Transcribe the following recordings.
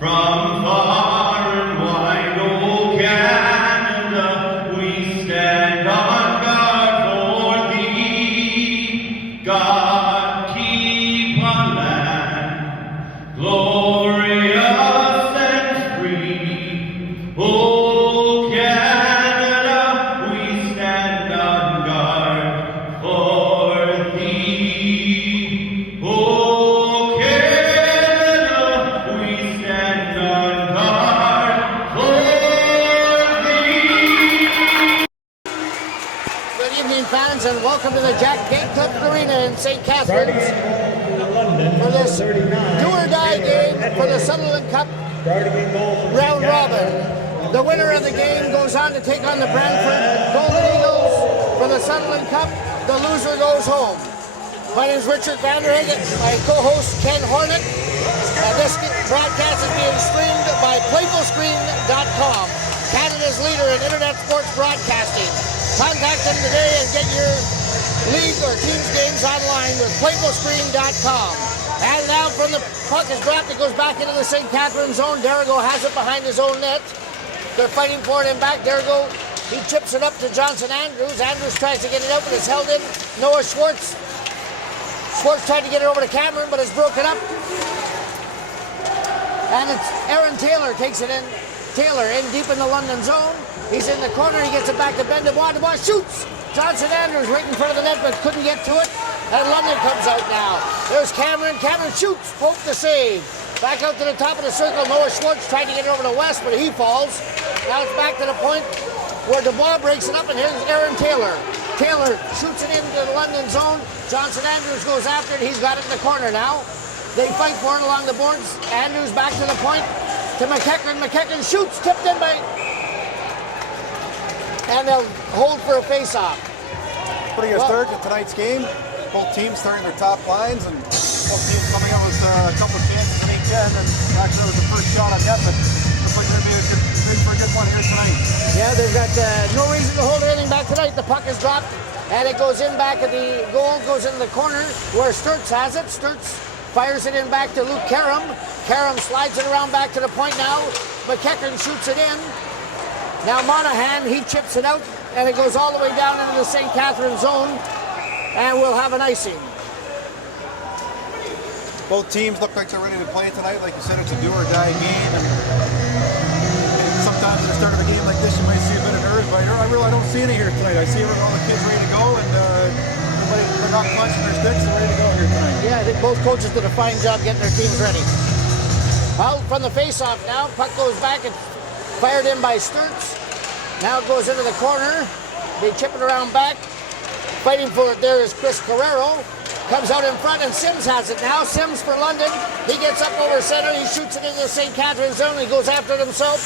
From far and wide, old Canada, we stand on guard for thee. God keep our land glorious and free. Oh Canada, we stand on guard for thee. Oh Canada, we stand on guard for thee. Good evening, fans, and welcome to the Jack Gatecliff Arena in St. Catharines for this do-or-die game for the Sutherland Cup round robin. The winner of the game goes on to take on the Brantford Golden Eagles for the Sutherland Cup. The loser goes home. My name is Richard Vanderhaeghe. My co-host Ken Hornick. This broadcast is being streamed by PlayfulScreen.com, Canada's leader in internet sports broadcasting. Contact them today and get your league or team's games online with PlayfulScreen.com. And now from the puck is dropped, it goes back into the St. Catharines zone. Derrigo has it behind his own net. They're fighting for it in back. Derrigo, he chips it up to Johnson Andrews. Andrews tries to get it out, but it's held in. Noah Schwartz. Schwartz tried to get it over to Cameron, but it's broken up. And it's Aaron Taylor takes it in. Taylor in deep in the London zone. He's in the corner. He gets it back to Ben DuBois. DuBois shoots. Johnson Andrews right in front of the net, but couldn't get to it. And London comes out now. There's Cameron. Cameron shoots. Poke the save. Back out to the top of the circle. Noah Schwartz tried to get it over to West, but he falls. Now it's back to the point where DuBois breaks it up, and here's Aaron Taylor. Taylor shoots it into the London zone. Johnson Andrews goes after it. He's got it in the corner now. They fight for it along the boards. Andrews back to the point to McEachern. McEachern shoots. Tipped in by... And they'll hold for a face-off. Pretty good start to tonight's game. Both teams starting their top lines, and both teams coming out with a couple of chances in 8-10, and actually that was the first shot on net, but looks like we're going to be a good one here tonight. Yeah, they've got no reason to hold anything back tonight. The puck is dropped, and it goes in back at the goal, goes into the corner where Sturts has it. Sturts fires it in back to Luke Karam. Karam slides it around back to the point now. McEachern shoots it in. Now Monahan, he chips it out, and it goes all the way down into the St. Catharines zone, and we'll have an icing. Both teams look like they're ready to play tonight. Like you said, it's a do-or-die game, and sometimes at the start of a game like this, you might see a bit of nerves, but I don't see any here tonight. I see all the kids ready to go, and they're not clenching their sticks. They're ready to go here tonight. Yeah, I think both coaches did a fine job getting their teams ready. Out from the face-off now, puck goes back and fired in by Sturts. Now it goes into the corner. They chip it around back. Fighting for it there is Chris Carrero. Comes out in front, and Sims has it now. Sims for London. He gets up over center. He shoots it into the St. Catharines zone. He goes after it himself.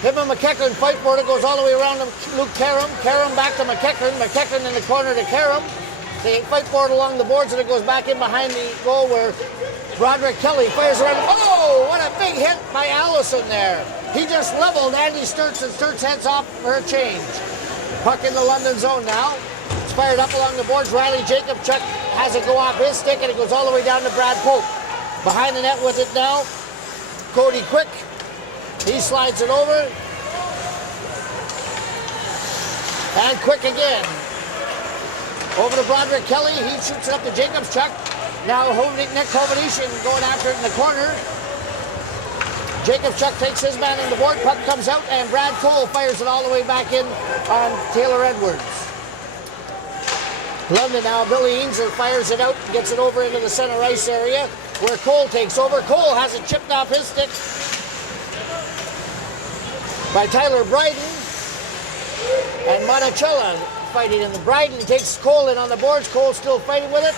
Him and McEachern fight for it. It goes all the way around to Luke Karam. Karam back to McEachern. McEachern in the corner to Karam. They fight for it along the boards, and it goes back in behind the goal where Broderick Kelly fires around. Oh, what a big hit by Allison there. He just leveled Andy Sturts, and Sturts heads off for a change. Puck in the London zone now. It's fired up along the boards. Riley Jacobchuk has it go off his stick, and it goes all the way down to Brad Pope. Behind the net with it now, Cody Quick. He slides it over. And Quick again. Over to Broderick Kelly. He shoots it up to Jacobchuk. Now Nick Hovnician going after it in the corner. Jacobchuk takes his man in the board. Puck comes out, and Brad Cole fires it all the way back in on Taylor Edwards. London now, Billy Ainser fires it out and gets it over into the center ice area where Cole takes over. Cole has it chipped off his stick by Tyler Bryden. And Monticello fighting in the Bryden takes Cole in on the boards. Cole still fighting with it.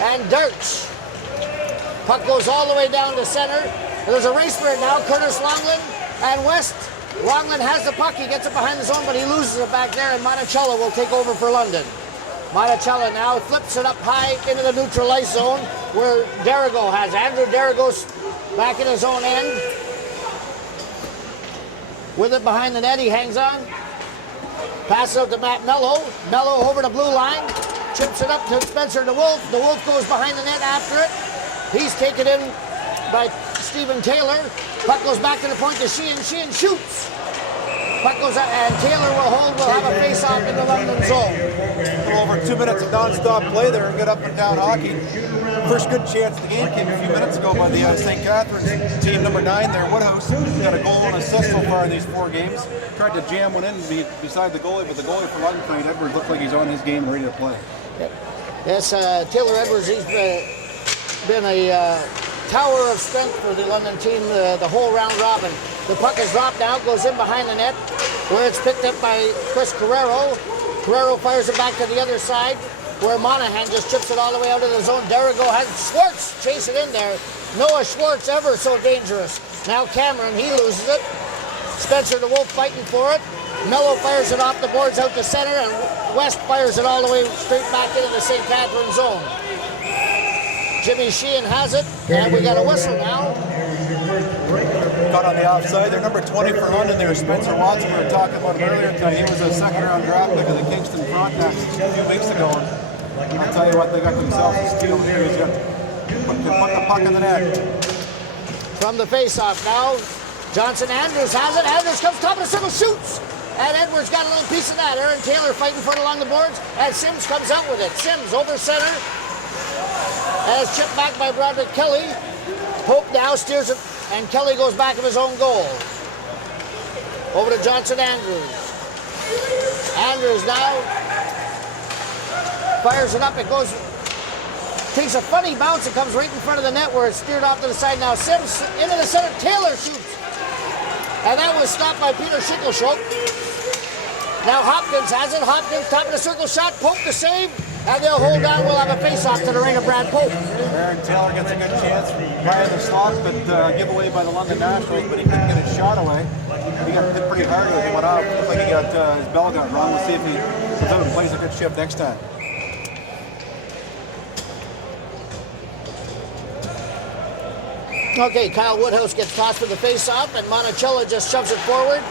And Dirks. Puck goes all the way down to center. There's a race for it now. Curtis Longland and West. Longland has the puck. He gets it behind the zone, but he loses it back there, and Monticello will take over for London. Monticello now flips it up high into the neutral ice zone where Derrigo has. Andrew Derrigo's back in his own end. With it behind the net, he hangs on. Passes out to Matt Mello. Mello over the blue line. Chips it up to Spencer DeWolf. DeWolf goes behind the net after it. He's taken in by Stephen Taylor. Puck goes back to the point to Sheehan. Sheehan shoots. Puck goes out, and Taylor will hold. Will have a face-off in the London zone. A little over 2 minutes of non-stop play there, good up and down hockey. First good chance of the game came a few minutes ago by the St. Catharines team, number 9 there, Woodhouse. Got a goal and assist so far in these 4 games. Tried to jam one in beside the goalie, but the goalie for London tonight, Edwards, looked like he's on his game, ready to play. Yep. Yes, Taylor Edwards, he's been a tower of strength for the London team the whole round robin. The puck is dropped now, goes in behind the net, where it's picked up by Chris Carrero. Carrero fires it back to the other side, where Monahan just chips it all the way out of the zone. Derrigo has Schwartz chase it in there. Noah Schwartz, ever so dangerous. Now Cameron, he loses it. Spencer the Wolf fighting for it. Mello fires it off the boards out to center, and West fires it all the way straight back into the St. Catharines zone. Jimmy Sheehan has it, and we got a whistle now. Caught on the offside. They're number 20 for London there, Spencer Watson. We were talking about him earlier tonight. He was a second-round draft pick of the Kingston Frontenacs a few weeks ago. And I'll tell you what, they got themselves a steal here. He's got put the puck in the net. From the face-off now, Johnson Andrews has it. Andrews comes top of the circle, shoots. And Edwards got a little piece of that. Aaron Taylor fighting for it along the boards. And Sims comes out with it. Sims over center. As chipped back by Broderick Kelly. Pope now steers it, and Kelly goes back of his own goal. Over to Johnson Andrews. Andrews now fires it up. It goes, takes a funny bounce. It comes right in front of the net where it's steered off to the side. Now Sims into the center. Taylor shoots. And that was stopped by Peter Schickelschop. Now Hopkins has it. Hopkins top of the circle shot. Pope the save. And they'll hold on. We'll have a face-off to the ring of Brad Pope. Aaron Taylor gets a good chance behind the slot, but give away by the London Nationals, but he couldn't get his shot away. He got hit pretty hard as he went off. Looked like he got his bell got wrong. We'll see if he comes out and plays a good shift next time. Okay, Kyle Woodhouse gets tossed for the face-off, and Monticello just shoves it forward.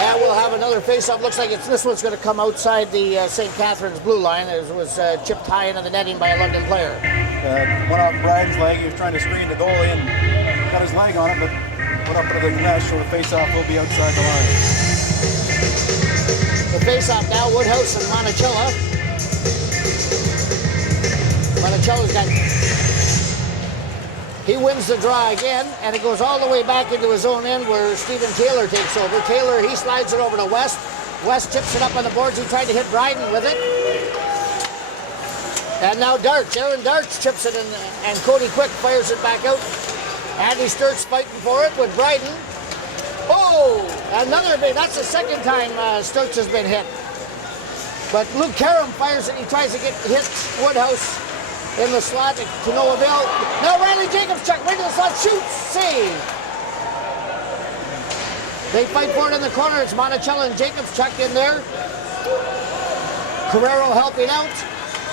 And we'll have another face-off. Looks like this one's going to come outside the St. Catharines blue line. It was chipped high into the netting by a London player. Went off Brian's leg. He was trying to screen the goalie and got his leg on it, but went up into the mesh, so the face-off will be outside the line. The face-off now, Woodhouse and Monticello. Monticello's got... He wins the draw again, and it goes all the way back into his own end where Stephen Taylor takes over. Taylor, he slides it over to West. West chips it up on the boards. He tried to hit Bryden with it. And now Darts. Aaron Darts chips it in, and Cody Quick fires it back out. Andy Sturt's fighting for it with Bryden. Oh, another big. That's the second time Sturts has been hit. But Luke Karam fires it. He tries to hit Woodhouse in the slot to no avail. Now Riley Jacobs check right to the slot, shoots, save. They fight for it in the corner. It's Monticello and Jacobs check in there. Carrero helping out,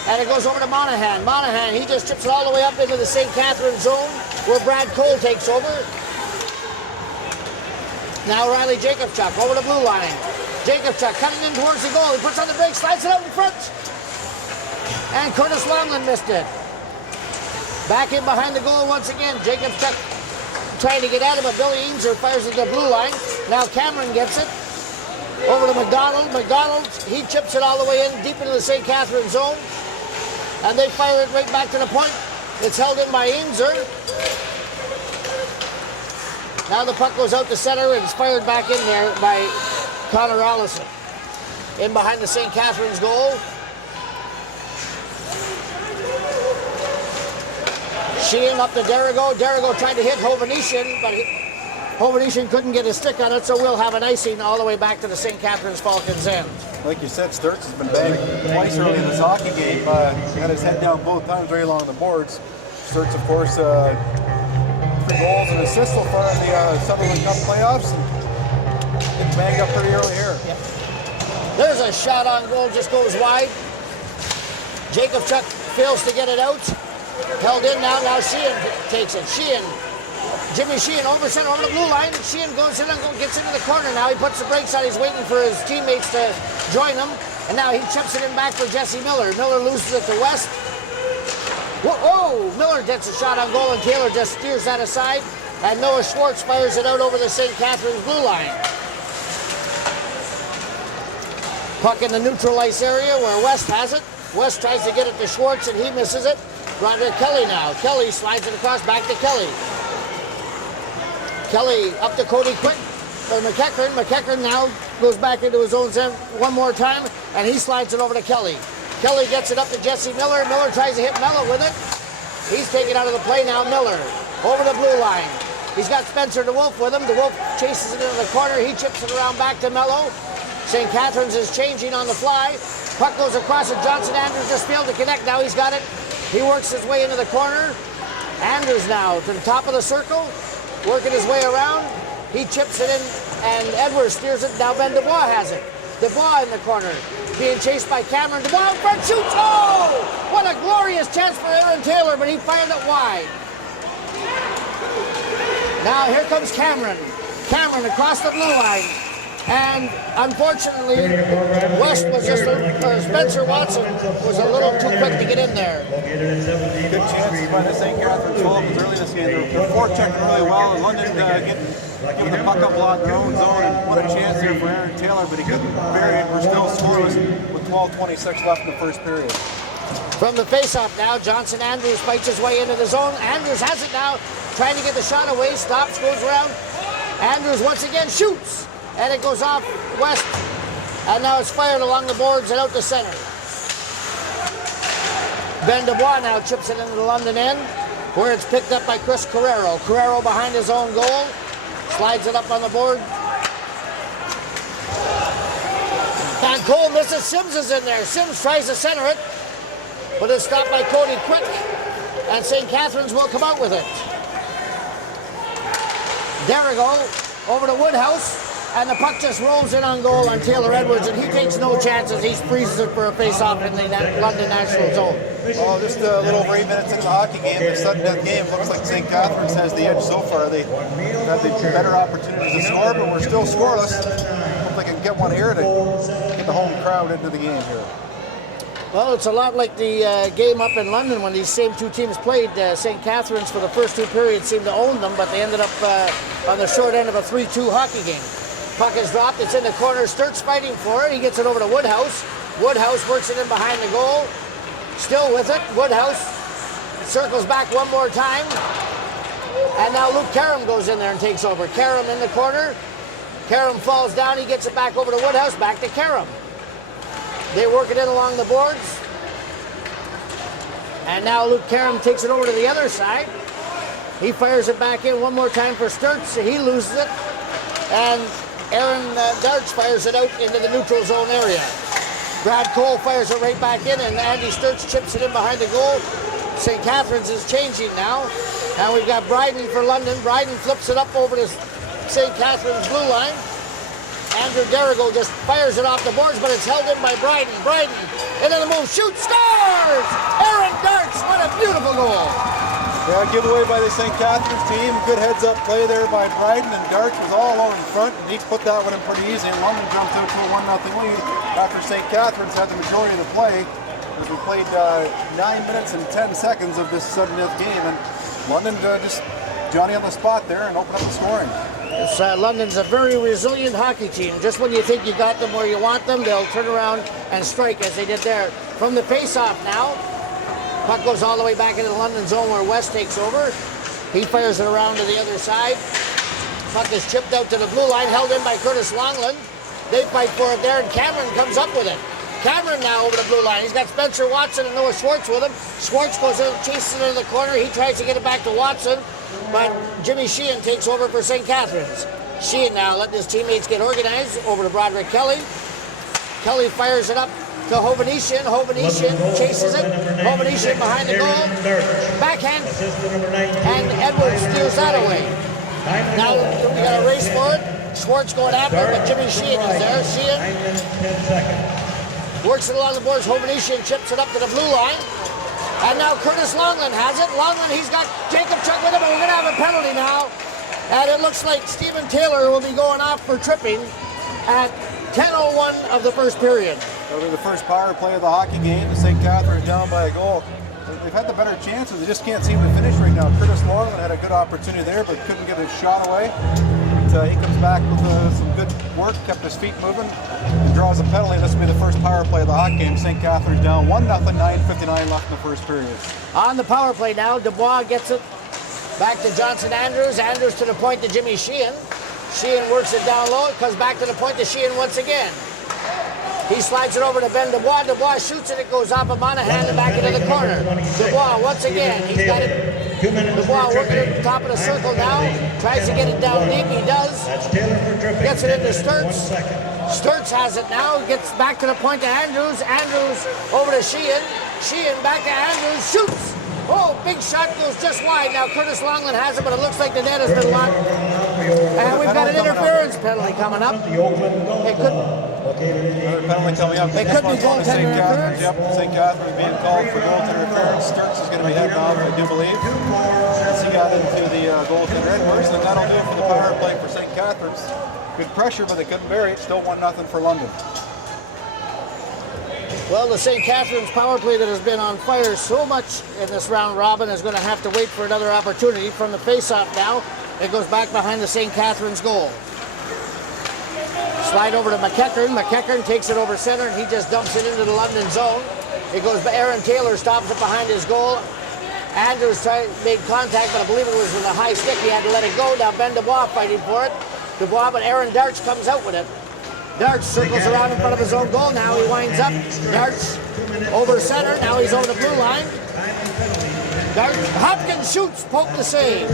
and it goes over to Monahan. Monahan, he just chips it all the way up into the St. Catharines zone where Brad Cole takes over. Now Riley Jacobchuk over the blue line. Jacobchuk cutting in towards the goal. He puts on the brake, slides it out in front. And Curtis Longland missed it. Back in behind the goal once again. Jacobchuk trying to get at him, but Billy Ainser fires at the blue line. Now Cameron gets it. Over to McDonald. McDonald, he chips it all the way in, deep into the St. Catharines zone. And they fire it right back to the point. It's held in by Ainser. Now the puck goes out to center and it's fired back in there by Connor Allison. In behind the St. Catharines goal. Sheehan up to Derrigo. Derrigo trying to hit Hovhannisyan, but Hovhannisyan couldn't get his stick on it, so we'll have an icing all the way back to the St. Catharines Falcons end. Like you said, Sturts has been banged twice early in this hockey game. He had his head down both times right along the boards. Sturts, of course, 3 goals and assists so far in the Sutherland Cup playoffs. And getting banged up pretty early here. Yep. There's a shot on goal, just goes wide. Jacobchuk fails to get it out. Held in now Sheehan takes it. Jimmy Sheehan over center, over the blue line. Sheehan goes in and gets into the corner now. He puts the brakes on. He's waiting for his teammates to join him. And now he chips it in back for Jesse Miller. Miller loses it to West. Whoa, Miller gets a shot on goal, and Taylor just steers that aside, and Noah Schwartz fires it out over the St. Catharines blue line. Puck in the neutral ice area where West has it. West tries to get it to Schwartz, and he misses it. Broderick Kelly now. Kelly slides it across, back to Kelly. Kelly up to Cody Quick for McEachern. McEachern now goes back into his own zone one more time, and he slides it over to Kelly. Kelly gets it up to Jesse Miller. Miller tries to hit Mello with it. He's taken out of the play now. Miller over the blue line. He's got Spencer DeWolf with him. DeWolf chases it into the corner. He chips it around back to Mello. St. Catharines is changing on the fly. Puck goes across and Johnson Andrews just failed to connect. Now he's got it. He works his way into the corner. Andrews now to the top of the circle, working his way around. He chips it in, and Edwards steers it. Now Ben Dubois has it. Dubois in the corner, being chased by Cameron. Dubois in front, shoots! Oh! What a glorious chance for Aaron Taylor, but he fired it wide. Now here comes Cameron. Cameron across the blue line. And unfortunately, West was just, Spencer Watson was a little too quick to get in there. Good chances by the St. Catharines Falcons early this game. They were forechecking really well, and London giving the puck up a lot in their own zone, and what a chance there for Aaron Taylor, but he couldn't bury it. We're still scoreless with 12:26 left in the first period. From the face-off now, Johnson Andrews fights his way into the zone. Andrews has it now, trying to get the shot away, stops, goes around. Andrews once again shoots. And it goes off West, and now it's fired along the boards and out to center. Ben Dubois now chips it into the London end, where it's picked up by Chris Carrero. Carrero behind his own goal, slides it up on the board. And Cole misses. Sims is in there. Sims tries to center it, but it's stopped by Cody Quick, and St. Catharines will come out with it. Derrigo over to Woodhouse. And the puck just rolls in on goal on Taylor Edwards, and he takes no chances. He freezes it for a face-off in the London National Zone. Well, just a little over 8 minutes into the hockey game, the sudden death game, looks like St. Catharines has the edge so far. They have the better opportunities to score, but we're still scoreless. Hope they can get one here to get the home crowd into the game here. Well, it's a lot like the game up in London when these same two teams played. St. Catharines for the first two periods seemed to own them, but they ended up on the short end of a 3-2 hockey game. Puck is dropped, it's in the corner, Sturt's fighting for it, he gets it over to Woodhouse. Woodhouse works it in behind the goal, still with it. Woodhouse circles back one more time, and now Luke Karam goes in there and takes over. Karam in the corner, Karam falls down, he gets it back over to Woodhouse, back to Karam. They work it in along the boards, and now Luke Karam takes it over to the other side. He fires it back in one more time for Sturtz, he loses it, and Aaron Darts fires it out into the neutral zone area. Brad Cole fires it right back in, and Andy Sturtz chips it in behind the goal. St. Catharines is changing now. And we've got Bryden for London. Bryden flips it up over to St. Catharines blue line. Andrew Derrigo just fires it off the boards, but it's held in by Bryden. Bryden into the move, shoots, scores! Aaron Darts, what a beautiful goal! Yeah, giveaway by the St. Catharines team. Good heads-up play there by Bryden, and Darts was all alone in front, and he put that one in pretty easy. And London jumped out to a 1-0 lead after St. Catharines had the majority of the play, as we played 9 minutes and 10 seconds of this sudden death game, and London just Johnny on the spot there and opened up the scoring. Yes, London's a very resilient hockey team. Just when you think you got them where you want them, they'll turn around and strike as they did there. From the face-off now, puck goes all the way back into the London zone where West takes over. He fires it around to the other side. Puck is chipped out to the blue line, held in by Curtis Longland. They fight for it there, and Cameron comes up with it. Cameron now over the blue line. He's got Spencer Watson and Noah Schwartz with him. Schwartz goes in, chases it into the corner. He tries to get it back to Watson, but Jimmy Sheehan takes over for St. Catharines. Sheehan now letting his teammates get organized over to Broderick Kelly. Kelly fires it up to Hovhannisyan. Hovhannisyan chases it. Hovhannisyan behind the goal. Backhand. And Edwards steals that away. Now we got a race for it. Schwartz going after it, but Jimmy Sheehan is there. Sheehan works it along the boards. Hovhannisyan chips it up to the blue line. And now Curtis Longland has it. Longland, he's got Jacob Chuck with him, but we're going to have a penalty now. And it looks like Stephen Taylor will be going off for tripping at 10:01 of the first period. Over the first power play of the hockey game, the St. Catharines down by a goal. they've had the better chances. They just can't seem to finish right now. Curtis Longland had a good opportunity there, but couldn't get his shot away. But, he comes back with some good work, kept his feet moving, and draws a penalty. This will be the first power play of the hockey game. St. Catharines down 1-0, 9:59 left in the first period. On the power play now, Dubois gets it back to Johnson Andrews. Andrews to the point to Jimmy Sheehan. Sheehan works it down low. It comes back to the point to Sheehan once again. He slides it over to Ben Dubois. Dubois shoots it. It goes off of Monahan and back into the corner. Dubois once again. He's got it. Dubois working at the top of the circle now. Tries to get it down deep. He does. Gets it into Sturts. Sturts has it now. Gets back to the point to Andrews. Andrews over to Sheehan. Sheehan back to Andrews. Shoots. Oh, big shot goes just wide. Now Curtis Longland has it, but it looks like the net has been locked. And we've got an interference penalty coming up. It could. Another penalty coming up. It could be goaltender interference. Yep, St. Catharines being called for goaltender interference. Sturts is going to be heading off, I do believe. As he got into the goaltender Edwards, and that'll do it for the power play for St. Catharines. Good pressure, but they couldn't bury it. Still 1-0 for London. Well, the St. Catharines power play that has been on fire so much in this round robin is going to have to wait for another opportunity. From the face-off now, it goes back behind the St. Catharines goal. Slide over to McEachern. McEachern takes it over center, and he just dumps it into the London zone. It goes by Aaron Taylor, stops it behind his goal. Andrews made contact, but I believe it was with a high stick. He had to let it go. Now Ben Dubois fighting for it. Dubois, but Aaron Darch comes out with it. Darch circles around in front of his own goal. Now he winds up. Darch over center. Now he's over the blue line. Darch. Hopkins shoots. Poke the save.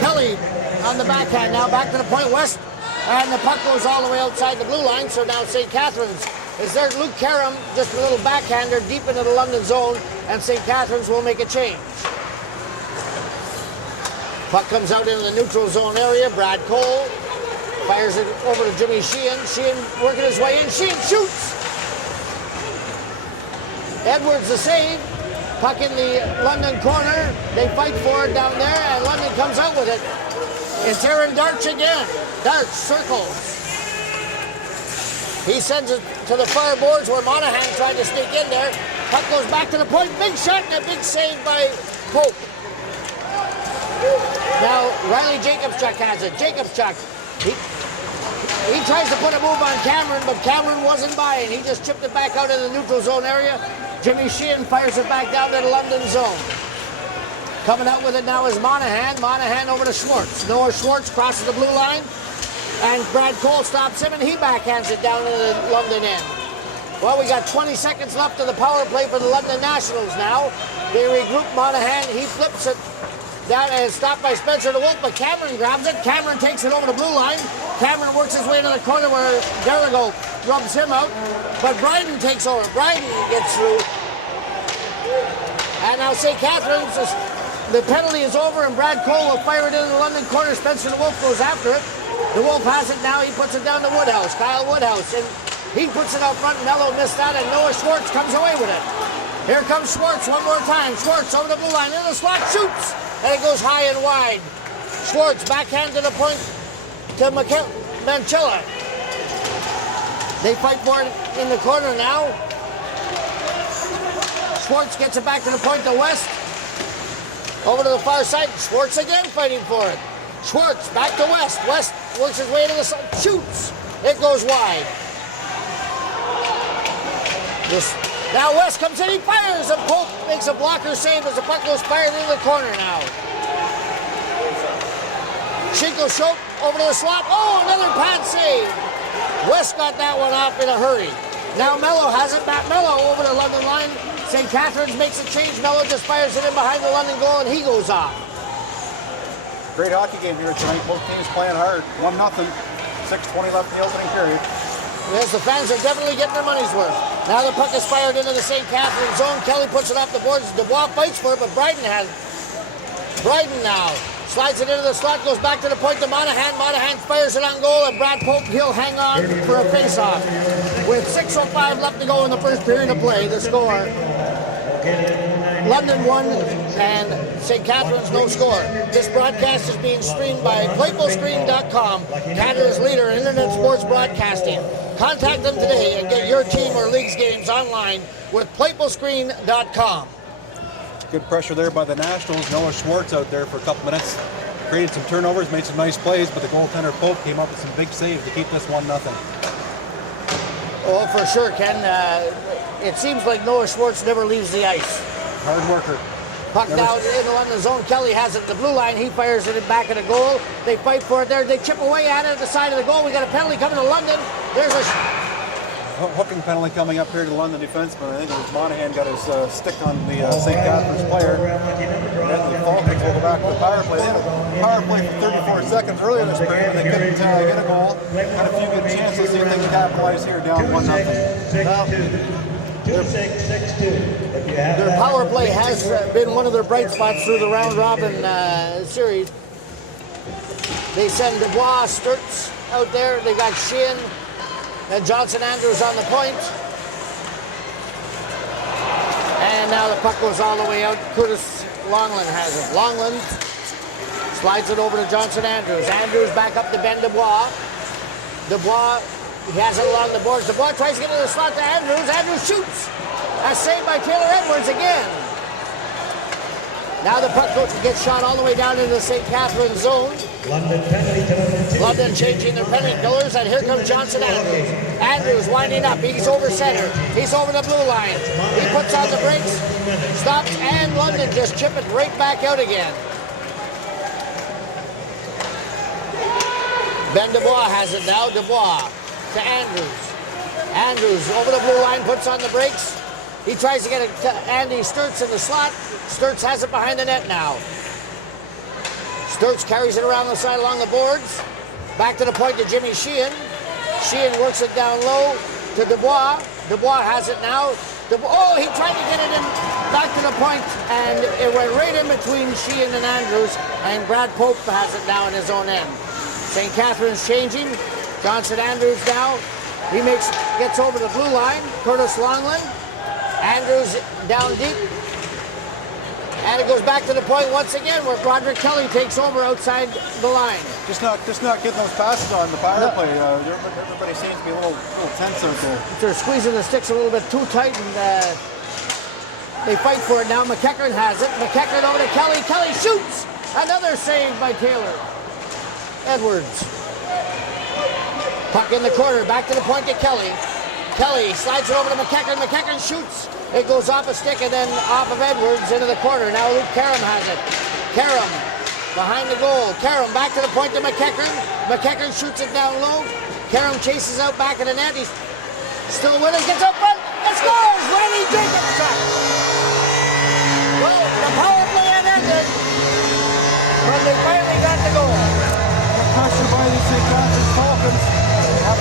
Kelly on the backhand. Now back to the point west. And the puck goes all the way outside the blue line. So now St. Catharines is there. Luke Karam, just a little backhander deep into the London zone. And St. Catharines will make a change. Puck comes out into the neutral zone area. Brad Cole fires it over to Jimmy Sheehan. Sheehan working his way in. Sheehan shoots. Edwards the save. Puck in the London corner. They fight for it down there, and London comes out with it. It's Aaron Darch again. Darch circles. He sends it to the far boards where Monahan tried to sneak in there. Puck goes back to the point. Big shot and a big save by Pope. Now Riley Jacobschuk has it. Jacobschuk. He tries to put a move on Cameron, but Cameron wasn't buying. He just chipped it back out in the neutral zone area. Jimmy Sheehan fires it back down to the London zone. Coming out with it now is Monahan. Monahan over to Schwartz. Noah Schwartz crosses the blue line, and Brad Cole stops him, and he backhands it down to the London end. Well, we got 20 seconds left of the power play for the London Nationals now. They regroup Monahan. He flips it down and stopped by Spencer DeWolf, but Cameron grabs it. Cameron takes it over the blue line. Cameron works his way into the corner where Derrigo rubs him out, but Bryden takes over. Bryden gets through. And now St. Catharines, the penalty is over, and Brad Cole will fire it into the London corner. Spencer DeWolf goes after it. DeWolf has it now. He puts it down to Woodhouse, Kyle Woodhouse, and he puts it out front. Mello missed that, and Noah Schwartz comes away with it. Here comes Schwartz one more time. Schwartz over the blue line, in the slot, shoots, and it goes high and wide. Schwartz backhand to the point to Manchella. They fight for it in the corner now. Schwartz gets it back to the point to West. Over to the far side. Schwartz again fighting for it. Schwartz back to West. West works his way into the side. Shoots. It goes wide. Now West comes in. He fires. And Pope makes a blocker save as the puck goes fired into the corner now. Shinko Schultz over to the slot. Oh, another pad save. West got that one off in a hurry. Now Mello has it. Matt Mello over the London line. St. Catharines makes a change. Mello just fires it in behind the London goal, and he goes off. Great hockey game here tonight. Both teams playing hard. 1-0. 6:20 left in the opening period. Yes, the fans are definitely getting their money's worth. Now the puck is fired into the St. Catharines zone. Kelly puts it off the boards. Dubois fights for it, but Bryden has it. Bryden now slides it into the slot, goes back to the point to Monahan. Monahan fires it on goal, and Brad Pope, he'll hang on for a face-off. With 6:05 left to go in the first period of play, the score, London 1 and St. Catharines no score. This broadcast is being streamed by PlayFullScreen.com, Canada's leader in internet sports broadcasting. Contact them today and get your team or league's games online with PlayFullScreen.com. Good pressure there by the Nationals. Noah Schwartz out there for a couple minutes. Created some turnovers, made some nice plays, but the goaltender Pope came up with some big saves to keep this 1-0. Oh, for sure, Ken. It seems like Noah Schwartz never leaves the ice. Hard worker. Puck down in the London zone. Kelly has it at the blue line. He fires it back at the goal. They fight for it there. They chip away at it at the side of the goal. We got a penalty coming to London. There's a hooking penalty coming up here to the London defenseman. I think it was Monahan got his stick on the St. Catharines player. And the Falcons will go back to the power play. They had a power play for 34 seconds earlier this period, and they couldn't get a goal. Had a few good chances. See if they can capitalize here, down 1-0. Their power play has been one of their bright spots through the round-robin series. They send Dubois, Sturts out there. They got Sheehan and Johnson Andrews on the point. And now the puck goes all the way out. Curtis Longland has it. Longland slides it over to Johnson Andrews. Andrews back up to Ben Dubois. Dubois, he has it along the boards. Dubois tries to get to the slot to Andrews. Andrews shoots. That's saved by Taylor Edwards again. Now the puck gets shot all the way down into the St. Catharines zone. London changing their penalty killers, and here comes Johnson Andrews. Andrews winding up. He's over center. He's over the blue line. He puts on the brakes, stops, and London just chip it right back out again. Ben Dubois has it now. Dubois to Andrews. Andrews over the blue line, puts on the brakes. He tries to get it to Andy Sturts in the slot. Sturts has it behind the net now. Sturts carries it around the side along the boards. Back to the point to Jimmy Sheehan. Sheehan works it down low to Dubois. Dubois has it now. Oh, he tried to get it in back to the point, and it went right in between Sheehan and Andrews, and Brad Pope has it now in his own end. St. Catharines changing. Johnson Andrews now. He gets over the blue line. Curtis Longland. Andrews down deep. And it goes back to the point once again where Broderick Kelly takes over outside the line. Just not getting those passes on the power play. Everybody seems to be a little tense out there. They're squeezing the sticks a little bit too tight, and they fight for it now. McEachern has it. McEachern over to Kelly. Kelly shoots. Another save by Taylor Edwards. Puck in the corner. Back to the point to Kelly. Kelly slides it over to McEachern. McEachern shoots. It goes off a stick and then off of Edwards into the corner. Now Luke Karam has it. Karam behind the goal. Karam back to the point to McEachern. McEachern shoots it down low. Karam chases out back of the net. He's still with it. Gets up front and scores. Riley Jacobs shot. Well, the power play had ended, but they finally got the goal. Pressure by the St. Catharines Falcons.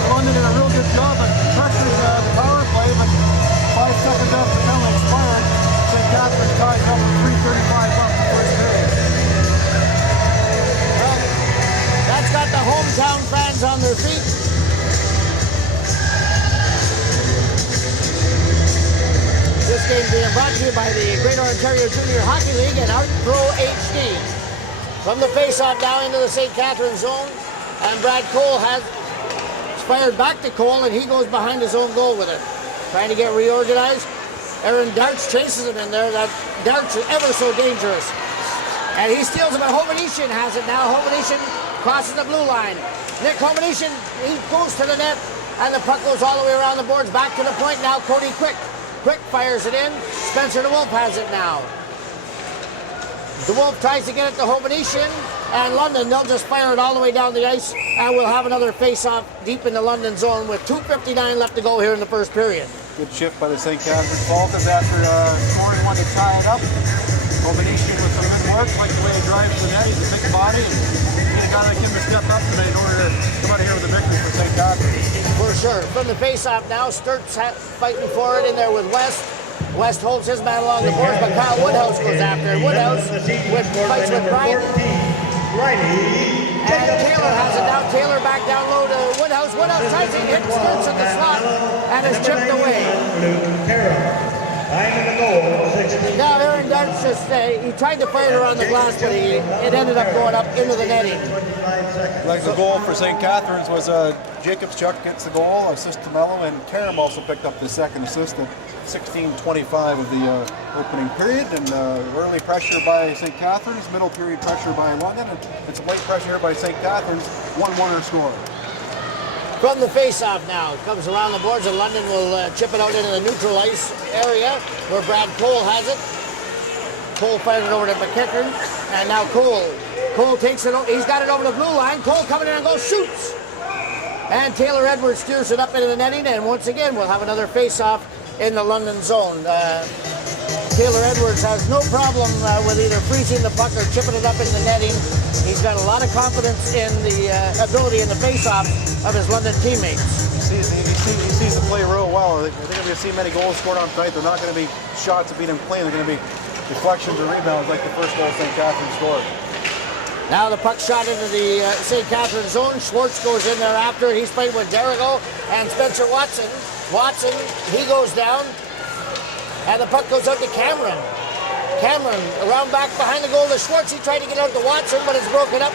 London did a real good job at pressuring the power play, but 5 seconds after the penalty expired, St. Catharines tied up with 3:35 left in the first period. Well, that's got the hometown fans on their feet. This game being brought to you by the Greater Ontario Junior Hockey League and Art Pro HD. From the face-off down into the St. Catharines zone, and Brad Cole has fired back to Cole, and he goes behind his own goal with it. Trying to get reorganized. Aaron Darts chases him in there. That Darts is ever so dangerous. And he steals it, but Hovenetian has it now. Hovenetian crosses the blue line. Nick Hovenetian, he goes to the net, and the puck goes all the way around the boards. Back to the point now, Cody Quick. Quick fires it in. Spencer DeWolf has it now. DeWolf tries to get it to Hovenetian, and London, they'll just fire it all the way down the ice, and we'll have another face-off deep in the London zone with 2:59 left to go here in the first period. Good shift by the St. Catharines Falcons after scoring one to tie it up. Hovenetian with some good work, like the way he drives the net. He's a big body, and he's a guy like him to step up today in order to come out of here with a victory for St. Catharines. For sure. From the face-off now, Sturts fighting for it in there with West. West holds his man along the boards, but Kyle Woodhouse goes after it. Woodhouse fights with Brian. And Taylor has it now. Taylor back down low to Woodhouse. Woodhouse tries to hit Sturts in the slot and is chipped away. Now Aaron Darts just, he tried to fire it around the glass, but it ended up going up into the netting. Like the goal for St. Catharines was Jacobs Chuck gets the goal, assist to Mello, and Karam also picked up the second assist. 16:25 of the opening period, and early pressure by St. Catharines, middle period pressure by London, and it's late pressure here by St. Catharines, 1-1 score. From the face-off now, comes around the boards, and London will chip it out into the neutral ice area where Brad Cole has it. Cole fired it over to McKickern, and now Cole takes it, he's got it over the blue line. Cole coming in and goes, shoots! And Taylor Edwards steers it up into the netting, and once again we'll have another face-off in the London zone. Taylor Edwards has no problem with either freezing the puck or chipping it up in the netting. He's got a lot of confidence in the ability in the face-off of his London teammates. He sees the play real well. I think if you see many goals scored on tonight, they're not going to be shots that beat him clean. They're going to be deflections or rebounds like the first goal St. Catharines scored. Now the puck shot into the St. Catharines zone. Schwartz goes in there after. He's playing with Derrigo and Spencer Watson. Watson, he goes down. And the puck goes out to Cameron. Cameron around back behind the goal to Schwartz. He tried to get out to Watson, but it's broken up.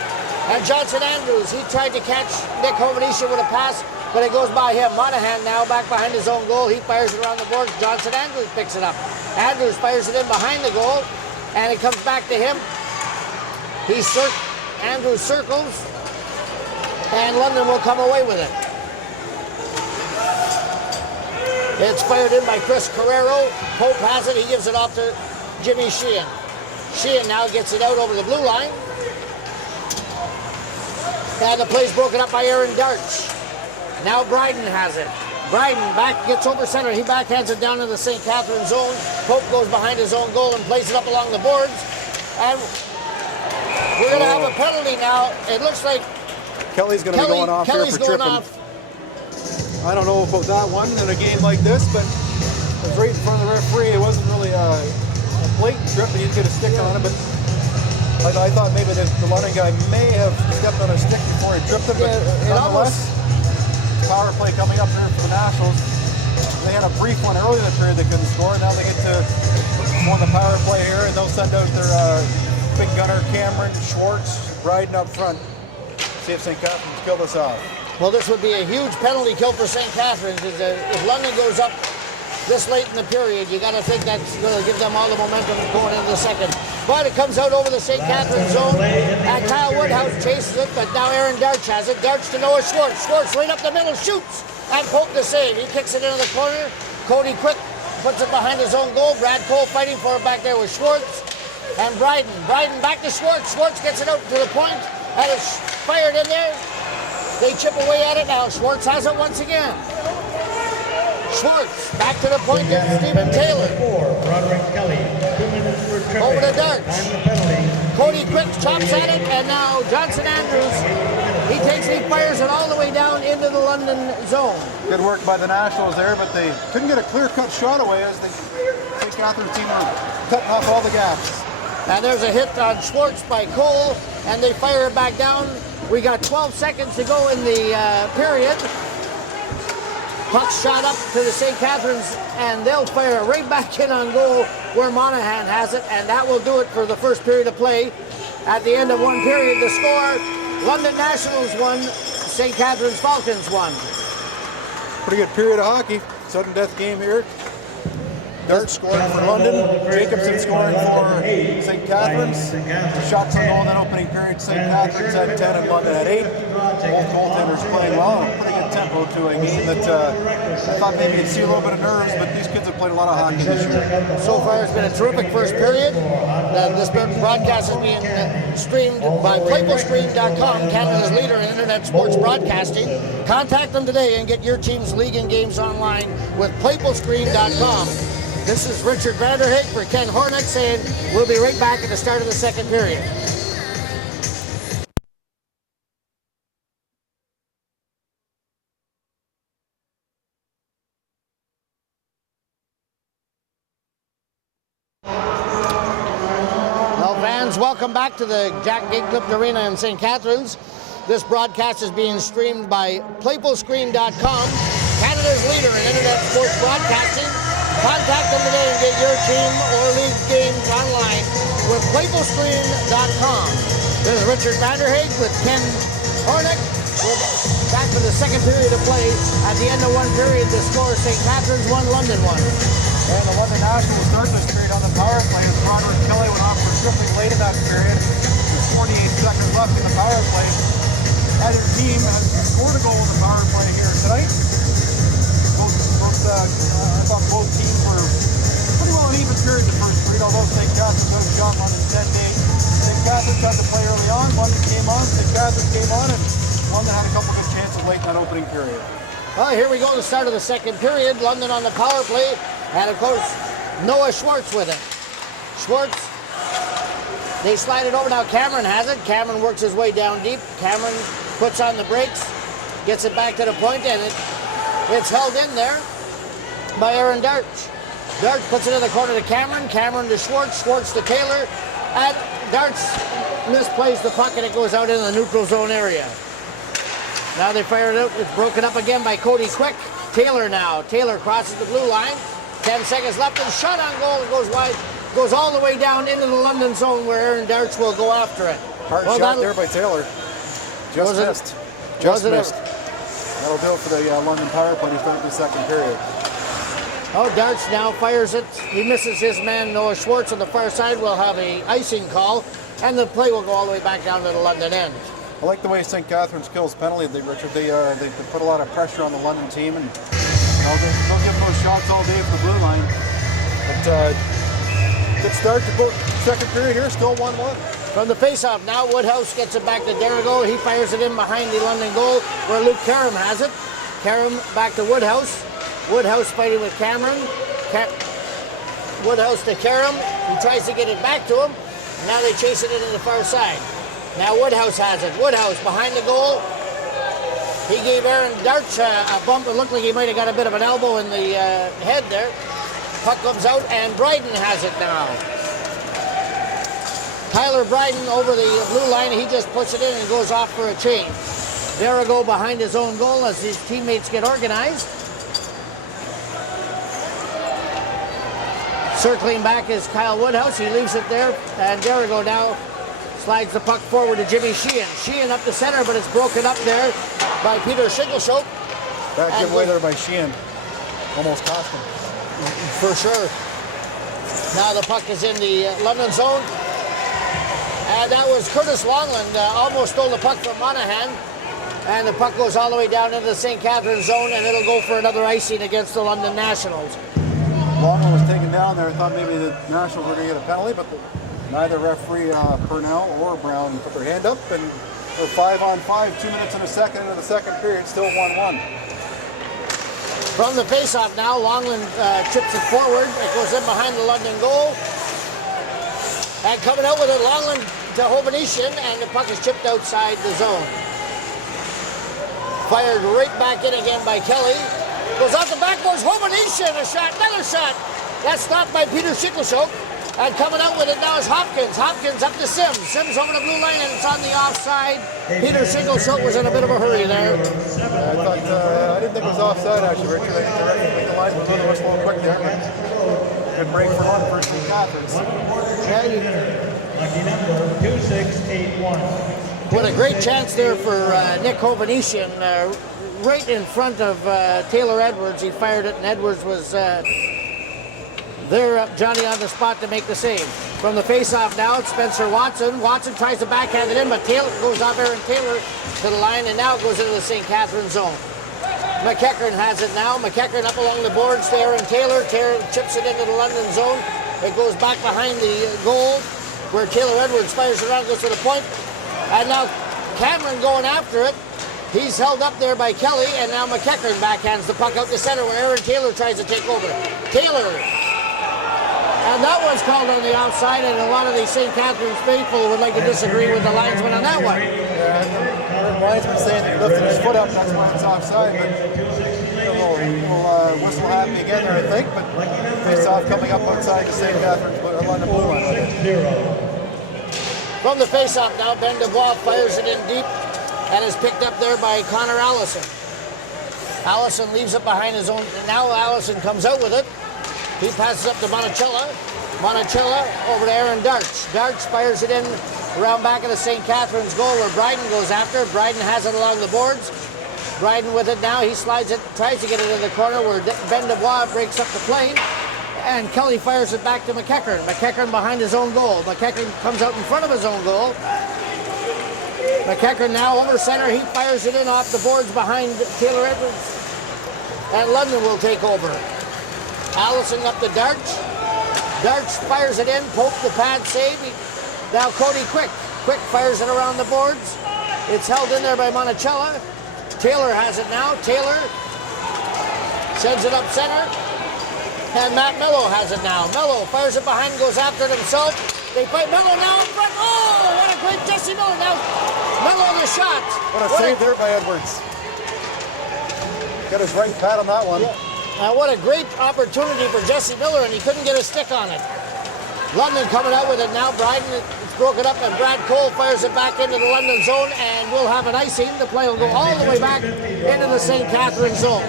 And Johnson Andrews, he tried to catch Nick Hovenisha with a pass, but it goes by him. Monahan now back behind his own goal. He fires it around the boards. Johnson Andrews picks it up. Andrews fires it in behind the goal, and it comes back to him. Andrews circles, and London will come away with it. It's fired in by Chris Carrero. Pope has it. He gives it off to Jimmy Sheehan. Sheehan now gets it out over the blue line. And the play's broken up by Aaron Darch. Now Bryden has it. Bryden gets over center. He backhands it down in the St. Catharines zone. Pope goes behind his own goal and plays it up along the boards. And we're going to have a penalty now. It looks like Kelly's going to be going off here for tripping. I don't know about that one in a game like this, but it was right in front of the referee. It wasn't really a blatant trip, but he did get a stick on it. But I thought maybe the London guy may have stepped on a stick before he tripped it. But nonetheless, power play coming up here for the Nationals. They had a brief one early in the period they couldn't score. Now they get to on the power play here, and they'll send out their big gunner Cameron, Schwartz, Bryden up front. See if St. Catharines kill this off. Well, this would be a huge penalty kill for St. Catharines. If London goes up this late in the period, you got to think that's going to give them all the momentum going into the second. But it comes out over the St. Catharines zone, and Kyle Woodhouse chases it, but now Aaron Darch has it. Darch to Noah Schwartz. Schwartz right up the middle, shoots, and Pope the save. He kicks it into the corner. Cody Quick puts it behind his own goal. Brad Cole fighting for it back there with Schwartz. And Bryden back to Schwartz. Schwartz gets it out to the point, and it's fired in there. They chip away at it now. Schwartz has it once again. Schwartz back to the point to Stephen Taylor. Over to Darch. Cody Quick chops at it, and now Johnson Andrews, he fires it all the way down into the London zone. Good work by the Nationals there, but they couldn't get a clear-cut shot away as the St. Catharines team were cutting off all the gaps. And there's a hit on Schwartz by Cole, and they fire it back down. We got 12 seconds to go in the period. Puck shot up to the St. Catharines, and they'll fire it right back in on goal where Monahan has it, and that will do it for the first period of play. At the end of one period, the score, London Nationals won, St. Catharines Falcons won. Pretty good period of hockey. Sudden death game here. Darch scoring for London, Jacobson scoring for St. Catharines. Shots on goal in that opening period. St. Catharines had 10 and London had 8. Both goaltenders playing well. A pretty good tempo to a game that I thought maybe you'd see a little bit of nerves, but these kids have played a lot of hockey this year. So far it's been a terrific first period. This broadcast is being streamed by PlayFulScreen.com, Canada's leader in internet sports broadcasting. Contact them today and get your team's league and games online with PlayFulScreen.com. This is Richard Vanderhaeghe for Ken Hornick saying we'll be right back at the start of the second period. Well, fans, welcome back to the Jack Gatecliff Arena in St. Catharines. This broadcast is being streamed by PlayFulScreen.com, Canada's leader in internet sports broadcasting. Contact them today and get your team or league games online with PlayFulScreen.com. This is Richard Vanderhaeghe with Ken Hornick. We're back for the second period of play. At the end of one period, the score, St. Catharines 1, London 1. And the London National will start this period on the power play as Roderick Kelly went off for tripling late in that period. With 48 seconds left in the power play. Either team has scored a goal in the power play here tonight. I thought both teams were pretty well an even period in the first period, although St. Catharines had a shot on in 10-8. St. Catharines had to play early on, London came on, St. Catharines came on, and London had a couple good chances late in that opening period. Well, here we go, the start of the second period. London on the power play, and of course, Noah Schwartz with it. Schwartz, they slide it over now. Cameron has it. Cameron works his way down deep. Cameron puts on the brakes, gets it back to the point, and it's held in there by Aaron Darch. Darch puts it in the corner to Cameron. Cameron to Schwartz. Schwartz to Taylor. And Darch misplays the puck, and it goes out in the neutral zone area. Now they fire it out. It's broken up again by Cody Quick. Taylor now. Taylor crosses the blue line. 10 seconds left, and shot on goal. It goes wide. Goes all the way down into the London zone where Aaron Darch will go after it. Hard shot there by Taylor. Just missed. Just missed. That'll do it for the London power play to start the second period. Oh, Darch now fires it. He misses his man, Noah Schwartz, on the far side. Will have a icing call, and the play will go all the way back down to the London end. I like the way St. Catharines kills penalty, Richard. They put a lot of pressure on the London team, and they'll give those shots all day from the blue line. But good start to both second period here, still 1-1. From the face-off now, Woodhouse gets it back to Derrigo. He fires it in behind the London goal where Luke Karam has it. Karam back to Woodhouse. Woodhouse fighting with Cameron. Woodhouse to Karam. He tries to get it back to him. Now they chase it into the far side. Now Woodhouse has it. Woodhouse behind the goal. He gave Aaron Darch a bump. It looked like he might have got a bit of an elbow in the head there. Puck comes out, and Bryden has it now. Tyler Bryden over the blue line. He just puts it in and goes off for a change. Derrigo behind his own goal as his teammates get organized. Circling back is Kyle Woodhouse. He leaves it there, and Derrigo now slides the puck forward to Jimmy Sheehan. Sheehan up the center, but it's broken up there by Peter Schiggelshoek. Back giveaway there by Sheehan. Almost cost him. For sure. Now the puck is in the London zone. And that was Curtis Longland almost stole the puck from Monahan. And the puck goes all the way down into the St. Catharines zone, and it'll go for another icing against the London Nationals. Longland was taken down there. I thought maybe the Nationals were going to get a penalty, but neither referee Purnell or Brown put their hand up. And we're 5-on-5, 2 minutes and a second into the second period, still 1-1. From the faceoff now, Longland chips it forward. It goes in behind the London goal. And coming out with it, Longland to Hovanesian, and the puck is chipped outside the zone. Fired right back in again by Kelly. Goes off the backboards, Hovanesian, a shot, another shot. That's stopped by Peter Schiggelshoek. And coming out with it now is Hopkins. Hopkins up to Sims. Sims over the blue line, and it's on the offside. Peter Schiggelshoek was in a bit of a hurry there. I didn't think it was offside, actually, Richard. I think the referee the line was a little quick there, but good break for one for St. Catharines. Lucky number 2681. What a great chance there for Nick Hovanesian, right in front of Taylor Edwards. He fired it, and Edwards was there, Johnny on the spot to make the save. From the face-off now, it's Spencer Watson. Watson tries to backhand it in, but Taylor goes off Aaron Taylor to the line, and now it goes into the St. Catharines zone. McEachern has it now. McEachern up along the boards to Aaron Taylor. Taylor chips it into the London zone. It goes back behind the goal where Taylor Edwards fires it around, goes to the point. And now Cameron going after it. He's held up there by Kelly, and now McEachern backhands the puck out to center where Aaron Taylor tries to take over. Taylor. And that was called on the outside, and a lot of the St. Catharines faithful would like to disagree with the linesman on that one. Yeah, the linesman saying he lifted his foot up, that's why it's offside, but we'll whistle happy again there, I think, but face-off coming up outside the St. Catharines London blue line. From the face-off now, Ben DuBois fires it in deep and is picked up there by Connor Allison. Allison leaves it behind his own. Now Allison comes out with it. He passes up to Monticello. Monticello over to Aaron Darch. Darch fires it in around back of the St. Catharines goal where Bryden goes after. Bryden has it along the boards. Bryden with it now. He slides it, tries to get it in the corner where Ben DuBois breaks up the plane. And Kelly fires it back to McEachern. McEachern behind his own goal. McEachern comes out in front of his own goal. McEachern now over center. He fires it in off the boards behind Taylor Edwards. And London will take over. Allison up to Darch. Darch fires it in. Pope the pad save. Now Cody Quick. Quick fires it around the boards. It's held in there by Monticello. Taylor has it now. Taylor sends it up center. And Matt Mello has it now. Mello fires it behind, goes after it himself. They fight Mello now in front. Oh, what a great Jesse Miller now. Mello the shot. What a save there by Edwards. Got his right pad on that one. Yeah. What a great opportunity for Jesse Miller, and he couldn't get a stick on it. London coming out with it now. Bryden, it's broken up, and Brad Cole fires it back into the London zone, and we'll have an icing. The play will go all the way back into the St. Catharines zone.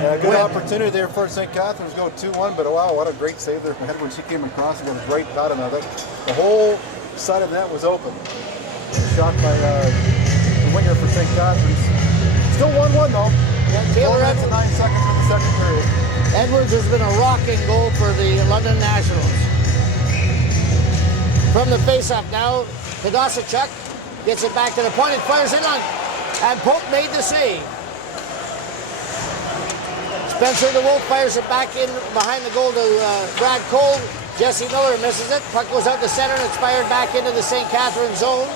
Yeah, good opportunity there for St. Catharines. Go 2-1, but wow, what a great save there from Edwards. He came across and got his right pad on it. The whole side of the net was open. Shot by the winger for St. Catharines. Still 1-1 though. Yeah, Taylor Edwards 9 seconds in the second period. Edwards has been a rocking goal for the London Nationals. From the face-off now, Kadasichuk gets it back to the point. It fires in on, and Pope made the save. Spencer the Wolf fires it back in behind the goal to Brad Cole. Jesse Miller misses it. Puck goes out to center, and it's fired back into the St. Catharines zone.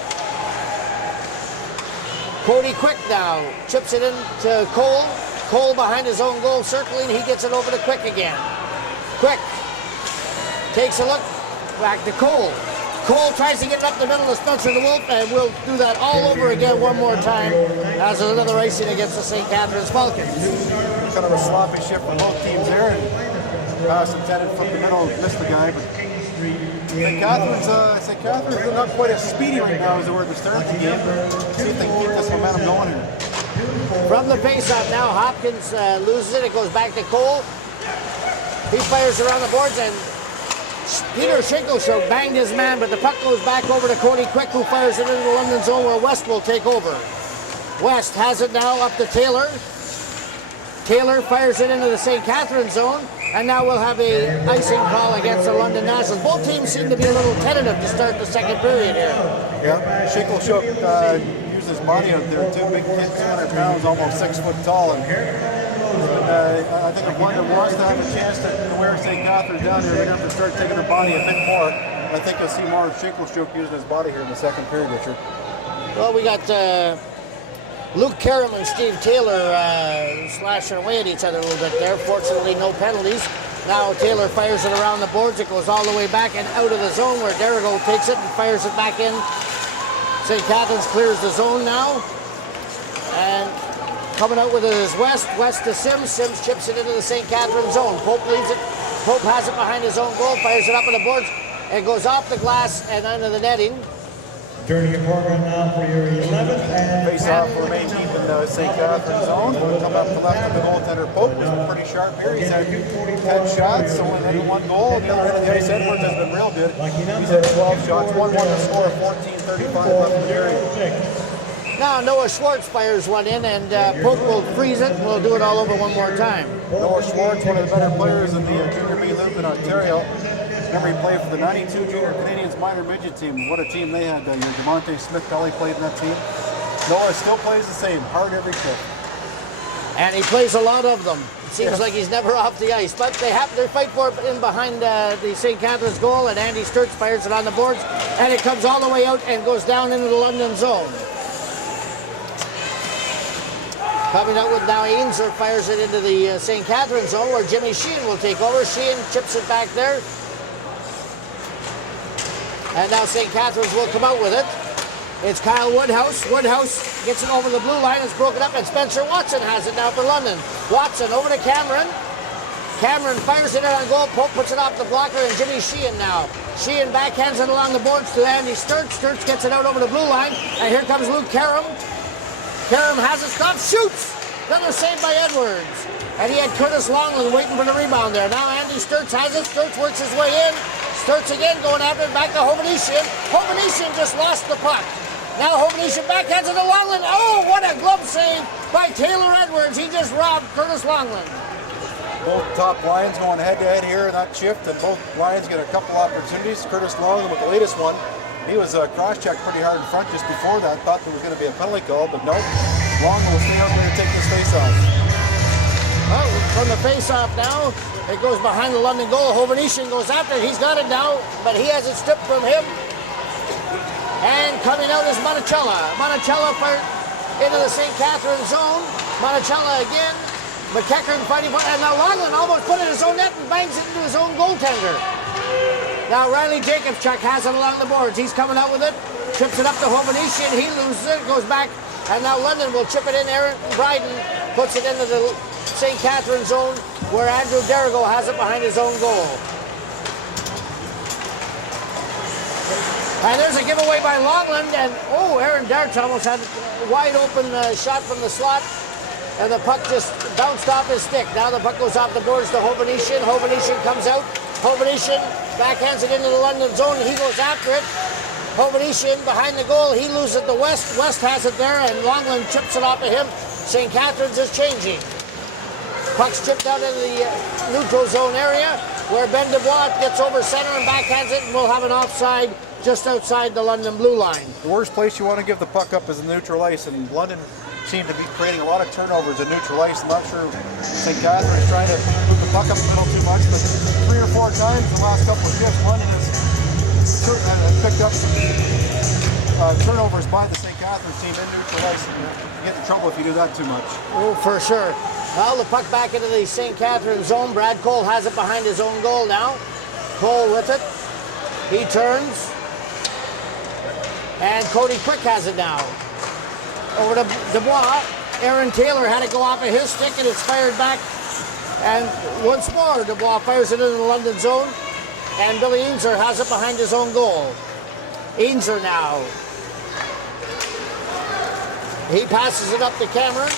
Cody Quick now chips it in to Cole. Cole behind his own goal, circling. He gets it over to Quick again. Quick takes a look, back to Cole. Cole tries to get it up the middle of Spencer the Wolf, and we'll do that all over again one more time as there's another icing against the St. Catharines Falcons. Kind of a sloppy shift from both teams there, and pass intended from the middle, missed the guy, but St. Catharines are not quite as speedy right now as they were at the start of the game. See if they can keep this momentum going here. From the faceoff now, Hopkins loses it. It goes back to Cole. He fires around the boards, and Peter Shinkleshire banged his man, but the puck goes back over to Cody Quick, who fires it into the London zone where West will take over. West has it now up to Taylor. Taylor fires it into the St. Catharines zone, and now we'll have a icing call against the London Nationals. Both teams seem to be a little tentative to start the second period here. Yeah, Shinkleshire used his body out there. Two big kids, 200 pounds, almost 6 foot tall. And I think if London wants to have a chance to wear St. Catharines down here, they're going to have to start taking their body a bit more. I think you'll see more of Shinkleshire using his body here in the second period, Richard. Well, we got Luke Karam and Steve Taylor slashing away at each other a little bit there. Fortunately, no penalties. Now Taylor fires it around the boards. It goes all the way back and out of the zone where Derigo takes it and fires it back in. St. Catharines clears the zone now. And coming out with it is West. West to Sims. Sims chips it into the St. Catharines zone. Pope leads it. Pope has it behind his own goal. Fires it up on the boards. It goes off the glass and under the netting. Turning your program now for your 11th and Face off remain deep in the St. Catharines zone. Come up to left of the goaltender Pope. It's pretty sharp here. He's had 10 shots, only had 1 goal. The other end of the ice, Edwards has been real good. He's had 12 shots, 1-1 to score, 14:35 left in the period. Now Noah Schwartz fires one in, and Pope will freeze it. We'll do it all over one more time. Noah Schwartz, one of the better players in the Junior B Loop in Ontario. Remember, he played for the 92 Junior Canadians minor midget team. What a team they had that year. DeMonte Smith-Pelly played in that team. Noah still plays the same, hard every shift. And he plays a lot of them. It seems like he's never off the ice. But they fight for it in behind the St. Catharines goal, and Andy Sturts fires it on the boards, and it comes all the way out and goes down into the London zone. Coming out with now Ainser fires it into the St. Catharines zone where Jimmy Sheehan will take over. Sheehan chips it back there. And now St. Catharines will come out with it. It's Kyle Woodhouse. Woodhouse gets it over the blue line. It's broken up, and Spencer Watson has it now for London. Watson over to Cameron. Cameron fires it in on goal. Pope puts it off the blocker, and Jimmy Sheehan now. Sheehan backhands it along the boards to Andy Sturts. Sturts gets it out over the blue line, and here comes Luke Karam. Karam has it stopped, shoots! Another save by Edwards. And he had Curtis Longland waiting for the rebound there. Now Andy Sturts has it. Sturts works his way in. Sturts again going after it, back to Hovanesian. Hovanesian just lost the puck. Now Hovanesian backhands it to Longland. Oh, what a glove save by Taylor Edwards. He just robbed Curtis Longland. Both top lines going head-to-head here in that shift, and both lines get a couple opportunities. Curtis Long with the latest one. He was cross-checked pretty hard in front just before that. Thought there was going to be a penalty call, but nope. Long will stay out there to take this face-off. Well, from the face-off now, it goes behind the London goal. Hovhannissian goes after it. He's got it now, but he has it stripped from him. And coming out is Monticello. Monticello into the St. Catharines zone. Monticello again. McEachern fighting for it, and now Longland almost put it in his own net and bangs it into his own goaltender. Now Riley Jacobchuk has it along the boards. He's coming out with it, chips it up to Hovhannissian. He loses it, goes back, and now London will chip it in. Aaron Bryden puts it into the St. Catharines zone, where Andrew Derrigo has it behind his own goal. And there's a giveaway by Longland, and Aaron Darts almost had a wide open shot from the slot. And the puck just bounced off his stick. Now the puck goes off the boards to Hovhannissian. Hovhannissian comes out. Hovhannissian backhands it into the London zone. He goes after it. Hovhannissian behind the goal. He loses it to West. West has it there, and Longland chips it off of him. St. Catharines is changing. Puck's chipped out into the neutral zone area, where Ben Dubois gets over center and backhands it, and we'll have an offside just outside the London blue line. The worst place you want to give the puck up is the neutral ice, and London seem to be creating a lot of turnovers in neutral ice. I'm not sure St. Catharines trying to move the puck up the middle too much, but 3 or 4 times in the last couple of shifts, London has picked up some turnovers by the St. Catharines team in neutral ice. You get in trouble if you do that too much. Oh, for sure. Well, the puck back into the St. Catharines zone. Brad Cole has it behind his own goal now. Cole with it. He turns. And Cody Quick has it now. Over to Dubois. Aaron Taylor had it go off of his stick, and it's fired back. And once more, Dubois fires it into the London zone. And Billy Einzer has it behind his own goal. Einzer now. He passes it up to Cameron.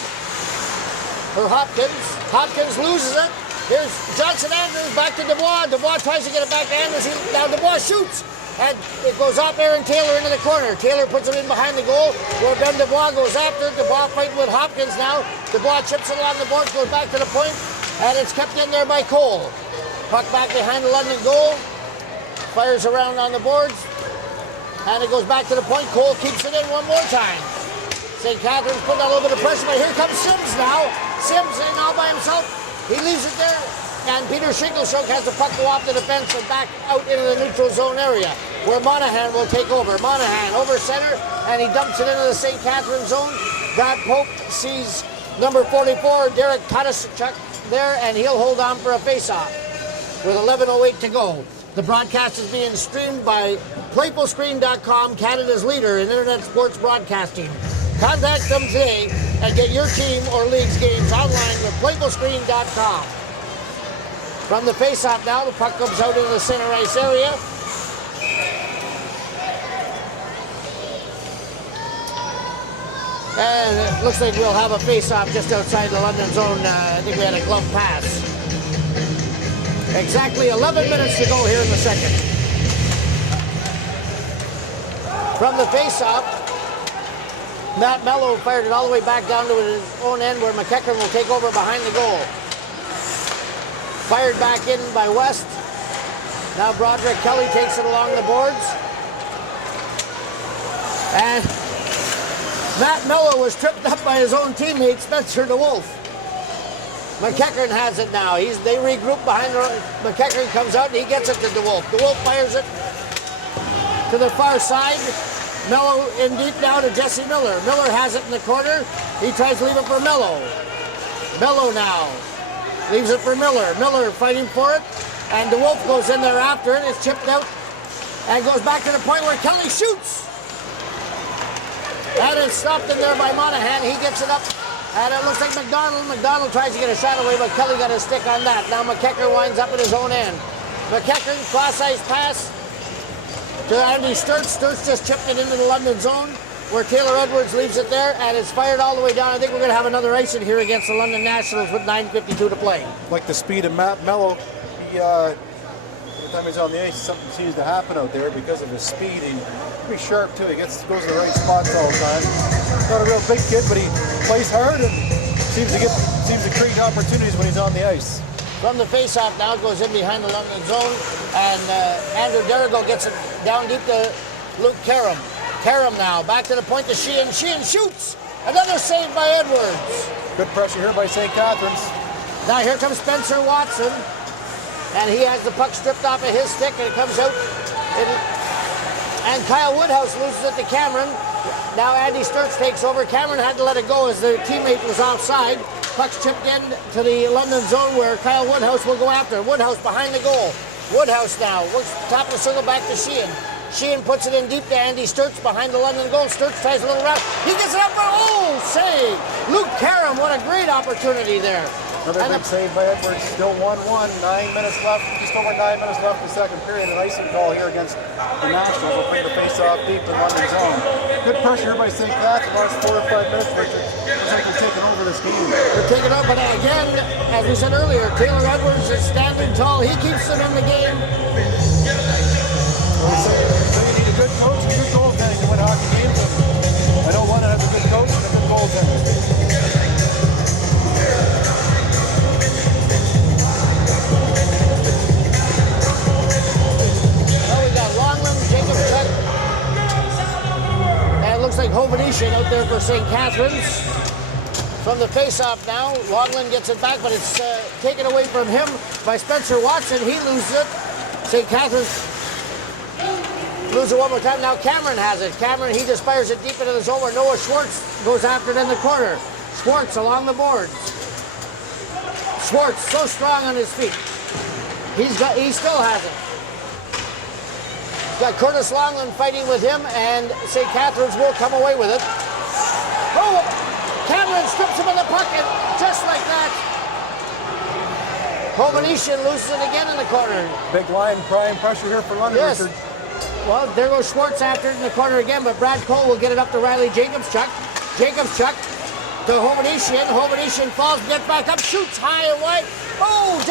For Hopkins. Hopkins loses it. Here's Johnson Andrews back to Dubois. Dubois tries to get it back to Andrews. Now Dubois shoots. And it goes off Aaron Taylor into the corner. Taylor puts it in behind the goal, where Ben Dubois goes after it. Dubois fighting with Hopkins now. Dubois chips it along the board, goes back to the point, and it's kept in there by Cole. Puck back behind the London goal. Fires around on the boards, and it goes back to the point. Cole keeps it in one more time. St. Catharines putting a little bit of pressure, but here comes Sims now. Sims in all by himself. He leaves it there. And Peter Shingleshuk has the puck go off the defense and back out into the neutral zone area, where Monahan will take over. Monahan over center, and he dumps it into the St. Catharines zone. Brad Pope sees number 44, Derek Tadasichuk, there, and he'll hold on for a face-off with 11:08 to go. The broadcast is being streamed by PlayFullScreen.com, Canada's leader in internet sports broadcasting. Contact them today and get your team or league's games online with PlayFullScreen.com. From the face-off now, the puck comes out into the center ice area. And it looks like we'll have a face-off just outside the London zone. I think we had a glove pass. Exactly 11 minutes to go here in the second. From the face-off, Matt Mello fired it all the way back down to his own end, where McEachern will take over behind the goal. Fired back in by West. Now Broderick Kelly takes it along the boards. And Matt Mello was tripped up by his own teammate, Spencer DeWolf. McEachern has it now. They regroup behind her. McEachern comes out and he gets it to DeWolf. DeWolf fires it to the far side. Mello in deep now to Jesse Miller. Miller has it in the corner. He tries to leave it for Mello. Mello now leaves it for Miller. Miller fighting for it. And DeWolf goes in there after it. It's chipped out and goes back to the point where Kelly shoots. And it's stopped in there by Monahan. He gets it up. And it looks like McDonald. McDonald tries to get a shot away, but Kelly got a stick on that. Now McEachern winds up at his own end. McEachern, cross-ice pass to Andy Sturts. Sturts just chipped it into the London zone, where Taylor Edwards leaves it there, and it's fired all the way down. I think we're going to have another icing here against the London Nationals with 9:52 to play. Like the speed of Matt Mello, every time he's on the ice, something seems to happen out there because of his speed. He's pretty sharp too. He goes to the right spots all the time. Not a real big kid, but he plays hard and seems to create opportunities when he's on the ice. From the face-off now, it goes in behind the London zone, and Andrew Derrigo gets it down deep to Luke Karam. Karam now, back to the point to Sheehan. Sheehan shoots! Another save by Edwards. Good pressure here by St. Catharines. Now here comes Spencer Watson, and he has the puck stripped off of his stick, and it comes out. And Kyle Woodhouse loses it to Cameron. Now Andy Sturts takes over. Cameron had to let it go as the teammate was offside. Puck's chipped in to the London zone where Kyle Woodhouse will go after. Woodhouse behind the goal. Woodhouse now works top of the circle back to Sheehan. Sheehan puts it in deep to Andy Sturts behind the London goal. Sturts tries a little route. He gets it up, but oh, save! Luke Karam, what a great opportunity there. Another big save by Edwards. Still 1-1. 9 minutes left. Just over 9 minutes left in the second period. An icing call here against the Nationals. We'll bring the face-off deep in London zone. Good pressure here by St. Catharines. The last 4 or 5 minutes, Richard. Looks like they're taking over this game. They're taking over, but again, as we said earlier, Taylor Edwards is standing tall. He keeps them in the game. So you need a good coach and a good goaltender to win hockey games. I know one that has a good coach and a good goaltender. Looks like Hovenish out there for St. Catharines. From the face-off now, Longland gets it back, but it's taken away from him by Spencer Watson. He loses it. St. Catharines loses it one more time. Now Cameron has it. Cameron, he just fires it deep into the zone where Noah Schwartz goes after it in the corner. Schwartz along the boards. Schwartz so strong on his feet. He still has it. Got Curtis Longland fighting with him, and St. Catharines will come away with it. Oh, Cameron strips him of the puck, and just like that, Hovenish loses it again in the corner. Big line, prime pressure here for London. Yes. Richard. Well, there goes Schwartz after it in the corner again, but Brad Cole will get it up to Riley Jacobschuk. Jacobschuk to Hovenish. Hovenish falls, gets back up, shoots high and wide. Oh,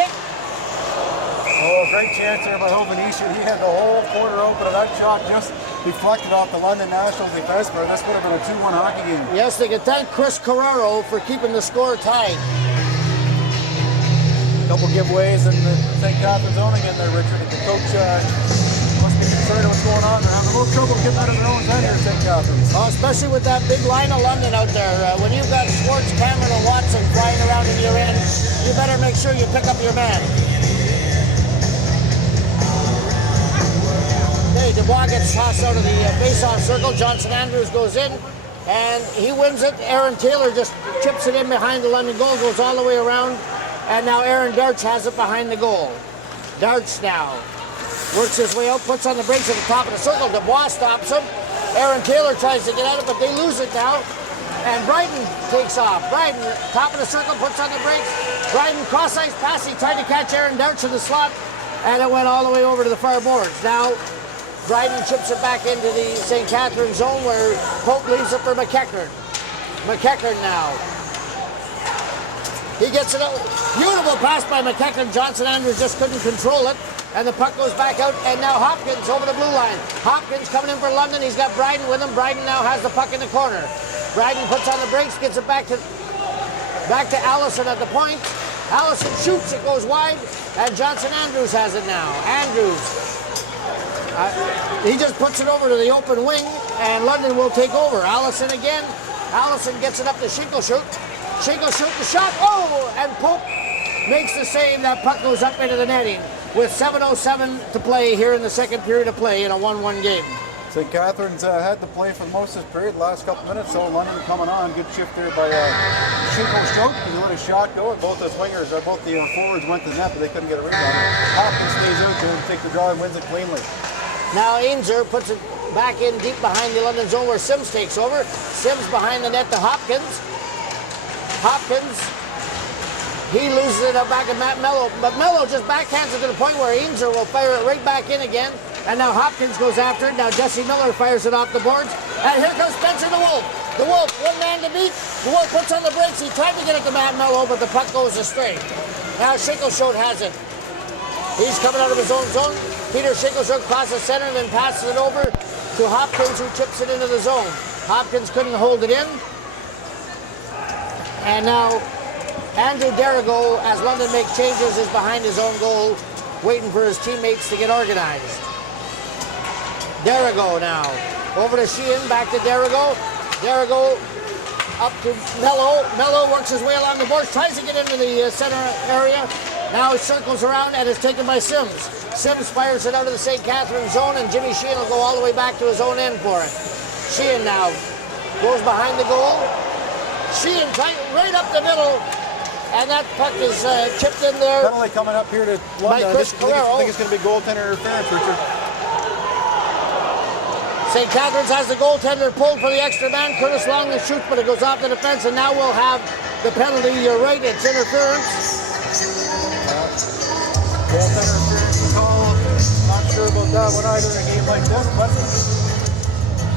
Oh, great chance there by Hovenish. He had the whole quarter open, and that shot just deflected off the London Nationals defenseman. This would have been a 2-1 hockey game. Yes, they can thank Chris Carraro for keeping the score tied. Couple giveaways in the St. Catharines zone again there, Richard. The coach must be concerned what's going on. They're having a little trouble getting out of their own end here at St. Catharines. Oh, especially with that big line of London out there. When you've got Schwartz, Cameron, and Watson flying around in your end, you better make sure you pick up your man. Dubois gets tossed out of the face-off circle. Johnson Andrews goes in, and he wins it. Aaron Taylor just chips it in behind the London goal, goes all the way around, and now Aaron Darch has it behind the goal. Darch now works his way out, puts on the brakes at the top of the circle. Dubois stops him. Aaron Taylor tries to get at it, but they lose it now, and Bryden takes off. Bryden, top of the circle, puts on the brakes. Bryden cross-ice pass. He tried to catch Aaron Darch in the slot, and it went all the way over to the far boards. Now, Bryden chips it back into the St. Catharines zone where Pope leaves it for McEachern. McEachern now. He gets it out. Beautiful pass by McEachern. Johnson Andrews just couldn't control it. And the puck goes back out. And now Hopkins over the blue line. Hopkins coming in for London. He's got Bryden with him. Bryden now has the puck in the corner. Bryden puts on the brakes, gets it back to Allison at the point. Allison shoots. It goes wide. And Johnson Andrews has it now. Andrews. He just puts it over to the open wing, and London will take over. Allison again. Allison gets it up to Shinkleshoot. Shinkleshoot the shot. Oh, and Pope makes the save. That puck goes up into the netting with 7:07 to play here in the second period of play in a 1-1 game. St. Catharines had to play for most of this period, last couple minutes, so London coming on. Good shift there by Shinkleshoot. He let a shot go, and both the swingers, both the forwards went to the net, but they couldn't get a rebound. Hopkins stays out there and takes the draw and wins it cleanly. Now Ainzer puts it back in deep behind the London zone where Sims takes over. Sims behind the net to Hopkins. Hopkins, he loses it up back to Matt Mello, but Mello just backhands it to the point where Ainzer will fire it right back in again. And now Hopkins goes after it. Now Jesse Miller fires it off the boards. And here comes Spencer the Wolf. The Wolf, one man to beat. The Wolf puts on the brakes. He tried to get it to Matt Mello, but the puck goes astray. Now Shinkleshoot has it. He's coming out of his own zone. Peter Shinkleshoot crosses center and then passes it over to Hopkins, who chips it into the zone. Hopkins couldn't hold it in. And now Andrew Derrigo, as London make changes, is behind his own goal, waiting for his teammates to get organized. Derrigo now. Over to Sheehan, back to Derrigo. Derrigo up to Mello. Mello works his way along the boards, tries to get into the center area. Now he circles around and is taken by Sims. Sims fires it out of the St. Catharines zone, and Jimmy Sheehan will go all the way back to his own end for it. Sheehan now goes behind the goal. Sheehan right up the middle, and that puck is chipped in there. Penalty coming up here to London. Chris Calero. I think it's going to be goaltender interference, Richard. St. Catharines has the goaltender pulled for the extra man. Curtis Longley shoots, but it goes off the defense, and now we'll have the penalty. You're right, it's interference. Goaltender interference call. Not sure about that one either in a game like this, but...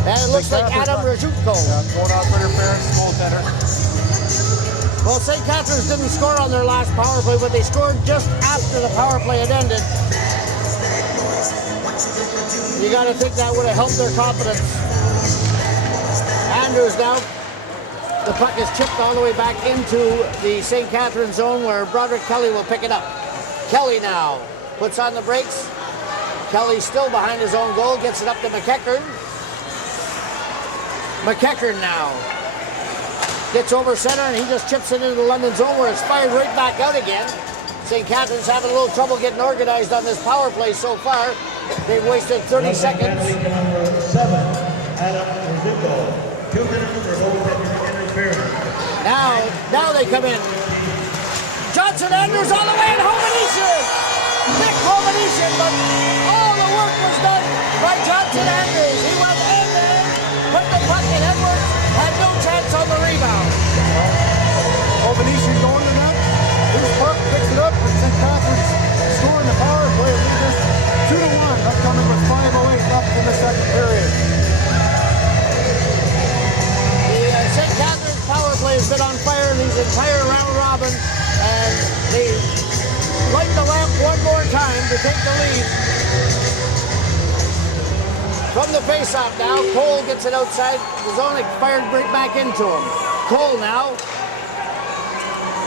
And it looks like Adam Rajutko. Yeah, going off for interference, goaltender. Well, St. Catharines didn't score on their last power play, but they scored just after the power play had ended. You got to think that would have helped their confidence. Andrews now. The puck is chipped all the way back into the St. Catharines zone where Broderick Kelly will pick it up. Kelly now puts on the brakes. Kelly still behind his own goal, gets it up to McEachern. McEachern now gets over center, and he just chips it into the London zone where it's fired right back out again. St. Catharines having a little trouble getting organized on this power play so far. They've wasted 30 seconds. Number 7, Adam Rajutko. 2 minutes for goaltender interference. Now they come in. Johnson Andrews all the way in Homenisian. Nick Homenisian, but all the work was done by Johnson Andrews. He went in there, put the puck in. Edwards had no chance on the rebound. Homenisian going to net. His puck picks it up, and St. Catharines scoring the power play. Lead this 2-1. Upcoming with 5:08 left in the second period. The St. Catharines power play has been on fire these entire round robin, and they light the lamp one more time to take the lead. From the face-off now, Cole gets it outside the zone. It fired right back into him. Cole now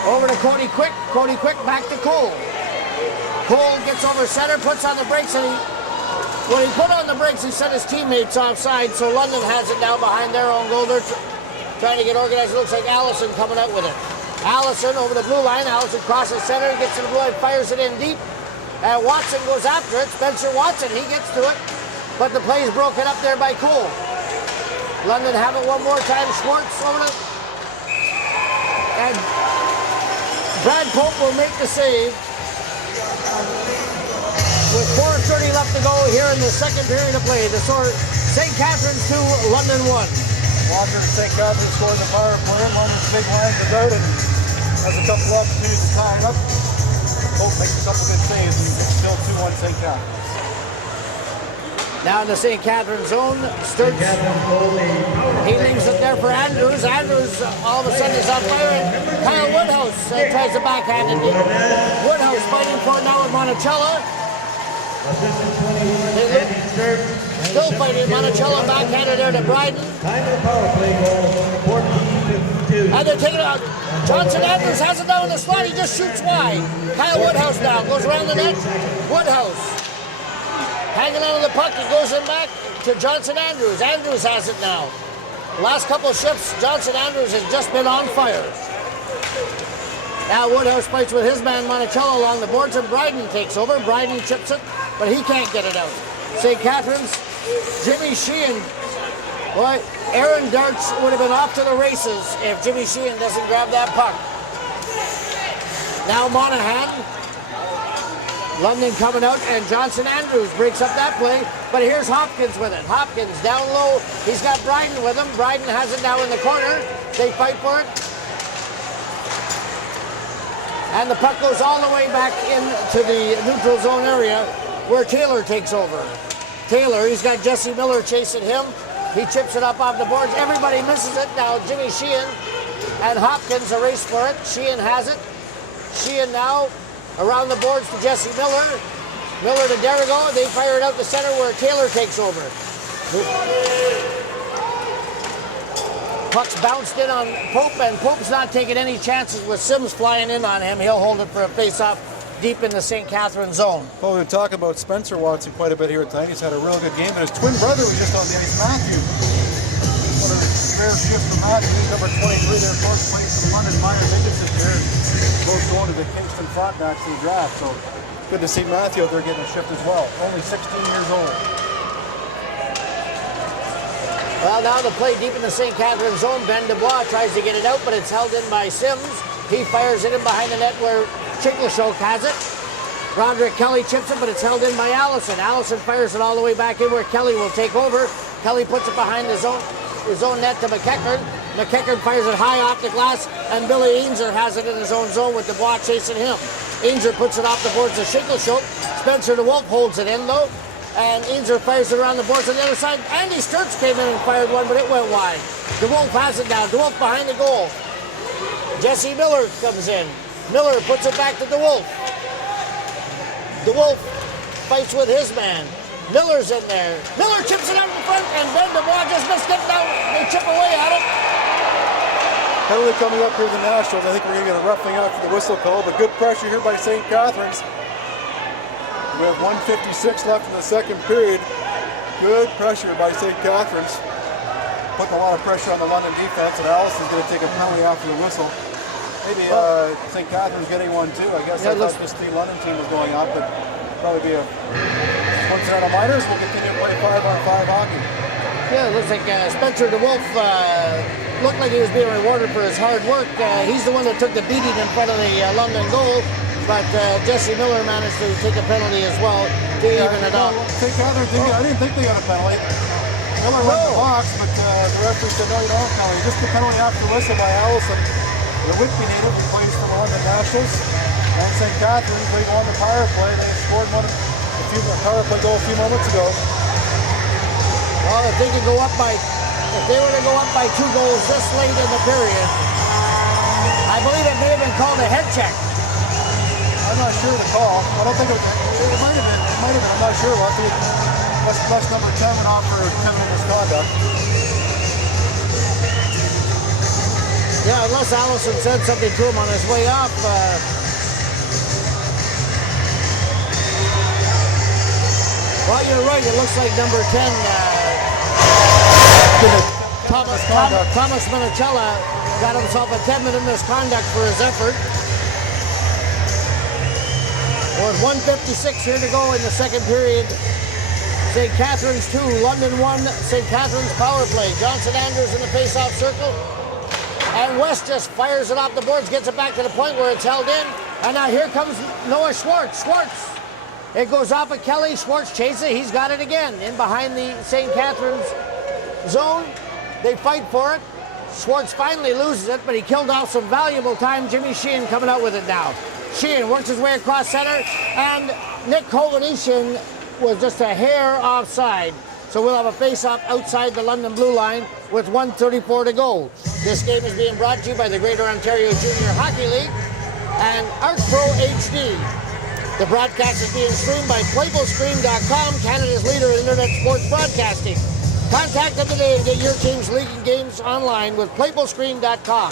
over to Cody Quick. Cody Quick back to Cole. Cole gets over center, puts on the brakes, and when he put on the brakes, he set his teammates offside, so London has it now behind their own goal. They're trying to get organized. It looks like Allison coming out with it. Allison over the blue line. Allison crosses center, gets to the blue line, fires it in deep. And Watson goes after it. Spencer Watson, he gets to it. But the play is broken up there by Cole. London have it one more time. Schwartz over to... And Brad Pope will make the save. With 4:30 left to go here in the second period of play. The score, St. Catharines 2, London 1. Walker and St. Catharines scoring the power play. London's big line is out and has a couple opportunities to tie it up. Pope makes a couple good saves and it's still 2-1 St. Catharines. Now in the St. Catharines zone, Sturts, he leaves it there for Andrews. Andrews all of a sudden is on fire, and Kyle Woodhouse tries to backhand it. Woodhouse fighting for it now with Monticello. Still fighting Monticello, backhanded there to Bryden. And they're taking it out. Johnson Andrews has it down in the slot, he just shoots wide. Kyle Woodhouse now goes around the net. Woodhouse hanging on to the puck, he goes in back to Johnson Andrews. Andrews has it now. Last couple of shifts, Johnson Andrews has just been on fire. Now Woodhouse fights with his man Monticello along the boards, and Bryden takes over. Bryden chips it, but he can't get it out. St. Catharines, Jimmy Sheehan. Boy, Aaron Darts would have been off to the races if Jimmy Sheehan doesn't grab that puck. Now Monahan. London coming out, and Johnson Andrews breaks up that play, but here's Hopkins with it. Hopkins down low, he's got Bryden with him. Bryden has it now in the corner. They fight for it. And the puck goes all the way back into the neutral zone area where Taylor takes over. Taylor, he's got Jesse Miller chasing him. He chips it up off the boards. Everybody misses it. Now Jimmy Sheehan and Hopkins a race for it. Sheehan has it. Sheehan now around the boards to Jesse Miller. Miller to Derrigo. They fire it out the center where Taylor takes over. Puck's bounced in on Pope, and Pope's not taking any chances with Sims flying in on him. He'll hold it for a face-off deep in the St. Catharines zone. Well, we've been talking about Spencer Watson quite a bit here tonight. He's had a real good game, and his twin brother was just on the ice, Matthew. What a rare shift from Matthew. He's number 23 there, of course, playing some London minor midgets this year. Both going to the Kingston Frontenacs in the draft, so good to see Matthew out there getting a shift as well. Only 16 years old. Well, now the play deep in the St. Catharines zone. Ben Dubois tries to get it out, but it's held in by Sims. He fires it in behind the net where Chicklashoke has it. Roderick Kelly chips it, but it's held in by Allison. Allison fires it all the way back in where Kelly will take over. Kelly puts it behind his own net to McEachern. McEachern fires it high off the glass, and Billy Ainser has it in his own zone with Dubois chasing him. Ainser puts it off the boards to Chicklashoke. Spencer DeWolf holds it in, though. And Ainser fires it around the boards on the other side. Andy Sturts came in and fired one, but it went wide. DeWolf has it now. DeWolf behind the goal. Jesse Miller comes in. Miller puts it back to DeWolf. DeWolf fights with his man. Miller's in there. Miller chips it out in front, and Ben Dubois just missed it down. They chip away at it. Penalty coming up here in the Nationals. I think we're going to get a roughing out for the whistle call, but good pressure here by St. Catharines. We have 1:56 left in the second period. Good pressure by St. Catharines. Putting a lot of pressure on the London defense, and Allison's going to take a penalty after the whistle. Maybe St. Catharines getting one too. I guess I thought this the London team was going up, but probably be a once out of minors. We'll continue to play 5-on-5 hockey. Yeah, it looks like Spencer DeWolf looked like he was being rewarded for his hard work. He's the one that took the beating in front of the London goal. But Jesse Miller managed to take a penalty as well to even it up. St. Catharines, I didn't think they got a penalty. Miller went to the box, but the referee said, no, you don't have a penalty. Just the penalty after the whistle by Allison. The Whitby native who plays for the London Nationals. And St. Catharines, they go on the power play. They scored one power play goal a few moments ago. Well, if they were to go up by 2 goals this late in the period, I believe it may have been called a head check. I'm not sure of the call. I don't think it might have been. I'm not sure. Well, I think plus number 10 went off for criminal misconduct. Yeah, unless Allison said something to him on his way off. Well, you're right. It looks like number 10, Thomas Minicella, got himself a 10-minute misconduct for his effort. With 1:56 here to go in the second period. St. Catharines 2, London 1, St. Catharines power play. Johnson Andrews in the face-off circle. And West just fires it off the boards, gets it back to the point where it's held in. And now here comes Noah Schwartz. It goes off of Kelly. Schwartz chases it. He's got it again in behind the St. Catharines zone. They fight for it. Schwartz finally loses it, but he killed off some valuable time. Jimmy Sheehan coming out with it now. Sheehan works his way across center, and Nick Hovhannisyan was just a hair offside. So we'll have a face-off outside the London blue line with 1:34 to go. This game is being brought to you by the Greater Ontario Junior Hockey League and ArtPro HD. The broadcast is being streamed by PlayBookStream.com, Canada's leader in internet sports broadcasting. Contact them today and get your team's league and games online with PlayBookScreen.com.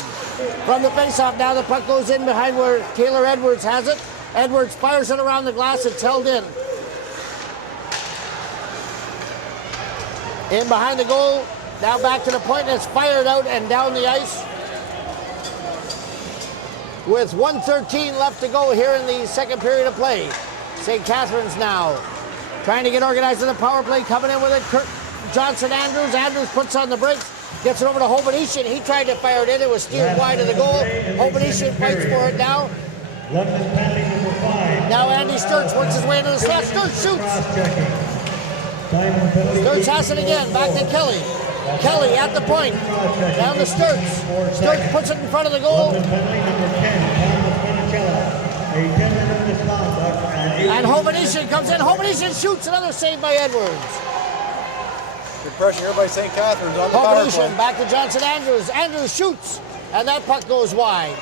From the face-off now, the puck goes in behind where Taylor Edwards has it. Edwards fires it around the glass. It's held in. In behind the goal. Now back to the point. And it's fired out and down the ice. With 1:13 left to go here in the second period of play. St. Catharines now trying to get organized in the power play. Coming in with it. Johnson Andrews. Andrews puts on the brakes. Gets it over to Hovhannisyan. He tried to fire it in. It was steered wide of the goal. Hovhannisyan fights for it now. Now Andy Sturts works his way into the slot. Sturts shoots. Sturts has it again. Back to Kelly. Kelly at the point. Down to Sturts. Sturts puts it in front of the goal. And Hovhannisyan comes in. Hovhannisyan shoots. Another save by Edwards. Good pressure here by St. Catharines on the power play. Back to Johnson Andrews. Andrews shoots. And that puck goes wide.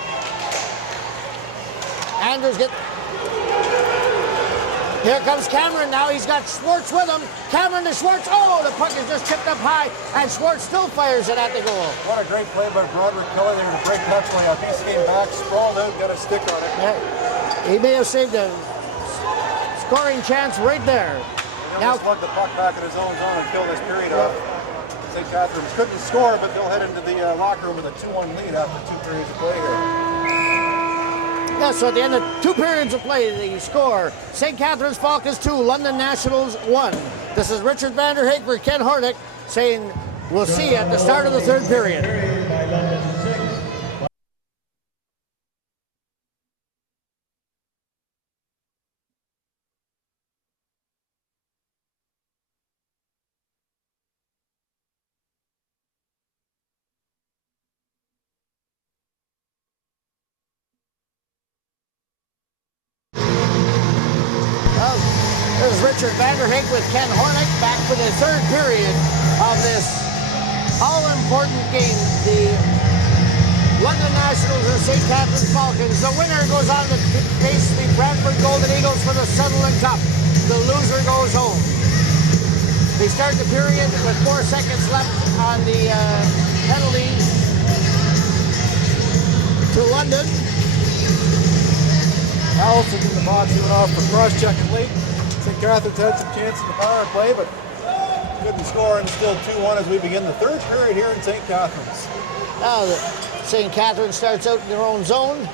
Here comes Cameron now. He's got Schwartz with him. Cameron to Schwartz. Oh, the puck is just chipped up high, and Schwartz still fires it at the goal. What a great play by Broderick Kelly there to break that play up. He came back, sprawled out, got a stick on it. Yeah. He may have saved a scoring chance right there. He'll just lug the puck back in his own zone and kill this period off. St. Catharines couldn't score, but they'll head into the locker room with a 2-1 lead after 2 periods of play here. Yeah, so at the end of 2 periods of play, the score, St. Catharines Falcons 2, London Nationals 1. This is Richard Vanderhaeghe for Ken Hornick saying we'll see you at the start of the 3rd period. By London 6. This is Richard Vanderhaeghe with Ken Hornick back for the 3rd period of this all-important game. The London Nationals and St. Catharines Falcons. The winner goes on to face the Brantford Golden Eagles for the Sutherland Cup. The loser goes home. They start the period with 4 seconds left on the penalty to London. Allison in the box, he went off for cross-checking late. St. Catharines had some chances in the power play, but couldn't score, and still 2-1 as we begin the 3rd period here in St. Catharines. Now, St. Catharines starts out in their own zone.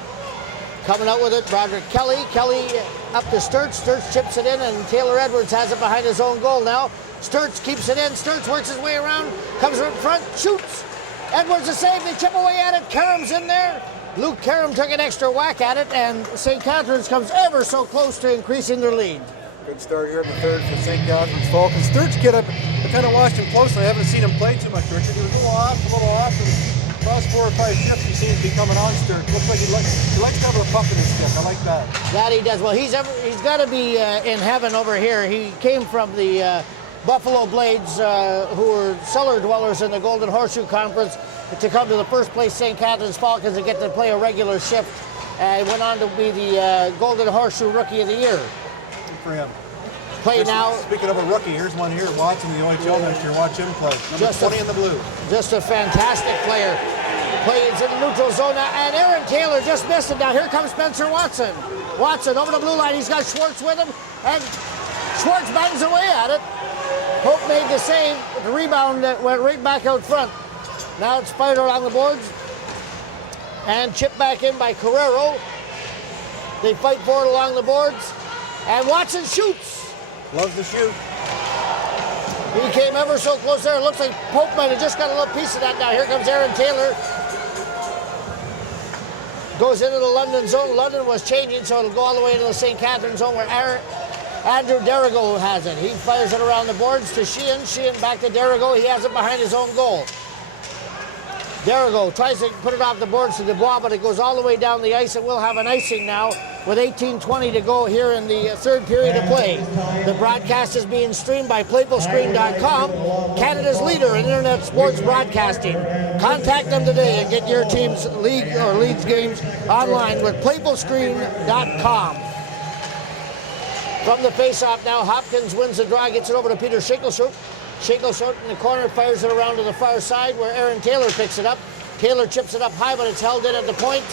Coming out with it, Broderick Kelly. Kelly up to Sturts. Sturts chips it in, and Taylor Edwards has it behind his own goal now. Sturts keeps it in. Sturts works his way around, comes right in front, shoots. Edwards a save. They chip away at it. Karam's in there. Luke Karam took an extra whack at it, and St. Catharines comes ever so close to increasing their lead. Good start here in the 3rd for St. Catharines Falcons. Sturts kid, I kind of watched him closely. I haven't seen him play too much, Richard. He was a little off, and across 4 or 5 shifts he seems to be coming on Sturts. Looks like he likes to have a puck in his stick. I like that. That he does. Well, he's got to be in heaven over here. He came from the Buffalo Blades, who were cellar dwellers in the Golden Horseshoe Conference, to come to the first place St. Catharines Falcons and get to play a regular shift. He went on to be the Golden Horseshoe Rookie of the Year. Good for him. Play now. Speaking of a rookie, here's one here. Watson in the OHL next year. Watch him play. Number 20 in the blue. Just a fantastic player. Plays in the neutral zone now, and Aaron Taylor just missed it. Now here comes Spencer Watson. Watson over the blue line. He's got Schwartz with him, and Schwartz bangs away at it. Hope made the save. The rebound went right back out front. Now it's fired along the boards and chipped back in by Carrero. They fight for it along the boards, and Watson shoots. Loves to shoot. He came ever so close there. It looks like Pope might have just got a little piece of that now. Here comes Aaron Taylor. Goes into the London zone. London was changing, so it'll go all the way to the St. Catharines zone where Andrew Derrigo has it. He fires it around the boards to Sheehan. Sheehan back to Derrigo. He has it behind his own goal. Derrigo tries to put it off the boards to Dubois, but it goes all the way down the ice, and we'll have an icing now with 18:20 to go here in the 3rd period of play. The broadcast is being streamed by PlayfulScreen.com, Canada's leader in internet sports broadcasting. Contact them today and get your team's league or Leeds games online with PlayfulScreen.com. From the face-off now, Hopkins wins the draw, gets it over to Peter Shinkleshort. Shinkleshort in the corner fires it around to the far side where Aaron Taylor picks it up. Taylor chips it up high, but it's held in at the point.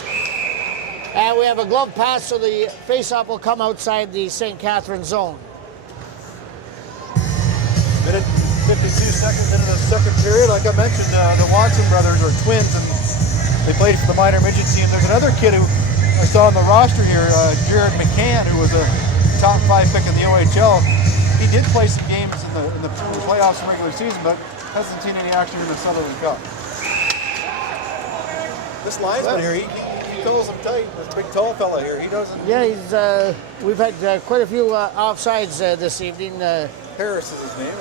And we have a glove pass, so the face-off will come outside the St. Catharines zone. Minute 52 seconds into the 2nd period. Like I mentioned, the Watson brothers are twins, and they played for the minor midget team. There's another kid who I saw on the roster here, Jared McCann, who was a top 5 pick in the OHL. He did play some games in the playoffs and regular season, but hasn't seen any action in the Sutherland Cup. This linesman here, he calls him tight. This big tall fella here, he doesn't. Yeah, he's. We've had quite a few offsides this evening. Harris is his name.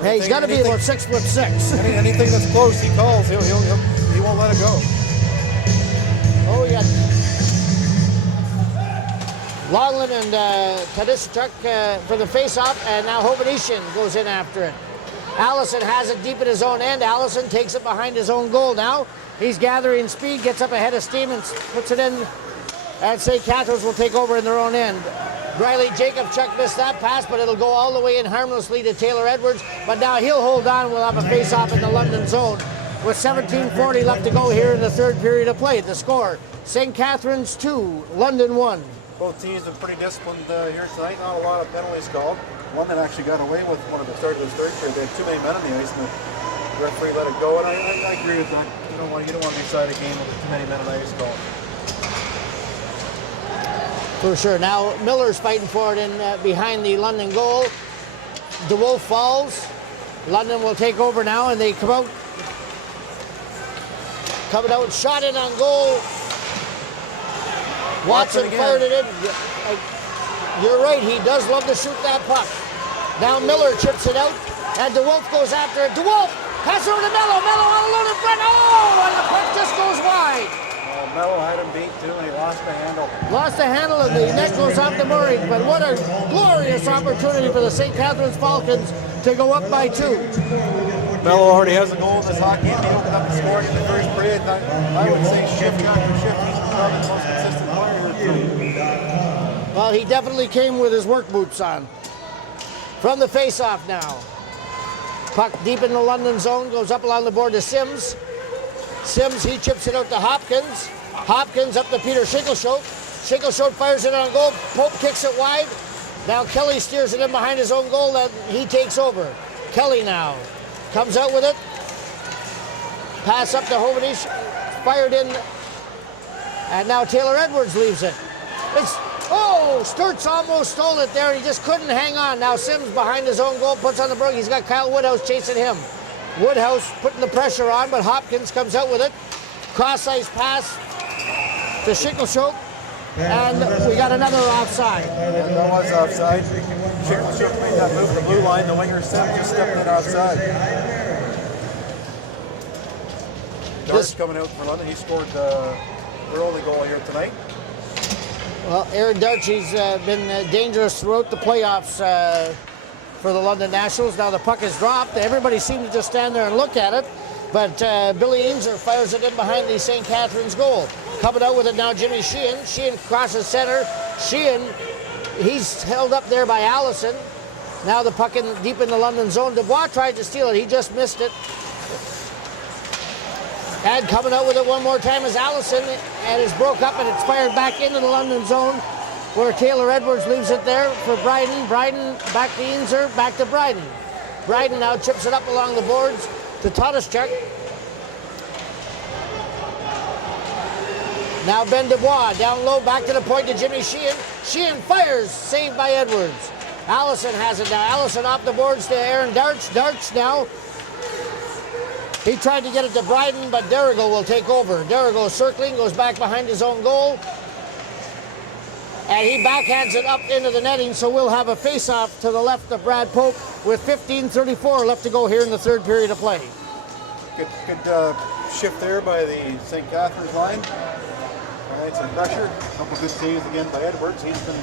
Hey, he's got to be about 6'6". Anything that's close, he calls. He won't let it go. Oh yeah. Longland and Tadishchuk for the face-off, and now Hovanesian goes in after it. Allison has it deep in his own end. Allison takes it behind his own goal now. He's gathering speed, gets up ahead of steam, and puts it in, and St. Catharines will take over in their own end. Riley Jacobchuk missed that pass, but it'll go all the way in harmlessly to Taylor Edwards. But now he'll hold on. We'll have a face-off in the London zone with 17:40 left to go here in the third period of play. The score, St. Catharines 2, London 1. Both teams have pretty disciplined here tonight. Not a lot of penalties called. London actually got away with one at the start of the third period. They had too many men on the ice, and the referee let it go. And I agree with that. You don't want to decide a game with too many men on the ice called. For sure. Now Miller's fighting for it in behind the London goal. DeWolf falls. London will take over now, and they come out. Coming out, shot it on goal. Watson fired it in. You're right, he does love to shoot that puck. Now Miller chips it out, and DeWolf goes after it. DeWolf, pass over to Mello. Mello all alone in front. Oh, and the puck just goes wide. Mello had him beat too, and he lost the handle. Lost the handle, and the net goes off the mooring. But what a glorious opportunity for the St. Catharines Falcons to go up by 2. Mello already has a goal in this hockey game. He opened up the scoring in the first period. I would say shift after shift, he's probably the most consistent player here. Well, he definitely came with his work boots on. From the face-off now. Puck deep in the London zone, goes up along the board to Sims. Sims, he chips it out to Hopkins. Hopkins up to Peter Shinkleshote. Shinkleshote fires it on goal. Pope kicks it wide. Now Kelly steers it in behind his own goal, and he takes over. Kelly now comes out with it. Pass up to Hovenish. Fired in. And now Taylor Edwards leaves it. Sturtz almost stole it there. He just couldn't hang on. Now Sims behind his own goal, puts on the brogue. He's got Kyle Woodhouse chasing him. Woodhouse putting the pressure on, but Hopkins comes out with it. Cross-ice pass to Shinkleshote. And we got another offside. And that was offside. Shinkleshote made that move to the blue line. The winger just stepped in offside. Dart's coming out for London. He scored their only goal here tonight. Well, Aaron Darchie's been dangerous throughout the playoffs for the London Nationals. Now the puck is dropped. Everybody seems to just stand there and look at it. But Billy Ainser fires it in behind the St. Catharines goal. Coming out with it now, Jimmy Sheehan. Sheehan crosses center. Sheehan, he's held up there by Allison. Now the puck deep in the London zone. Dubois tried to steal it. He just missed it. And coming out with it one more time is Allison, and it's broke up, and it's fired back into the London zone, where Taylor Edwards leaves it there for Bryden. Bryden back to Ainser, back to Bryden. Bryden now chips it up along the boards to Todeszczuk. Now Ben Dubois down low, back to the point to Jimmy Sheehan. Sheehan fires, saved by Edwards. Allison has it now. Allison off the boards to Aaron Darch. Darch now. He tried to get it to Bryden, but Derrigo will take over. Derrigo circling, goes back behind his own goal. And he backhands it up into the netting, so we'll have a face-off to the left of Brad Pope with 15:34 left to go here in the third period of play. Good shift there by the St. Catharines line. All right, some pressure. A couple good saves again by Edwards. He's been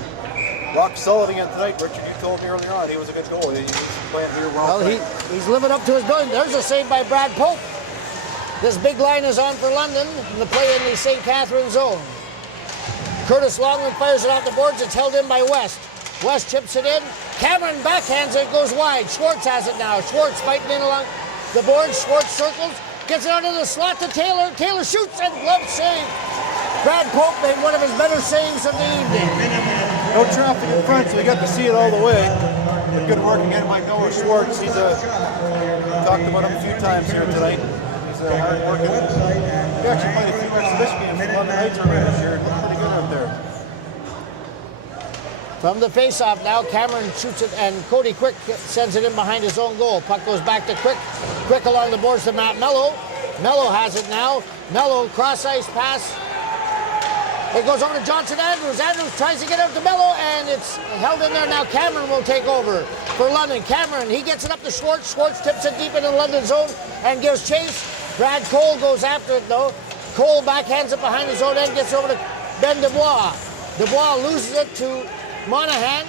rock solid again tonight. Richard, you told me earlier on he was a good goalie. He's playing here well. Well, he's living up to his billing. There's a save by Brad Pope. This big line is on for London, and the play in the St. Catharines zone. Curtis Longland fires it off the boards. It's held in by West. West chips it in. Cameron backhands it, goes wide. Schwartz has it now. Schwartz fighting in along the boards. Schwartz circles, gets it out of the slot to Taylor. Taylor shoots and glove save. Brad Pope made one of his better saves of the evening. No traffic in front, so you got to see it all the way. But good work again by Noah Schwartz. He's talked about him a few times here tonight. He's hard working. We actually played a few exhibition games in London Knights already this year. It looked pretty good out there. From the face-off now, Cameron shoots it, and Cody Quick sends it in behind his own goal. Puck goes back to Quick. Quick along the boards to Matt Mello. Mello has it now. Mello, cross-ice pass. It goes over to Johnson Andrews. Andrews tries to get out to Mello, and it's held in there now. Cameron will take over for London. Cameron, he gets it up to Schwartz. Schwartz tips it deep into the London zone and gives chase. Brad Cole goes after it, though. Cole backhands it behind his own end, gets over to Ben Dubois. Dubois loses it to Monahan,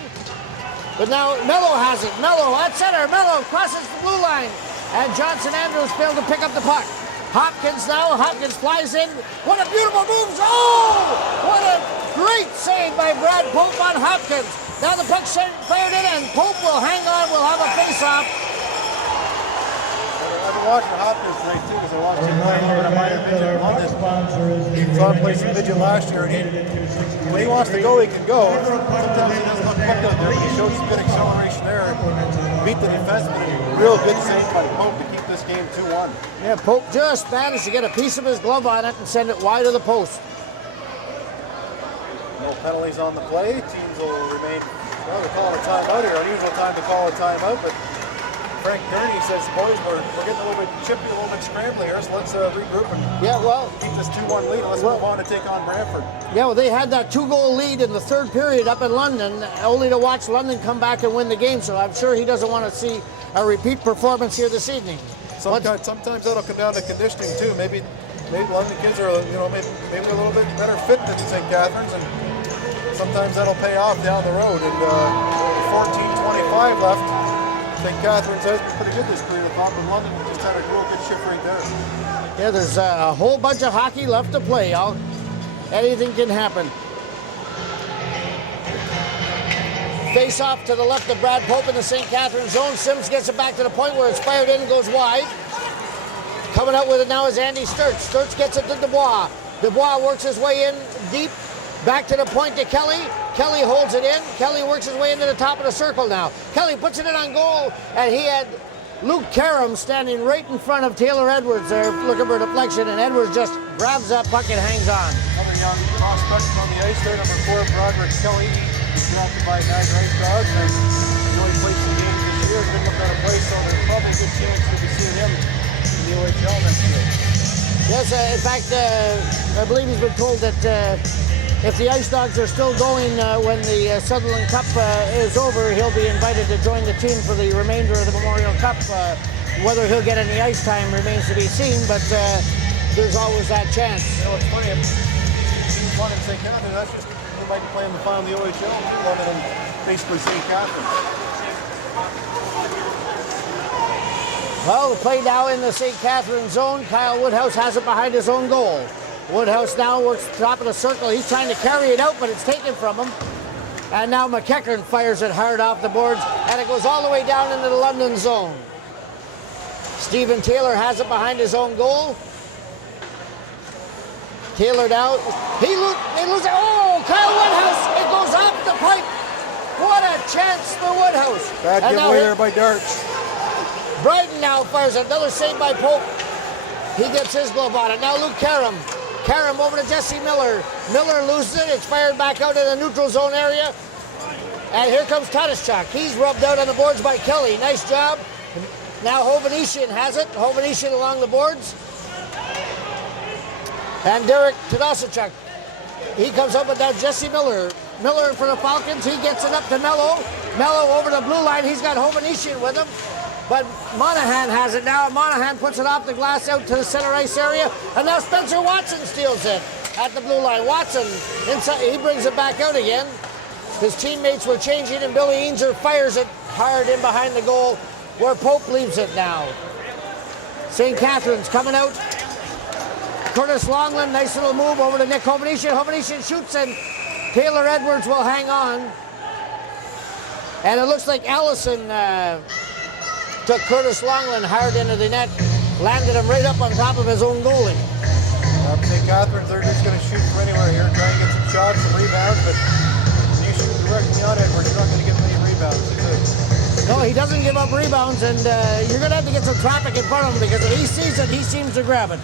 but now Mello has it. Mello at center. Mello crosses the blue line, and Johnson Andrews failed to pick up the puck. Hopkins now. Hopkins flies in. What a beautiful move. Oh! What a great save by Brad Pope on Hopkins. Now the puck fired in, and Pope will hang on. We'll have a face-off. I've been watching Hopkins tonight too, because I watched him play a little bit of minor midget in London. He saw him play some midget last year, and when he wants to go, he can go. Sometimes he doesn't look quick out there, but he shows some good acceleration there. Beat the defenseman, and real good save by Pope to keep this game 2-1. Yeah, Pope just managed to get a piece of his glove on it and send it wide of the post. No penalties on the play. Teams will remain, well, they're calling a timeout here. Unusual time to call a timeout, but Frank Gurney says, boys, we're getting a little bit chippy, a little bit scrambly here, so let's regroup and keep this 2-1 lead, and let's move on to take on Brantford. Yeah, well, they had that 2-goal lead in the third period up in London, only to watch London come back and win the game, so I'm sure he doesn't want to see a repeat performance here this evening. Sometimes that'll come down to conditioning too. Maybe London kids are, maybe a little bit better fit than St. Catharines, and sometimes that'll pay off down the road. And 14:25 left. St. Catharines has been pretty good this period of thought, but London just had a real good shift right there. Yeah, there's a whole bunch of hockey left to play. Anything can happen. Face off to the left of Brad Pope in the St. Catharines zone. Sims gets it back to the point where it's fired in and goes wide. Coming out with it now is Andy Sturts. Sturts gets it to Dubois. Dubois works his way in deep. Back to the point to Kelly. Kelly holds it in. Kelly works his way into the top of the circle now. Kelly puts it in on goal, and he had Luke Karam standing right in front of Taylor Edwards there looking for deflection, and Edwards just grabs that puck and hangs on. Another young prospect on the ice there, number 4, Broderick Kelly. Drafted by Niagara Ice Dogs, and he only played some games this year. Didn't look out of place, so there's probably a good chance we'll be seeing him in the OHL next year. Yes, in fact, I believe he's been told that if the Ice Dogs are still going when the Sutherland Cup is over, he'll be invited to join the team for the remainder of the Memorial Cup. Whether he'll get any ice time remains to be seen, but there's always that chance. You know, it's funny, teams want to St. Catharines, that's just, we might be playing the final of the OHL, rather than basically St. Catharines. Well, the play now in the St. Catharines zone. Kyle Woodhouse has it behind his own goal. Woodhouse now works top of the circle. He's trying to carry it out, but it's taken from him. And now McEachern fires it hard off the boards, and it goes all the way down into the London zone. Stephen Taylor has it behind his own goal. Taylor now, he loses it. Oh, Kyle Woodhouse, it goes off the pipe. What a chance for Woodhouse. Bad giveaway there by Darts. Bryden now fires another save by Pope. He gets his glove on it. Now Luke Karam. Karam over to Jesse Miller. Miller loses it. It's fired back out in the neutral zone area. And here comes Tadishchuk. He's rubbed out on the boards by Kelly. Nice job. Now Hovanesian has it. Hovanesian along the boards. And Derek Tadashchuk. He comes up with that Jesse Miller. Miller for the Falcons. He gets it up to Mello. Mello over the blue line. He's got Hovanesian with him. But Monahan has it now. Monahan puts it off the glass out to the center ice area. And now Spencer Watson steals it at the blue line. Watson, inside, he brings it back out again. His teammates were changing, and Billy Ainser fires it hard in behind the goal where Pope leaves it now. St. Catharines coming out. Curtis Longland, nice little move over to Nick Hovanesian. Hovanesian shoots, and Taylor Edwards will hang on. And it looks like Allison took Curtis Longland hard into the net, landed him right up on top of his own goalie. St. Catharines, they're just going to shoot from anywhere here, try and get some shots, some rebounds, but when you shoot directly on Edwards, you're not going to get many rebounds. No, he doesn't give up rebounds, and you're going to have to get some traffic in front of him, because if he sees it, he seems to grab it.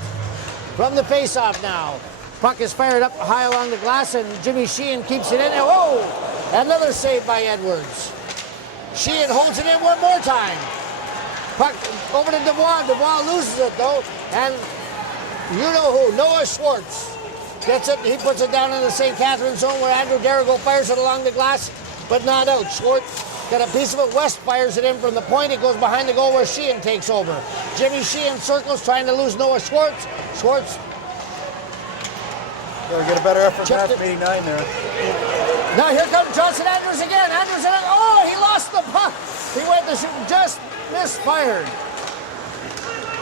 From the face-off now. Puck is fired up high along the glass, and Jimmy Sheehan keeps it in. And whoa! Another save by Edwards. Sheehan holds it in one more time. Puck over to Dubois. Dubois loses it, though. And you know who, Noah Schwartz gets it. He puts it down in the St. Catharines zone where Andrew Darrigo fires it along the glass, but not out. Schwartz got a piece of it. West fires it in from the point. It goes behind the goal where Sheehan takes over. Jimmy Sheehan circles, trying to lose Noah Schwartz. Schwartz. Gotta get a better effort than that from 89 there. Now here comes Johnson Andrews again. Andrews in it. Oh, he lost the puck. He went to shoot, just misfired.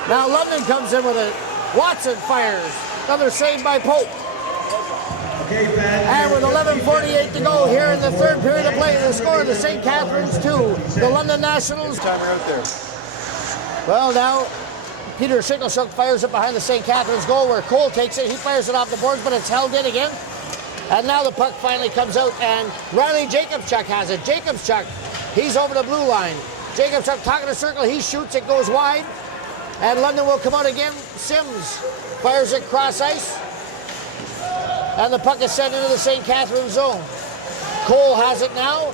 Now London comes in with it. Watson fires. Another save by Pope. And with 11:48 to go here in the third period of play, the score of the St. Catharines 2, the London Nationals. Timer out there. Well, now Peter Schickleshoek fires it behind the St. Catharines goal where Cole takes it. He fires it off the boards, but it's held in again. And now the puck finally comes out, and Riley Jacobchuk has it. Jacobchuk, he's over the blue line. Jacobchuk talking to circle, he shoots, it goes wide. And London will come out again. Sims fires it cross ice. And the puck is sent into the St. Catharines zone. Cole has it now.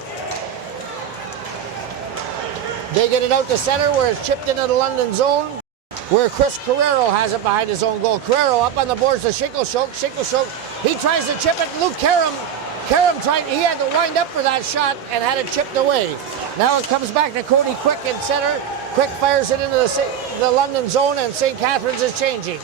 They get it out to center where it's chipped into the London zone, where Chris Carrero has it behind his own goal. Carrero up on the boards to Schickleshoek. Schickleshoek, he tries to chip it. Luke Karam tried, he had to wind up for that shot and had it chipped away. Now it comes back to Cody Quick in center. Quick fires it into the London zone, and St. Catharines is changing.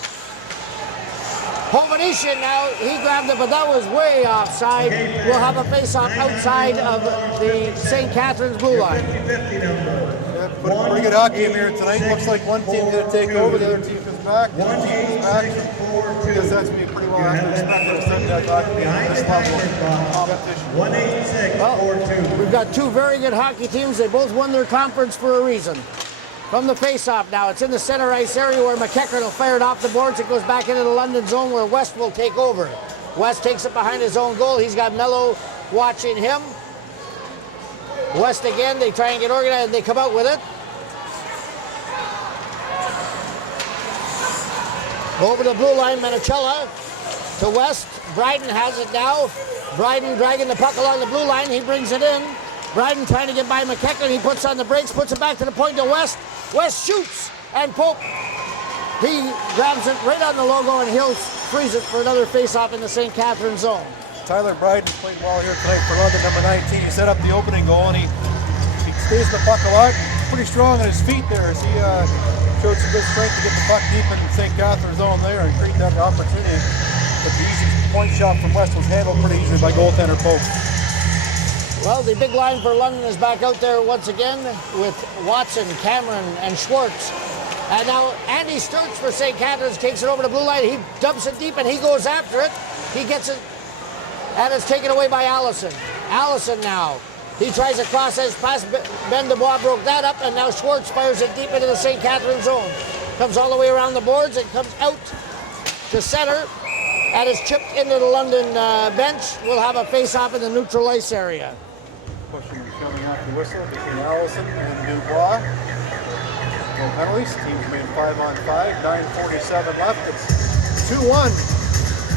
Hovnician now, he grabbed it, but that was way offside. We'll have a face-off outside of the St. Catharines blue line. Yeah, pretty good hockey in here tonight. Looks like one team's going to take over, the other team comes back. The other team comes back. I guess that's going to be pretty well expected to send that hockey at this level of competition. Well, we've got two very good hockey teams. They both won their conference for a reason. From the face-off now, it's in the center ice area where McEachern will fire it off the boards. It goes back into the London zone where West will take over. West takes it behind his own goal. He's got Mello watching him. West again, they try and get organized, and they come out with it. Over the blue line, Manicella to West. Bryden has it now. Bryden dragging the puck along the blue line. He brings it in. Bryden trying to get by McEachern. He puts on the brakes, puts it back to the point to West. West shoots, and Pope, he grabs it right on the logo, and he'll freeze it for another face-off in the St. Catharines zone. Tyler Bryden played well here tonight for London, number 19. He set up the opening goal, and he stays the puck a lot. Pretty strong on his feet there as he showed some good strength to get the puck deep in the St. Catharines zone there and create that opportunity. But the easy point shot from West was handled pretty easily by goaltender Pope. Well, the big line for London is back out there once again with Watson, Cameron, and Schwartz. And now Andy Sturts for St. Catharines takes it over the blue line. He dumps it deep, and he goes after it. He gets it, and it's taken away by Allison. Allison now. He tries a cross-ice pass. Ben Dubois broke that up, and now Schwartz fires it deep into the St. Catharines zone. Comes all the way around the boards. It comes out to center, and is chipped into the London bench. We'll have a face-off in the neutral ice area. Pushing and shoving off the whistle between Allison and Dubois. No penalties. Teams made 5-on-5. 9:47 left. It's 2-1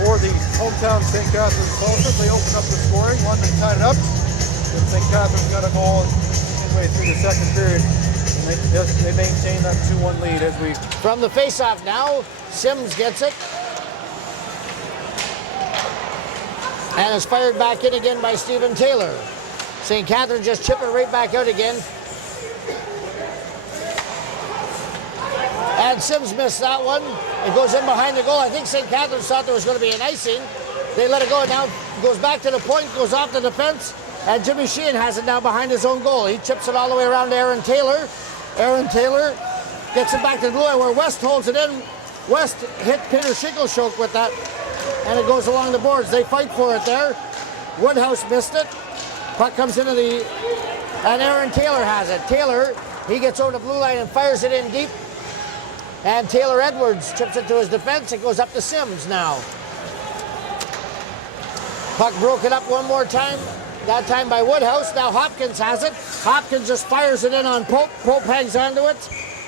for the hometown St. Catharines Falcons. They open up the scoring. London tied it up. And St. Catharines got a goal midway through the second period. And they maintain that 2-1 lead as we... From the face-off now, Sims gets it. And is fired back in again by Stephen Taylor. St. Catharines just chip it right back out again. And Sims missed that one. It goes in behind the goal. I think St. Catharines thought there was going to be an icing. They let it go. Now goes back to the point, goes off the defense. And Jimmy Sheehan has it now behind his own goal. He chips it all the way around to Aaron Taylor. Aaron Taylor gets it back to the blue line where West holds it in. West hit Peter Schickleshoek with that. And it goes along the boards. They fight for it there. Woodhouse missed it. Puck comes into the, and Aaron Taylor has it. Taylor, he gets over the blue line and fires it in deep. And Taylor Edwards chips it to his defense. It goes up to Sims now. Puck broken up one more time, that time by Woodhouse. Now Hopkins has it. Hopkins just fires it in on Pope. Pope hangs onto it.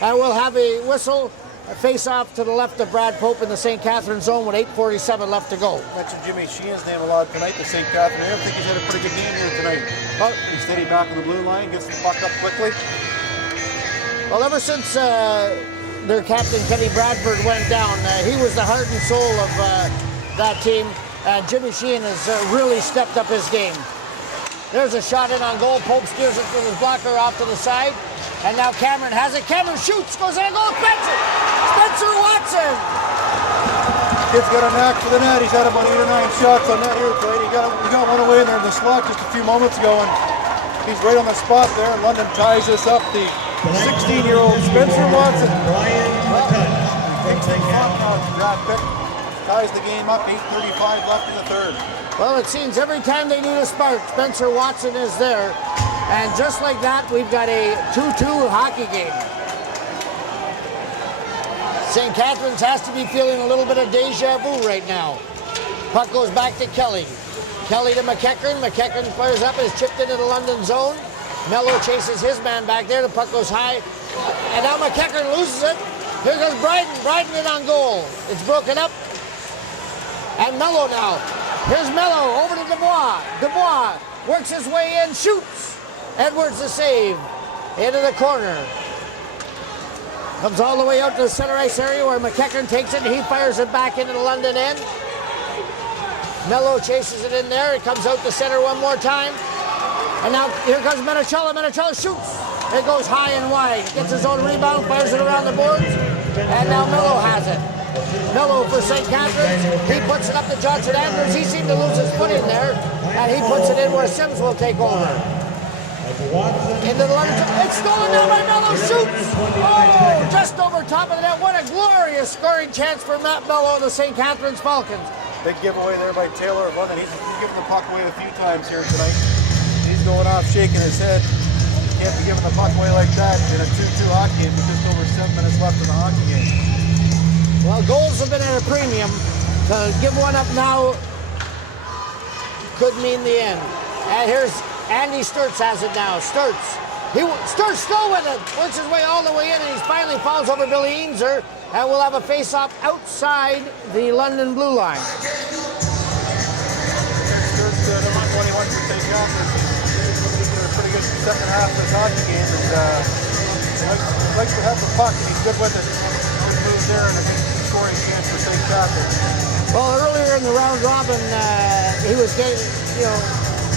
And we'll have a whistle. A face-off to the left of Brad Pope in the St. Catharines zone with 8:47 left to go. Mentioned Jimmy Sheehan's name a lot tonight, the St. Catharines. I think he's had a pretty good game here tonight. Well, he's steady back on the blue line, gets the puck up quickly. Well, ever since their captain Kenny Bradford went down, he was the heart and soul of that team. Jimmy Sheehan has really stepped up his game. There's a shot in on goal. Pope steers it from his blocker off to the side. And now Cameron has it. Cameron shoots, goes in, goal. Spencer Watson. Kid's got a knack for the net. He's had about 8 or 9 shots on net here tonight. He got one away there in the slot just a few moments ago, and he's right on the spot there. And London ties this up. The 16-year-old Spencer Watson. Takes the draft pick. Ties the game up. 8:35 left in the third. Well, it seems every time they need a spark, Spencer Watson is there. And just like that, we've got a 2-2 hockey game. St. Catharines has to be feeling a little bit of deja vu right now. Puck goes back to Kelly. Kelly to McEachern. McEachern fires up and is chipped into the London zone. Mello chases his man back there. The puck goes high. And now McEachern loses it. Here goes Bryden. Bryden in on goal. It's broken up. And Mello now. Here's Mello over to Dubois. Dubois works his way in, shoots. Edwards the save. Into the corner. Comes all the way out to the center ice area where McEachern takes it and he fires it back into the London end. Mello chases it in there. It comes out to center one more time. And now here comes Menachella. Menachella shoots. It goes high and wide. Gets his own rebound, fires it around the boards. And now Mello has it. Mello for St. Catharines. He puts it up to Johnson Andrews. He seemed to lose his footing there. And he puts it in where Sims will take over. Into the London. It's stolen down by Mello. Shoots. Oh, just over top of the net. What a glorious scoring chance for Matt Mello and the St. Catharines Falcons. Big giveaway there by Taylor of London. He's given the puck away a few times here tonight. He's going off shaking his head. Can't be giving the puck away like that in a 2-2 hockey game with just over 7 minutes left in the hockey game. Well, goals have been at a premium. To give one up now could mean the end. And here's Andy Sturts has it now. Sturts still with it. Works his way all the way in and he finally falls over Billy Eameser. And we'll have a face-off outside the London blue line. Sturts, number 21 for St. Catharines. He's doing a pretty good second half of this hockey game. And he likes to have the puck. He's good with it. Good move there and a good scoring chance for St. Catharines. Well, earlier in the round robin, he was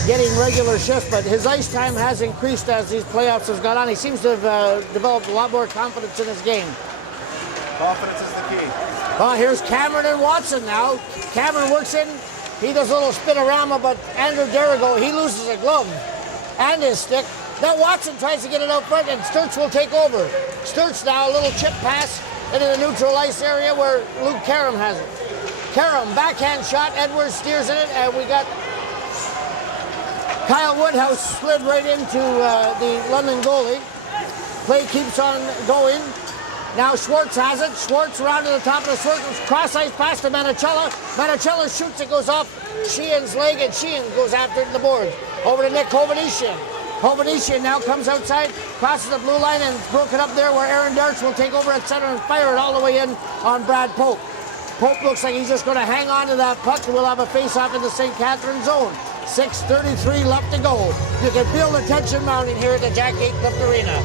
getting regular shifts, but his ice time has increased as these playoffs have gone on. He seems to have developed a lot more confidence in his game. Confidence is the key. Well, here's Cameron and Watson now. Cameron works in. He does a little spinorama, but Andrew Derigo, he loses a glove and his stick. Now Watson tries to get it out front, and Sturts will take over. Sturts now, a little chip pass into the neutral ice area where Luke Karam has it. Karam, backhand shot. Edwards steers in it, and we got Kyle Woodhouse slid right into the London goalie. Play keeps on going. Now Schwartz has it. Schwartz around to the top of the circle. Cross ice pass to Menachella. Menachella shoots. It goes off Sheehan's leg, and Sheehan goes after it in the boards. Over to Nick Hovhannisyan. Hovhannisyan now comes outside, crosses the blue line, and broken up there where Aaron Darts will take over at center and fire it all the way in on Brad Pope. Pope looks like he's just going to hang on to that puck, and we'll have a face-off in the St. Catharines zone. 6:33 left to go. You can feel the tension mounting here at the Jack Gatecliff Arena.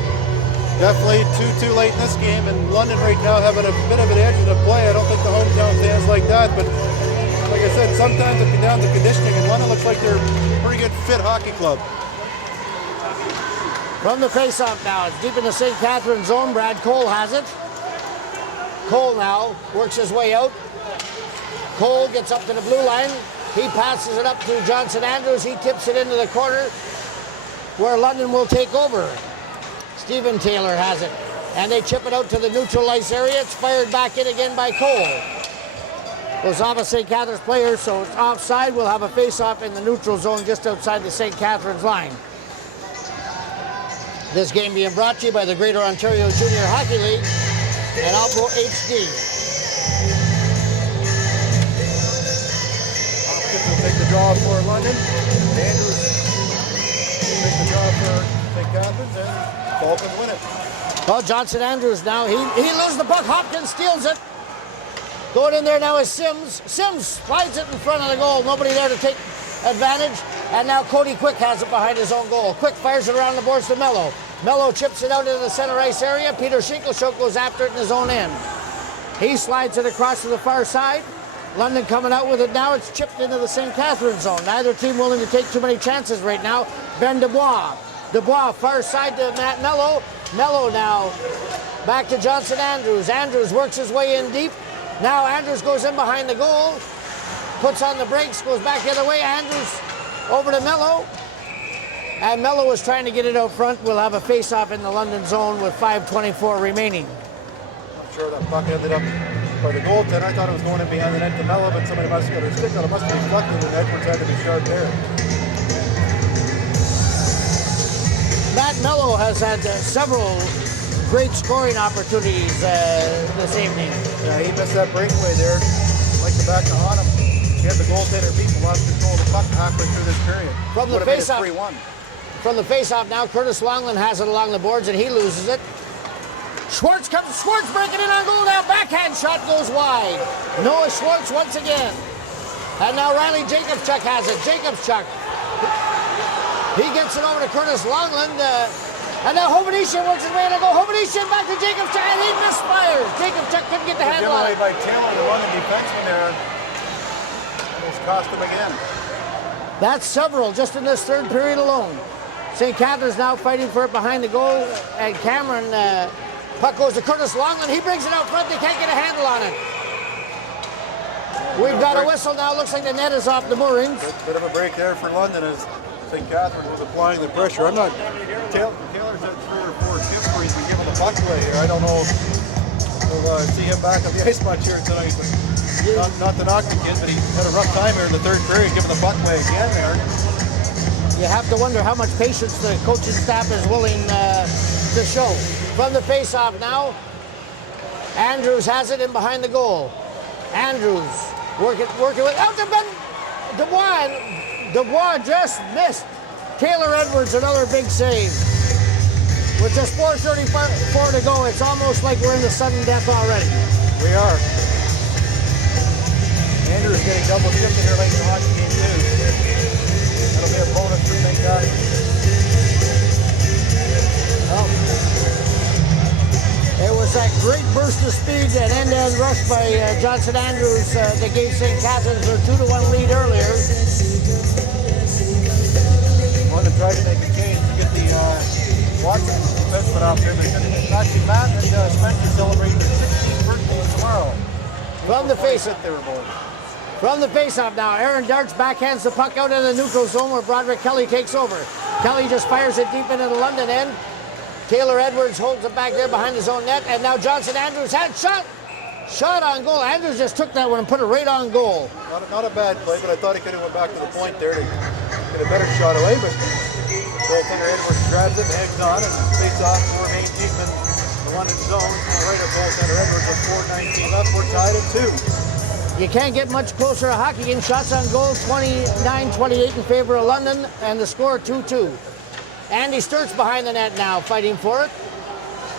Definitely 2-2 late in this game, and London right now having a bit of an edge in the play. I don't think the hometown fans like that, but like I said, sometimes it comes down to conditioning, and London looks like they're a pretty good fit hockey club. From the face-off now, it's deep in the St. Catharines zone. Brad Cole has it. Cole now works his way out. Cole gets up to the blue line. He passes it up to Johnson Andrews. He tips it into the corner where London will take over. Stephen Taylor has it. And they chip it out to the neutral ice area. It's fired back in again by Cole. Goes off a St. Catharines player, so it's offside. We'll have a face-off in the neutral zone just outside the St. Catharines line. This game being brought to you by the Greater Ontario Junior Hockey League and Alpro HD. Hopkins will take the draw for London. Andrews will take the draw for St. Catharines, and Falcons win it. Well, Johnson Andrews now, he loses the puck. Hopkins steals it. Going in there now is Sims. Sims slides it in front of the goal. Nobody there to take advantage. And now Cody Quick has it behind his own goal. Quick fires it around the boards to Mello. Mello chips it out into the center ice area. Peter Shinkleshuk goes after it in his own end. He slides it across to the far side. London coming out with it now. It's chipped into the St. Catharines zone. Neither team willing to take too many chances right now. Ben Dubois. Dubois far side to Matt Mello. Mello now back to Johnson Andrews. Andrews works his way in deep. Now Andrews goes in behind the goal. Puts on the brakes, goes back the other way. Andrews over to Mello. And Mello is trying to get it out front. We'll have a face-off in the London zone with 5:24 remaining. I'm sure that puck ended up by the goaltender. I thought it was going in behind the net to Mello, but somebody must have got their stick on it. Must have been deflected, and Edwards had to be sharp there. Matt Mello has had several great scoring opportunities this evening. Yeah, he missed that breakaway there. Like the back on him. He had the goaltender beat and lost control of the puck halfway through this period. From the Would have made it face-off. 3-1. From the face-off now, Curtis Longland has it along the boards and he loses it. Schwartz breaking in on goal now. Backhand shot goes wide. Noah Schwartz once again. And now Riley Jacobchuk has it. Jacobchuk. He gets it over to Curtis Longland. And now Hovenetian works his way to go. Hovenetian back to Jacobchuk and he misfires. Jacobchuk couldn't get the handle on it. By Taylor, the running defenseman there. Almost cost him again. That's several just in this third period alone. St. Catharines now fighting for it behind the goal, and Cameron, puck goes to Curtis Longland. He brings it out front. They can't get a handle on it. We've got a whistle now. Looks like the net is off the moorings. Bit of a break there for London as St. Catharines was applying the pressure. Taylor's at 3 or 4 tips where he's been giving the puck away here. I don't know if we'll see him back on the ice much here tonight. But not to knock the kid, but he had a rough time here in the third period, giving the puck away again there. You have to wonder how much patience the coaching staff is willing to show. From the face-off now, Andrews has it in behind the goal. Andrews working with out to Ben Dubois. Dubois just missed. Taylor Edwards, another big save. With just 4:34 to go, it's almost like we're in the sudden death already. We are. Andrews getting double shifted here late in the hockey game too. That'll be a bonus for St. Catharines. Well, it was that great burst of speed and end-to-end rush by Johnson Andrews that gave St. Catharines their 2-1 lead earlier. Wanted to try to make a change to get the Watson defenseman out there. They're going to get actually Matt and Spencer celebrating their 16th birthday tomorrow. From the face-off. They were both. From the face-off now, Aaron Darts backhands the puck out in the neutral zone where Broderick Kelly takes over. Kelly just fires it deep into the London end. Taylor Edwards holds it back there behind his own net, and now Johnson Andrews had shot on goal. Andrews just took that one and put it right on goal. Not a bad play, but I thought he could have went back to the point there to get a better shot away, but goaltender Edwards grabs it and hangs on and face off for Maine deep in the London zone. Right at goaltender Edwards with 4:19 left. We're tied at 2. You can't get much closer a hockey game. Shots on goal, 29-28 in favor of London, and the score 2-2. Andy Sturts behind the net now, fighting for it.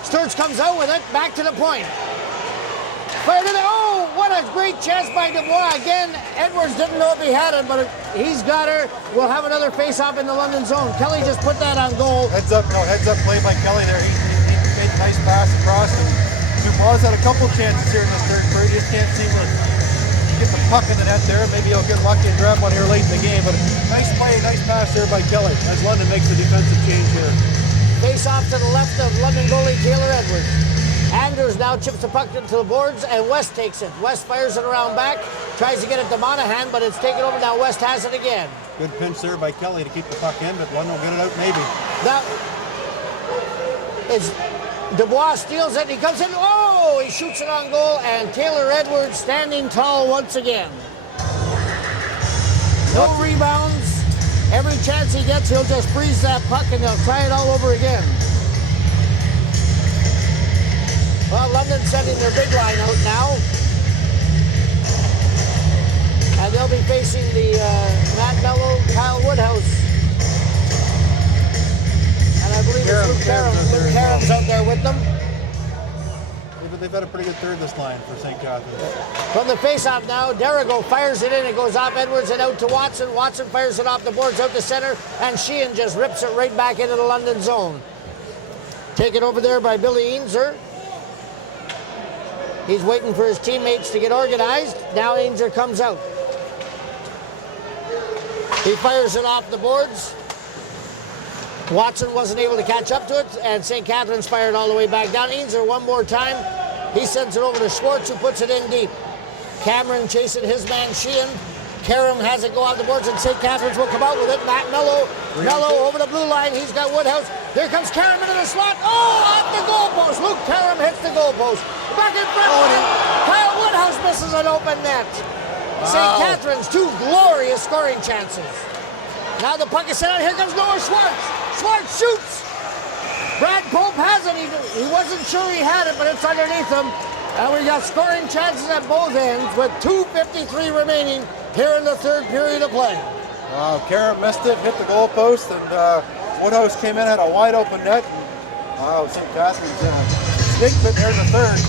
Sturts comes out with it, back to the point. Fired it, oh, what a great chance by Dubois. Again, Edwards didn't know if he had it, but he's got her. We'll have another face-off in the London zone. Kelly just put that on goal. Heads up play by Kelly there. He made a nice pass across, and Dubois had a couple chances here in this third period. He just can't seem to get the puck in the net there. Maybe he'll get lucky and grab one here late in the game, but nice play, nice pass there by Kelly as London makes the defensive change here. Face off to the left of London goalie Taylor Edwards. Andrews now chips the puck into the boards and West takes it. West fires it around back, tries to get it to Monahan, but it's taken over. Now West has it again. Good pinch there by Kelly to keep the puck in, but London will get it out maybe. Now, it's Dubois steals it, he comes in, oh, he shoots it on goal, and Taylor Edwards standing tall once again. No rebounds. Every chance he gets, he'll just freeze that puck and they'll try it all over again. Well, London sending their big line out now. And they'll be facing the Matt Mello, Kyle Woodhouse. And I believe it's Luke Karam's out there with them. They've had a pretty good third this line for St. Catharines. From the face-off now, Derigo fires it in. It goes off Edwards and out to Watson. Watson fires it off the boards out to center, and Sheehan just rips it right back into the London zone. Taken over there by Billy Ainser. He's waiting for his teammates to get organized. Now Ainser comes out. He fires it off the boards. Watson wasn't able to catch up to it, and St. Catharines fired all the way back down. Ainser one more time. He sends it over to Schwartz, who puts it in deep. Cameron chasing his man Sheehan. Karam has it go out the boards, and St. Catharines will come out with it. Matt Mello over the blue line. He's got Woodhouse. There comes Karam into the slot. Oh, off the goalpost. Luke Karam hits the goalpost. Back in front. Kyle Woodhouse Woodhouse misses an open net. St. Catharines, 2 glorious scoring chances. Now the puck is sent out. Here comes Noah Schwartz. Schwartz shoots. Brad Pope has it. He wasn't sure he had it, but it's underneath him. And we got scoring chances at both ends with 2:53 remaining here in the third period of play. Karen missed it, hit the goalpost, and Woodhouse came in, had a wide open net. St. Catharines in a snake pit there in the third.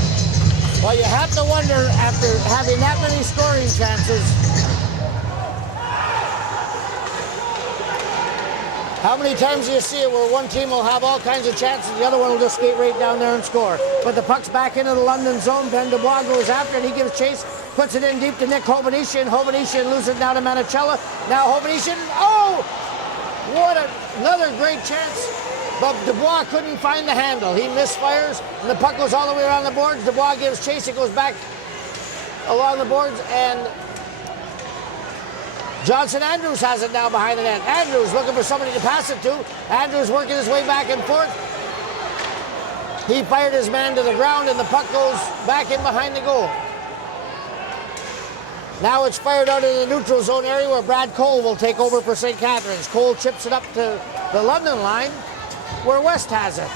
Well, you have to wonder, after having that many scoring chances, how many times do you see it where one team will have all kinds of chances, the other one will just skate right down there and score? But the puck's back into the London zone. Ben Dubois goes after it. He gives chase, puts it in deep to Nick Hovanesian. Hovanesian loses it now to Manicella. Now Hovanesian, another great chance. But Dubois couldn't find the handle. He misfires, and the puck goes all the way around the boards. Dubois gives chase. It goes back along the boards, and Johnson Andrews has it now behind the net. Andrews looking for somebody to pass it to. Andrews working his way back and forth. He fired his man to the ground, and the puck goes back in behind the goal. Now it's fired out in the neutral zone area where Brad Cole will take over for St. Catharines. Cole chips it up to the London line where West has it.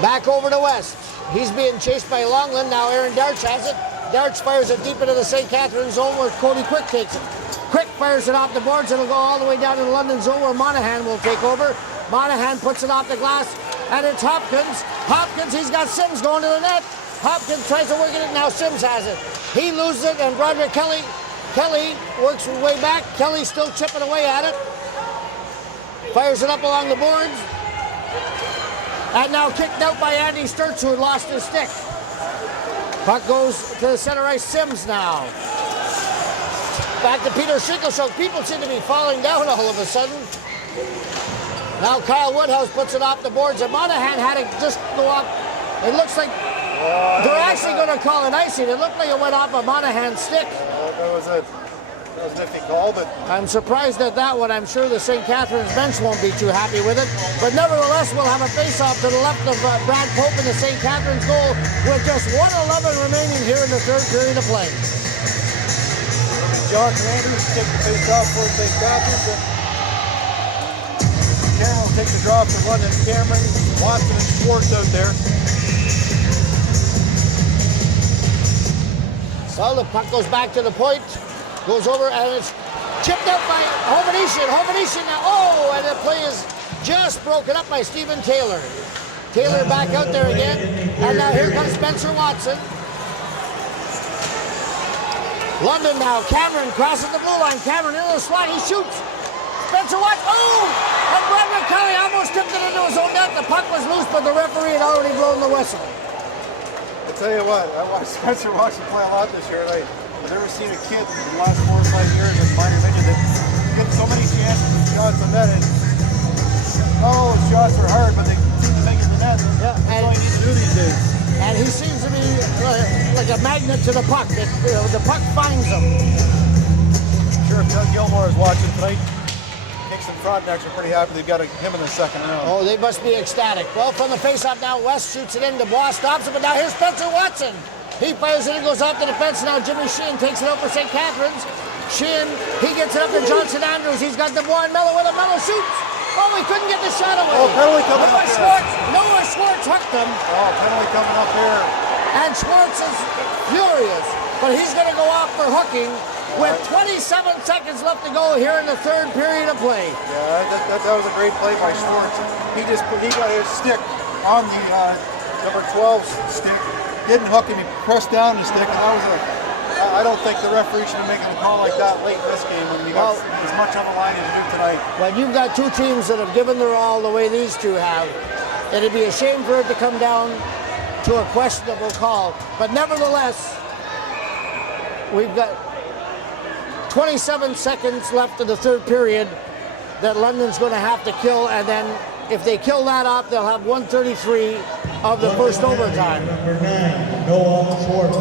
Back over to West. He's being chased by Longland. Now Aaron Darch has it. Darch fires it deep into the St. Catharines zone where Cody Quick takes it. Quick fires it off the boards. It'll go all the way down to the London zone where Monahan will take over. Monahan puts it off the glass, and it's Hopkins. Hopkins, he's got Sims going to the net. Hopkins tries to work it. Now Sims has it. He loses it, and Broderick Kelly works his way back. Kelly's still chipping away at it. Fires it up along the boards. And now kicked out by Andy Sturts, who had lost his stick. Puck goes to the center ice. Sims now. Back to Peter Shinkelschuk. People seem to be falling down all of a sudden. Now Kyle Woodhouse puts it off the boards, and Monahan had it just go up. It looks like they're actually going to call an icing. It looked like it went off of Monahan's stick. That was a nifty call, but I'm surprised at that one. I'm sure the St. Catharines bench won't be too happy with it. But nevertheless, we'll have a face-off to the left of Brad Pope in the St. Catharines goal with just 1:11 remaining here in the third period of play. John Andrews take the face-off for St. Catharines. Cameron will take the draw for London. Cameron, Watson, and Schwartz out there. Well, the puck goes back to the point. Goes over, and it's chipped out by Hovanesian. Hovanesian now, and the play is just broken up by Stephen Taylor. Taylor back out there again, and now here comes Spencer Watson. London now, Cameron crosses the blue line. Cameron into the slot, he shoots. Spencer Watson, and Broderick Kelly almost tipped it into his own net. The puck was loose, but the referee had already blown the whistle. I'll tell you what, I watched Spencer Watson play a lot this year, and I've never seen a kid in the last 4 or 5 years in minor midget that gets so many chances and shots on net. And all his shots are hard, but they seem to make it to net. Yeah, that's all he needs to do these days. And he seems to be like a magnet to the puck. The puck finds him. I'm sure if Doug Gilmore is watching tonight, Hicks and Frontenac are pretty happy they've got him in the second round. Oh, they must be ecstatic. Well, from the face-off now, West shoots it in. Dubois stops it, but now here's Spencer Watson. He fires it and goes off to the fence. Now Jimmy Sheehan takes it out for St. Catharines. Sheehan, he gets it up to Johnson Andrews. He's got Dubois and Mello with him. Mello shoots. Oh, he couldn't get the shot away. Oh, penalty coming up here. Noah Schwartz hooked him. Oh, penalty coming up here. And Schwartz is furious, but he's going to go off for hooking with 27 seconds left to go here in the third period of play. Yeah, that was a great play by Schwartz. He got his stick on the number 12 stick. Didn't hook him, he pressed down the stick, and that was I don't think the referee should be making a call like that late in this game when you got as much on the line as you do tonight. When you've got two teams that have given their all the way these two have, it'd be a shame for it to come down to a questionable call. But nevertheless, we've got 27 seconds left in the third period that London's going to have to kill, and then if they kill that off, they'll have 1:33 of the first overtime. Number 9, Noah Schwartz.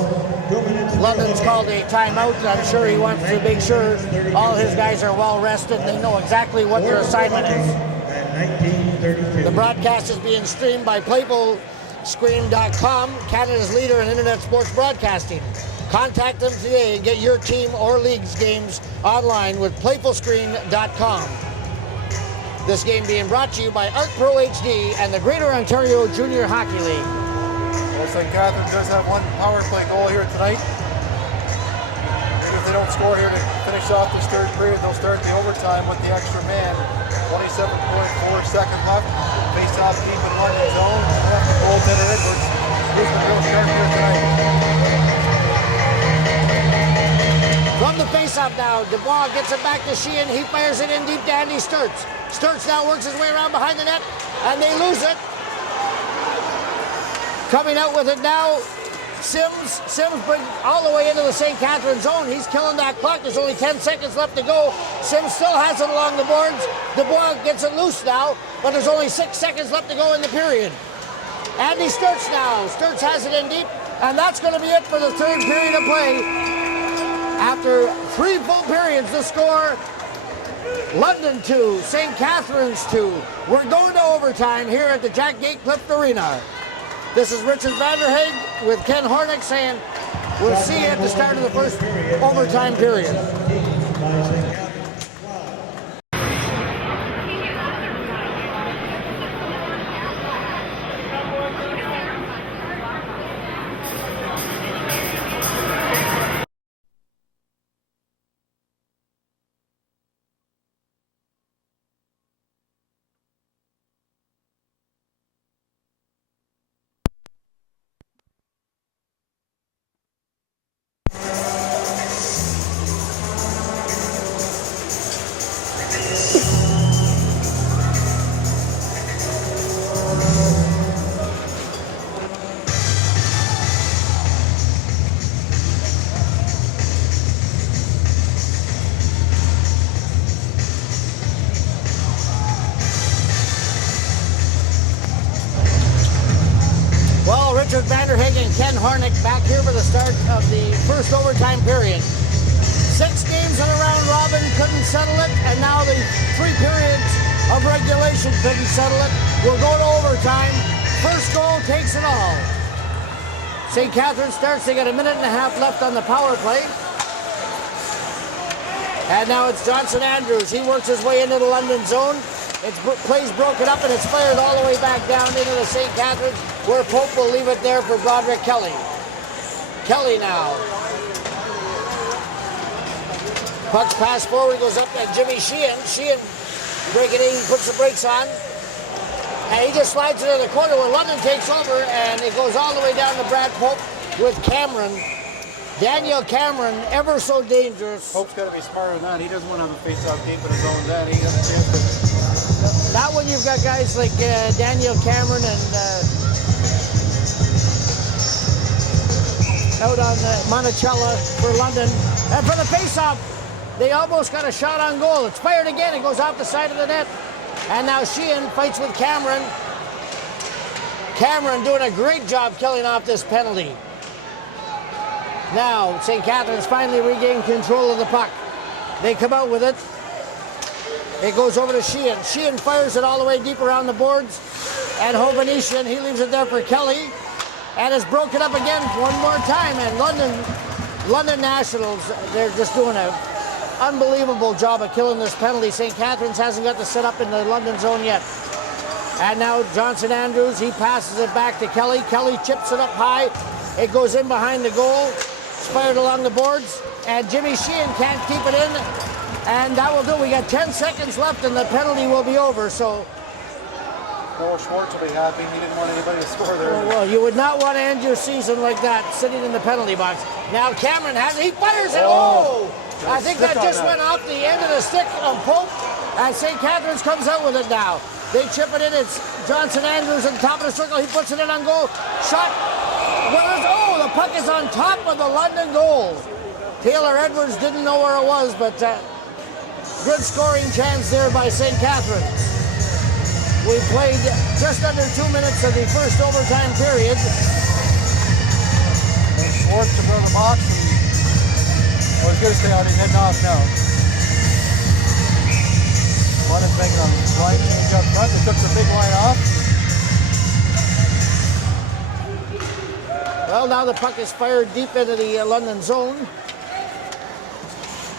2 minutes. London's called a timeout. I'm sure he wants to make sure all his guys are well rested and they know exactly what their assignment is. At 19:32. The broadcast is being streamed by Playful playfulscreen.com, Canada's leader in internet sports broadcasting. Contact them today and get your team or league's games online with playfulscreen.com. This game being brought to you by Art Pro HD and the Greater Ontario Junior Hockey League. Well, St. Catharines does have one power play goal here tonight. Maybe if they don't score here to finish off this third period, they'll start the overtime with the extra man. 27.4 seconds left. Face off deep in London zone. Goaltender Edwards. He's been real sharp here tonight. From the face-off now, Dubois gets it back to Sheehan. He fires it in deep to Andy Sturts. Sturts now works his way around behind the net, and they lose it. Coming out with it now, Sims brings all the way into the St. Catharines zone. He's killing that clock. There's only 10 seconds left to go. Sims still has it along the boards. Dubois gets it loose now, but there's only 6 seconds left to go in the period. Andy Sturts now. Sturts has it in deep, and that's going to be it for the third period of play. After 3 full periods, the score, London 2, St. Catharines 2. We're going to overtime here at the Jack Gatecliff Arena. This is Richard Vanderhaeghe with Ken Hornick saying we'll see you at the start of the first overtime period. Richard Vanderhaeghe and Ken Hornick back here for the start of the first overtime period. 6 games in a round robin couldn't settle it, and now the 3 periods of regulation couldn't settle it. We'll go to overtime. First goal takes it all. St. Catharines starts. They got a minute and a half left on the power play. And now it's Johnson Andrews. He works his way into the London zone. Play's broken up, and it's fired all the way back down into the St. Catharines, where Pope will leave it there for Broderick Kelly. Kelly now. Puck's pass forward, goes up to Jimmy Sheehan. Sheehan breaking in, puts the brakes on. And he just slides it in the corner where London takes over, and it goes all the way down to Brad Pope with Cameron. Daniel Cameron, ever so dangerous. Pope's got to be smarter than that. He doesn't want to have a face-off game in his own net. He has a chance to... Not when you've got guys like Daniel Cameron and out on Monticello for London. And for the face-off, they almost got a shot on goal. It's fired again. It goes off the side of the net. And now Sheehan fights with Cameron. Cameron doing a great job killing off this penalty. Now, St. Catharines finally regained control of the puck. They come out with it. It goes over to Sheehan. Sheehan fires it all the way deep around the boards. And Hovhannisyan, he leaves it there for Kelly. And it's broken up again one more time. And London Nationals, they're just doing an unbelievable job of killing this penalty. St. Catharines hasn't got to set up in the London zone yet. And now Johnson Andrews, he passes it back to Kelly. Kelly chips it up high. It goes in behind the goal. It's fired along the boards. And Jimmy Sheehan can't keep it in. And that will do. We got 10 seconds left and the penalty will be over. So Noah Schwartz will be happy. He didn't want anybody to score there. Well, you would not want to end your season like that, sitting in the penalty box. Now Cameron has it. He fires it. Oh! I think that just went off the end of the stick of Pope. And St. Catharines comes out with it now. They chip it in. It's Johnson Andrews at the top of the circle. He puts it in on goal. Shot. The puck is on top of the London goal. Taylor Edwards didn't know where it was, but good scoring chance there by St. Catharines. We played just under 2 minutes of the first overtime period. And Schwartz to the box. I was going to stay out. He's heading off now. London's making a line change up front. They took the big line off. Well, now the puck is fired deep into the London zone.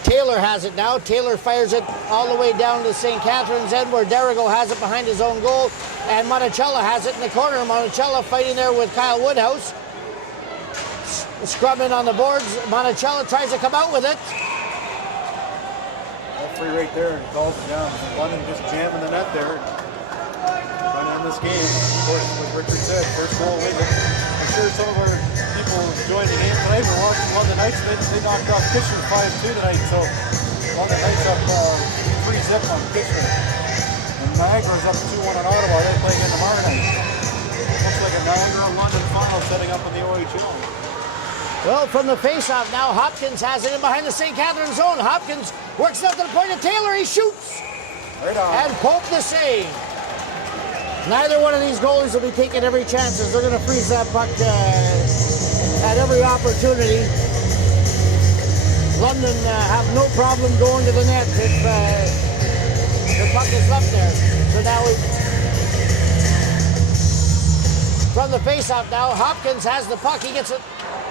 Taylor has it now. Taylor fires it all the way down to St. Catharines' end, where Derrigo has it behind his own goal, and Monticello has it in the corner. Monticello fighting there with Kyle Woodhouse. Scrubbing on the boards. Monticello tries to come out with it. Free right there, and calls it down. London just jamming the net there. Trying to end this game. Of course, like Richard said, first goal win. I'm sure some of our people enjoying the game tonight. We're watching London Knights. They knocked off Kitchener 5-2 tonight, so London Knights up 3-zip on Kitchener. And Niagara's up 2-1 on Ottawa. They're playing in tomorrow night. Looks like a Niagara-London final setting up in the OHL. Well, from the face-off now, Hopkins has it in behind the St. Catharines zone. Hopkins works out to the point of Taylor. He shoots. Right on. And Pope the save. Neither one of these goalies will be taking every chance as they're going to freeze that puck at every opportunity. London have no problem going to the net if the puck is left there. So now from the face-off now, Hopkins has the puck. He gets it.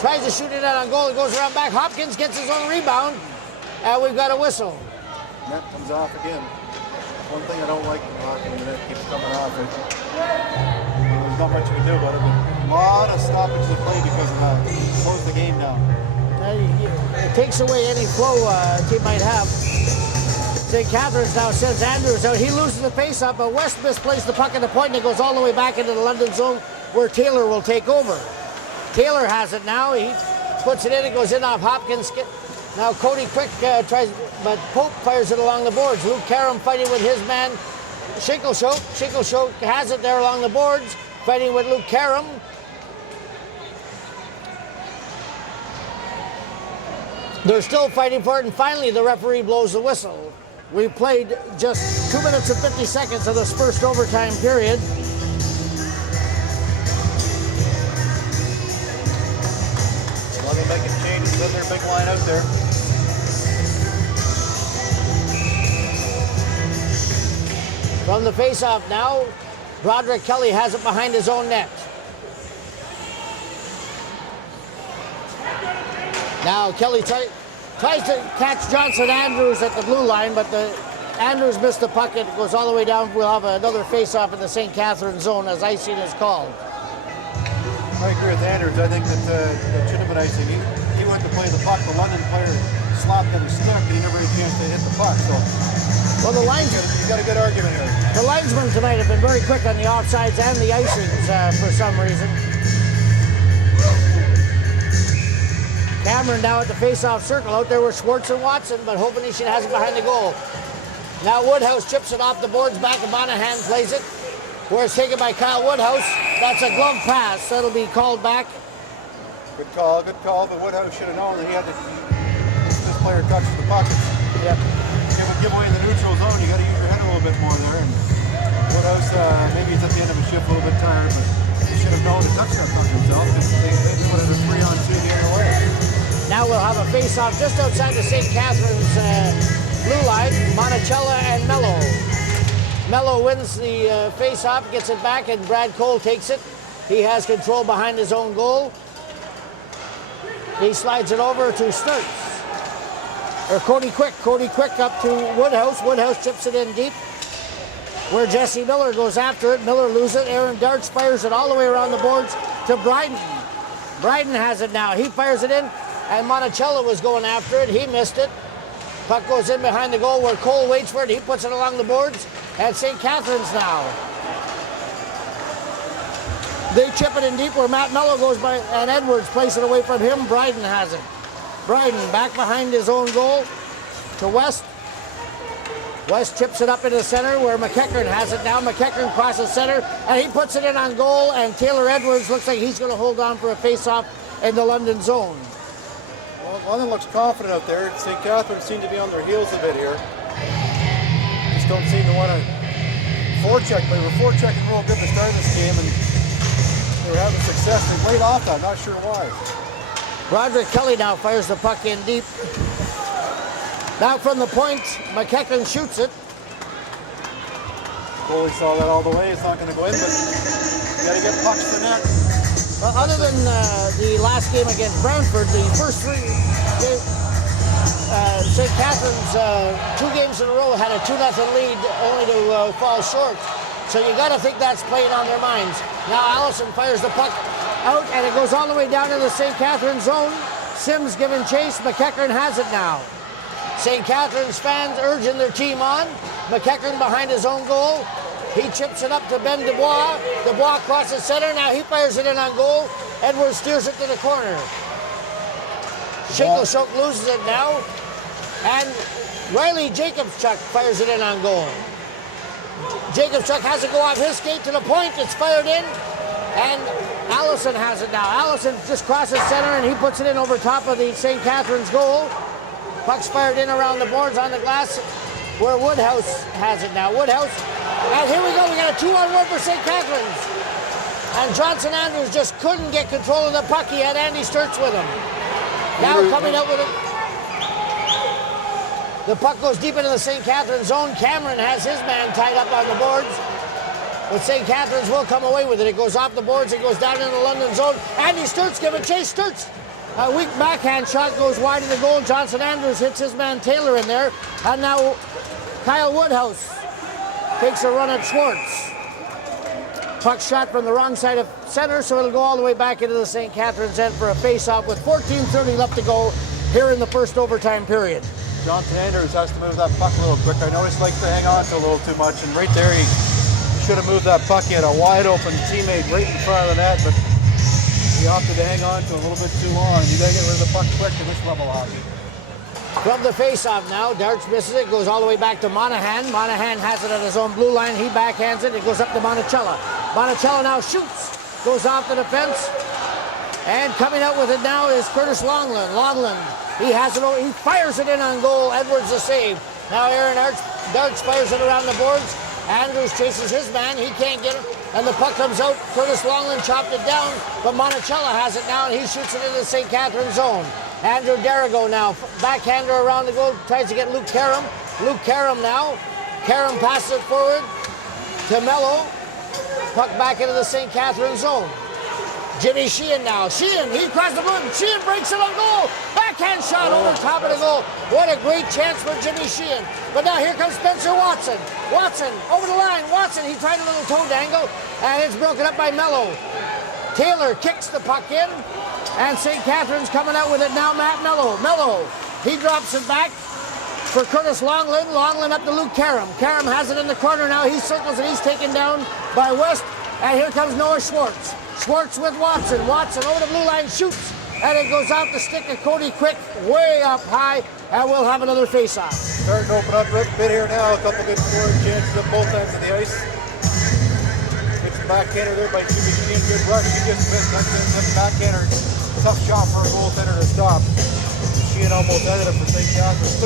Tries to shoot it out on goal. It goes around back. Hopkins gets his own rebound. And we've got a whistle. Net comes off again. One thing I don't like when the net keeps coming off. There's not much you can do about it. But a lot of stoppage of play because of that. Slows the game down. It takes away any flow a team might have. St. Catharines now sends Andrews out. He loses the face-off, but West misplaced the puck at the point, and it goes all the way back into the London zone where Taylor will take over. Taylor has it now. He puts it in. It goes in off Hopkins. Now Cody Quick tries, but Pope fires it along the boards. Luke Karam fighting with his man, Shinkleshoke. Shinkleshoke has it there along the boards, fighting with Luke Karam. They're still fighting for it, and finally the referee blows the whistle. We played just 2 minutes and 50 seconds of this first overtime period. London making changes in their big line out there. From the face-off now, Broderick Kelly has it behind his own net. Now Kelly tries to catch Johnson Andrews at the blue line, but Andrews missed the puck. It goes all the way down. We'll have another face-off in the St. Catharines zone as icing is called. I agree with Andrews. I think that should have been icing. He went to play the puck. The London player slapped at his stick, and he never had a chance to hit the puck. So, well, the lines. You got a good argument here. The linesmen tonight have been very quick on the offsides and the icings for some reason. Cameron now at the face-off circle out there with Schwartz and Watson, but Hovanesian has it behind the goal. Now Woodhouse chips it off the boards back, and Monahan plays it. Where it's taken by Kyle Woodhouse. That's a glove pass. That'll be called back. Good call, but Woodhouse should have known that he had to. This player touches the puck. Yep. Give away in the neutral zone. You got to use your head a little bit more there. And Woodhouse, maybe he's at the end of his shift a little bit tired, but he should have known to touch that puck himself. They put it a 3-on-2 the other way. Now we'll have a face-off just outside the St. Catharines blue line. Monticello and Mello. Mello wins the face-off, gets it back, and Brad Cole takes it. He has control behind his own goal. He slides it over to Sturts. Or Cody Quick. Cody Quick up to Woodhouse. Woodhouse chips it in deep, where Jesse Miller goes after it. Miller loses it. Aaron Darts fires it all the way around the boards to Bryden. Bryden has it now. He fires it in, and Monticello was going after it. He missed it. Puck goes in behind the goal where Cole waits for it. He puts it along the boards. At St. Catharines now. They chip it in deep where Matt Mello goes by, and Edwards plays it away from him. Bryden has it. Bryden back behind his own goal to West. West chips it up into the center where McEachern has it now. McEachern crosses center, and he puts it in on goal, and Taylor Edwards looks like he's going to hold on for a face-off in the London zone. Well, London looks confident out there. St. Catharines seem to be on their heels a bit here. Don't seem to want to forecheck, but they were forechecking real good to start this game, and they were having success. They laid off that, not sure why. Broderick Kelly now fires the puck in deep. Now from the point, McEachern shoots it. Goalie saw that all the way. It's not going to go in, but you got to get pucks to net. Other than the last game against Brantford, the first three, St. Catharines, 2 games in a row had a 2-0 lead, only to fall short. So you got to think that's playing on their minds. Now Allison fires the puck out, and it goes all the way down to the St. Catharines zone. Sims giving chase. McEachern has it now. St. Catharines fans urging their team on. McEachern behind his own goal. He chips it up to Ben Dubois. Dubois crosses center. Now he fires it in on goal. Edwards steers it to the corner. Shingleshok loses it now. And Riley Jacobschuk fires it in on goal. Jacobschuk has it go off his skate to the point. It's fired in. And Allison has it now. Allison just crosses center and he puts it in over top of the St. Catharines goal. Puck's fired in around the boards on the glass where Woodhouse has it now. Woodhouse. And here we go. We got a 2-on-1 for St. Catharines. And Johnson Andrews just couldn't get control of the puck. He had Andy Sturts with him. Now coming up with it. The puck goes deep into the St. Catharines zone. Cameron has his man tied up on the boards. But St. Catharines will come away with it. It goes off the boards. It goes down into the London zone. Andy Sturts giving chase. Sturts. A weak backhand shot goes wide of the goal. Johnson Andrews hits his man Taylor in there. And now Kyle Woodhouse takes a run at Schwartz. Puck shot from the wrong side of center, so it'll go all the way back into the St. Catharines end for a face-off with 14:30 left to go here in the first overtime period. Johnson Andrews has to move that puck a little quick. I know he likes to hang on to a little too much, and right there he should have moved that puck. He had a wide open teammate right in front of the net, but he opted to hang on to a little bit too long. You gotta get rid of the puck quick in this level of hockey. From the face-off now, Darts misses it, goes all the way back to Monahan. Monahan has it at his own blue line. He backhands it. It goes up to Monticello. Monticello now shoots, goes off the defense, and coming out with it now is Curtis Longland. Longland, he has it. He fires it in on goal. Edwards the save. Now Aaron Darts fires it around the boards. Andrews chases his man. He can't get it, and the puck comes out. Curtis Longland chopped it down, but Monticello has it now, and he shoots it into the St. Catharines zone. Andrew Darrigo now, backhander around the goal, tries to get Luke Karam. Luke Karam now. Karam passes it forward to Mello. Puck back into the St. Catharines zone. Jimmy Sheehan now. Sheehan, he crosses the blue. Sheehan breaks it on goal. Backhand shot over top of the goal. What a great chance for Jimmy Sheehan. But now here comes Spencer Watson. Watson over the line. Watson, he tried a little toe dangle, and it's broken up by Mello. Taylor kicks the puck in. And St. Catharines coming out with it now, Matt Mello. Mello, he drops it back for Curtis Longland. Longland up to Luke Karam. Karam has it in the corner now. He circles it. He's taken down by West. And here comes Noah Schwartz. Schwartz with Watson. Watson over the blue line, shoots. And it goes out the stick of Cody Quick way up high. And we'll have another face-off. Starting to open up a bit here now. A couple good scoring chances on both ends of the ice. It's a backhander there by Jimmy Sheehan. Good rush. He gets missed. That's a backhander. Tough shot for a goaltender to stop. Sheehan almost ended it for St. Catharines.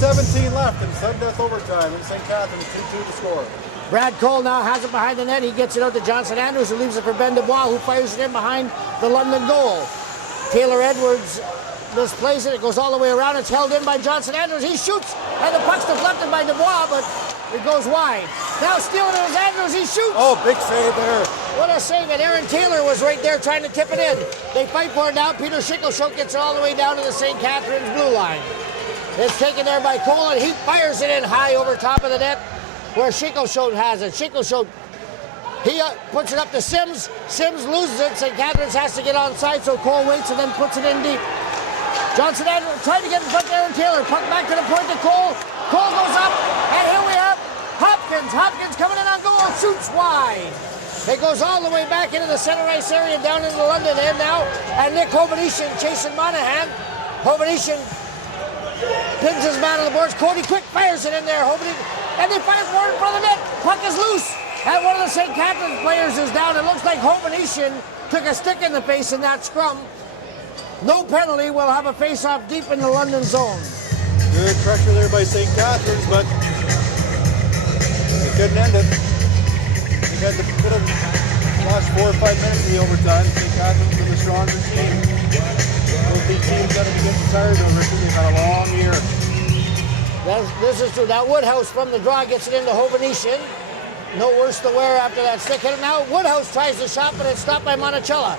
13-17 left in sudden death overtime, and St. Catharines 2-2 to score. Brad Cole now has it behind the net. He gets it out to Johnson Andrews, who leaves it for Ben Dubois, who fires it in behind the London goal. Taylor Edwards displays it. It goes all the way around. It's held in by Johnson Andrews. He shoots, and the puck's deflected by Dubois, but it goes wide. Now stealing it is Andrews. He shoots. Oh, big save there. What a save. And Aaron Taylor was right there trying to tip it in. They fight for it now. Peter Shingleshok gets it all the way down to the St. Catharines blue line. It's taken there by Cole, and he fires it in high over top of the net where Shingleshok has it. Shingleshok, he puts it up to Sims. Sims loses it. St. Catharines has to get onside, so Cole waits and then puts it in deep. Johnson Andrews tried to get in front of Aaron Taylor. Puck back to the point to Cole. Cole goes up, and here we have Hopkins. Hopkins coming in on goal, shoots wide. It goes all the way back into the center ice area, down into the London end now, and Nick Hovnanian chasing Monahan. Hovnanian pins his man on the boards. Cody Quick fires it in there. And they fire for it in front of the net. Puck is loose, and one of the St. Catharines players is down. It looks like Hovnanian took a stick in the face in that scrum. No penalty. We'll have a face-off deep in the London zone. Good pressure there by St. Catharines, but they couldn't end it. They got the bit of the last 4 or 5 minutes of the overtime. St. Catharines with a stronger team. Both these teams got to be getting tired over it. They've had a long year. This is true. Now Woodhouse from the draw gets it into Hovnanian. No worse to wear after that stick hit. Now Woodhouse tries the shot, but it's stopped by Monticello.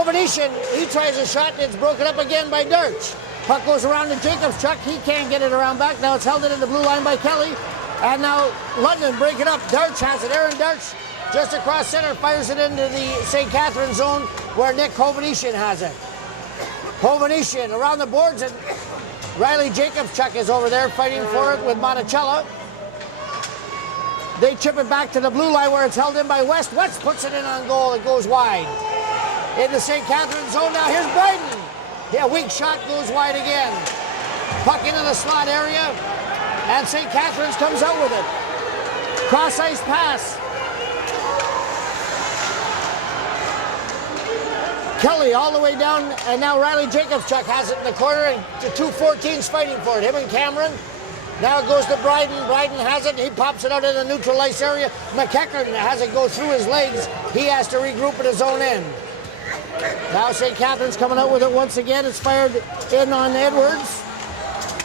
Venetian, he tries a shot and it's broken up again by Dirch. Puck goes around to Jacob's truck. He can't get it around back. Now it's held in the blue line by Kelly. And now London break it up. Dirch has it. Aaron Dirch just across center fires it into the St. Catharines zone where Nick Venetian has it. Venetian around the boards and Riley Jacob's truck is over there fighting for it with Monticello. They chip it back to the blue line where it's held in by West. West puts it in on goal. It goes wide. In the St. Catharines zone now. Here's Bryden. Yeah, weak shot goes wide again. Puck into the slot area. And St. Catharines comes out with it. Cross ice pass. Kelly all the way down, and now Riley Jacobschuk has it in the corner, and the 2-14's fighting for it. Him and Cameron. Now it goes to Bryden. Bryden has it. He pops it out in the neutral ice area. McEachern has it go through his legs. He has to regroup at his own end. Now St. Catharines coming out with it once again. It's fired in on Edwards.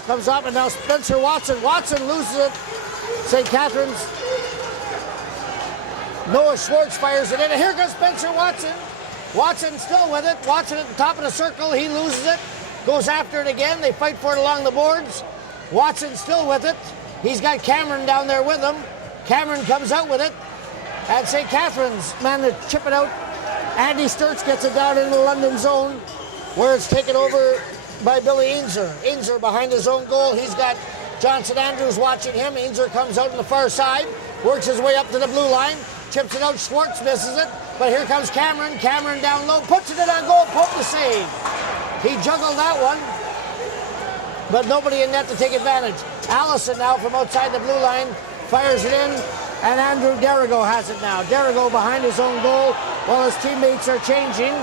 Comes up, and now Spencer Watson. Watson loses it. St. Catharines. Noah Schwartz fires it in. And here goes Spencer Watson. Watson still with it. Watson at the top of the circle. He loses it. Goes after it again. They fight for it along the boards. Watson still with it. He's got Cameron down there with him. Cameron comes out with it. And St. Catharines managed to chip it out. Andy Sturts gets it down into the London zone where it's taken over by Billy Ainser. Ainser behind his own goal. He's got Johnson Andrews watching him. Ainser comes out on the far side. Works his way up to the blue line. Chips it out. Schwartz misses it. But here comes Cameron. Cameron down low. Puts it in on goal. Pope the save. He juggled that one. But nobody in net to take advantage. Allison now from outside the blue line fires it in, and Andrew Derigo has it now. Derigo behind his own goal while his teammates are changing.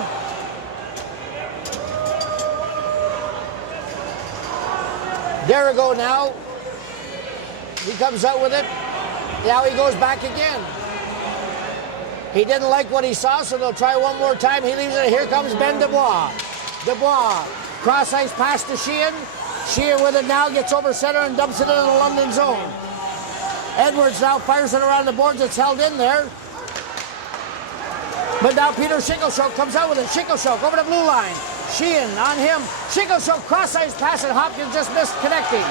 Derigo now, he comes out with it. Now he goes back again. He didn't like what he saw, so they'll try one more time. He leaves it. Here comes Ben Dubois. Dubois, cross ice pass to Sheehan. Sheehan with it now, gets over center and dumps it into the London zone. Edwards now fires it around the boards. It's held in there. But now Peter Shingleshoke comes out with it. Shingleshoke over the blue line. Sheehan on him. Shingleshoke cross ice pass and Hopkins just missed connecting.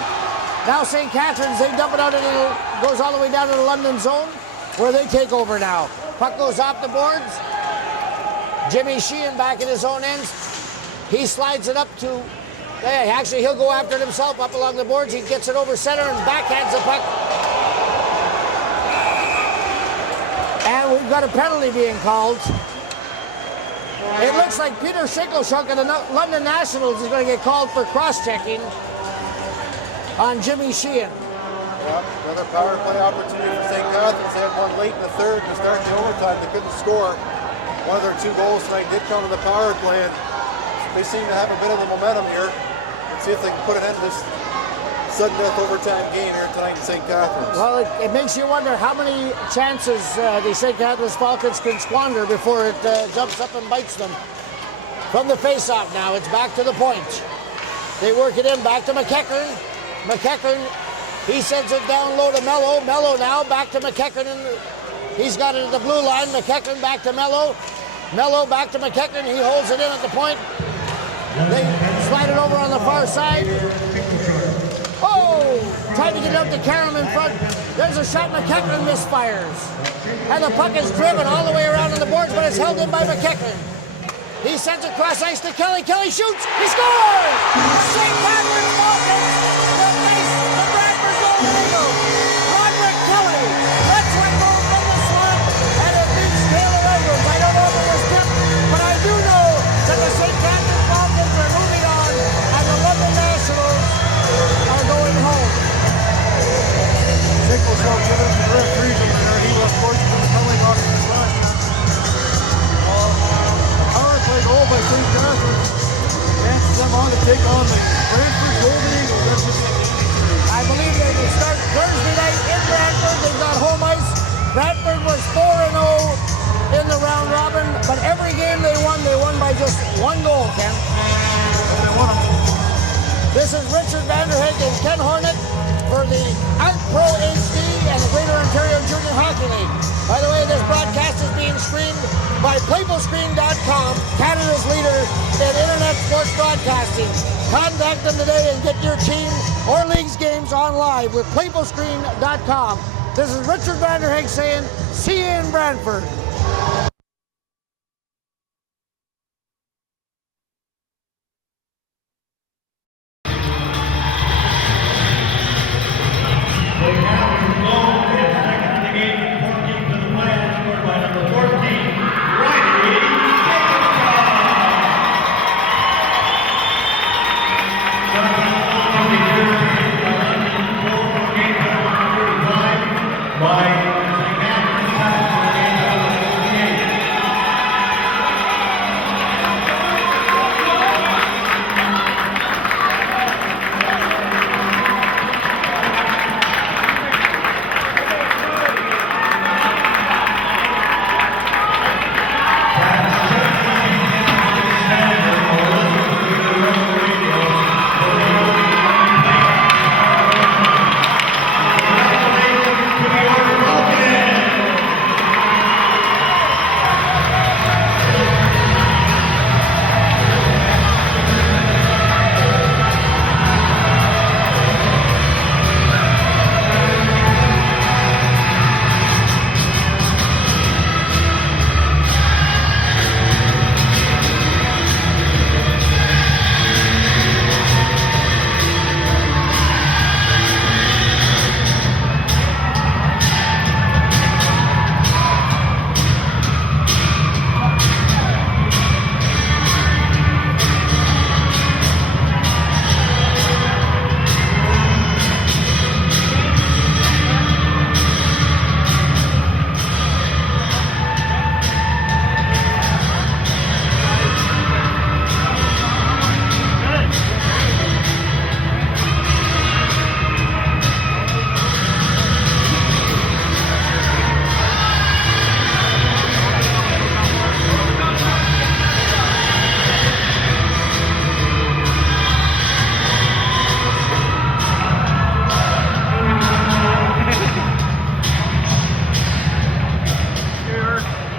Now St. Catharines, they dump it out into the, goes all the way down to the London zone where they take over now. Puck goes off the boards. Jimmy Sheehan back in his own end. He slides it up to, hey, actually he'll go after it himself up along the boards. He gets it over center and backhands the puck. And we've got a penalty being called. It looks like Peter Shingleshoke of the London Nationals is going to get called for cross-checking on Jimmy Sheehan. Yeah, another power play opportunity for St. Catharines. They had one late in the third to start the overtime. They couldn't score. One of their two goals tonight did come to the power play. And they seem to have a bit of the momentum here. Let's see if they can put an end to this sudden death overtime game here tonight in St. Catharines. Well, it makes you wonder how many chances the St. Catharines Falcons can squander before it jumps up and bites them. From the face-off now, it's back to the point. They work it in, back to McEachern. McEachern, he sends it down low to Mello. Mello now, back to McEachern. He's got it at the blue line. McEachern back to Mello. Mello back to McEachern. He holds it in at the point. They slide it over on the far side. Oh! Tried to get it up to Karam in front. There's a shot. McEachern misfires. And the puck is driven all the way around on the boards, but it's held in by McEachern. He sends it cross ice to Kelly. Kelly shoots. He scores! St. Catharines Falcons replace the Bradford Golden Eagle. Roderick Kelly lets one go from the slot, and it beats Taylor Edwards. I don't know if it was tipped, but I do know that the St. Catharines Falcons are moving on, and the London Nationals are going home. Shingleshoke giving it to the referee there. He was forced from the penalty box in the front. Power play goal by St. Catharines. Chances them on to take on the Brantford Golden Eagles. That's just I believe they will start Thursday night in Brantford. They've got home ice. Brantford was 4-0 in the round robin, but every game they won by just one goal, Ken. This is Richard Vanderhaeghe and Ken Hornet for the Art Pro HD and the Greater Ontario Junior Hockey League. By the way, this broadcast is being streamed by PlayFulScreen.com, Canada's leader in internet sports broadcasting. Contact them today and get your team or league's games on live with PlayFulScreen.com. This is Richard Vanderhaeghe saying, see you in Brantford.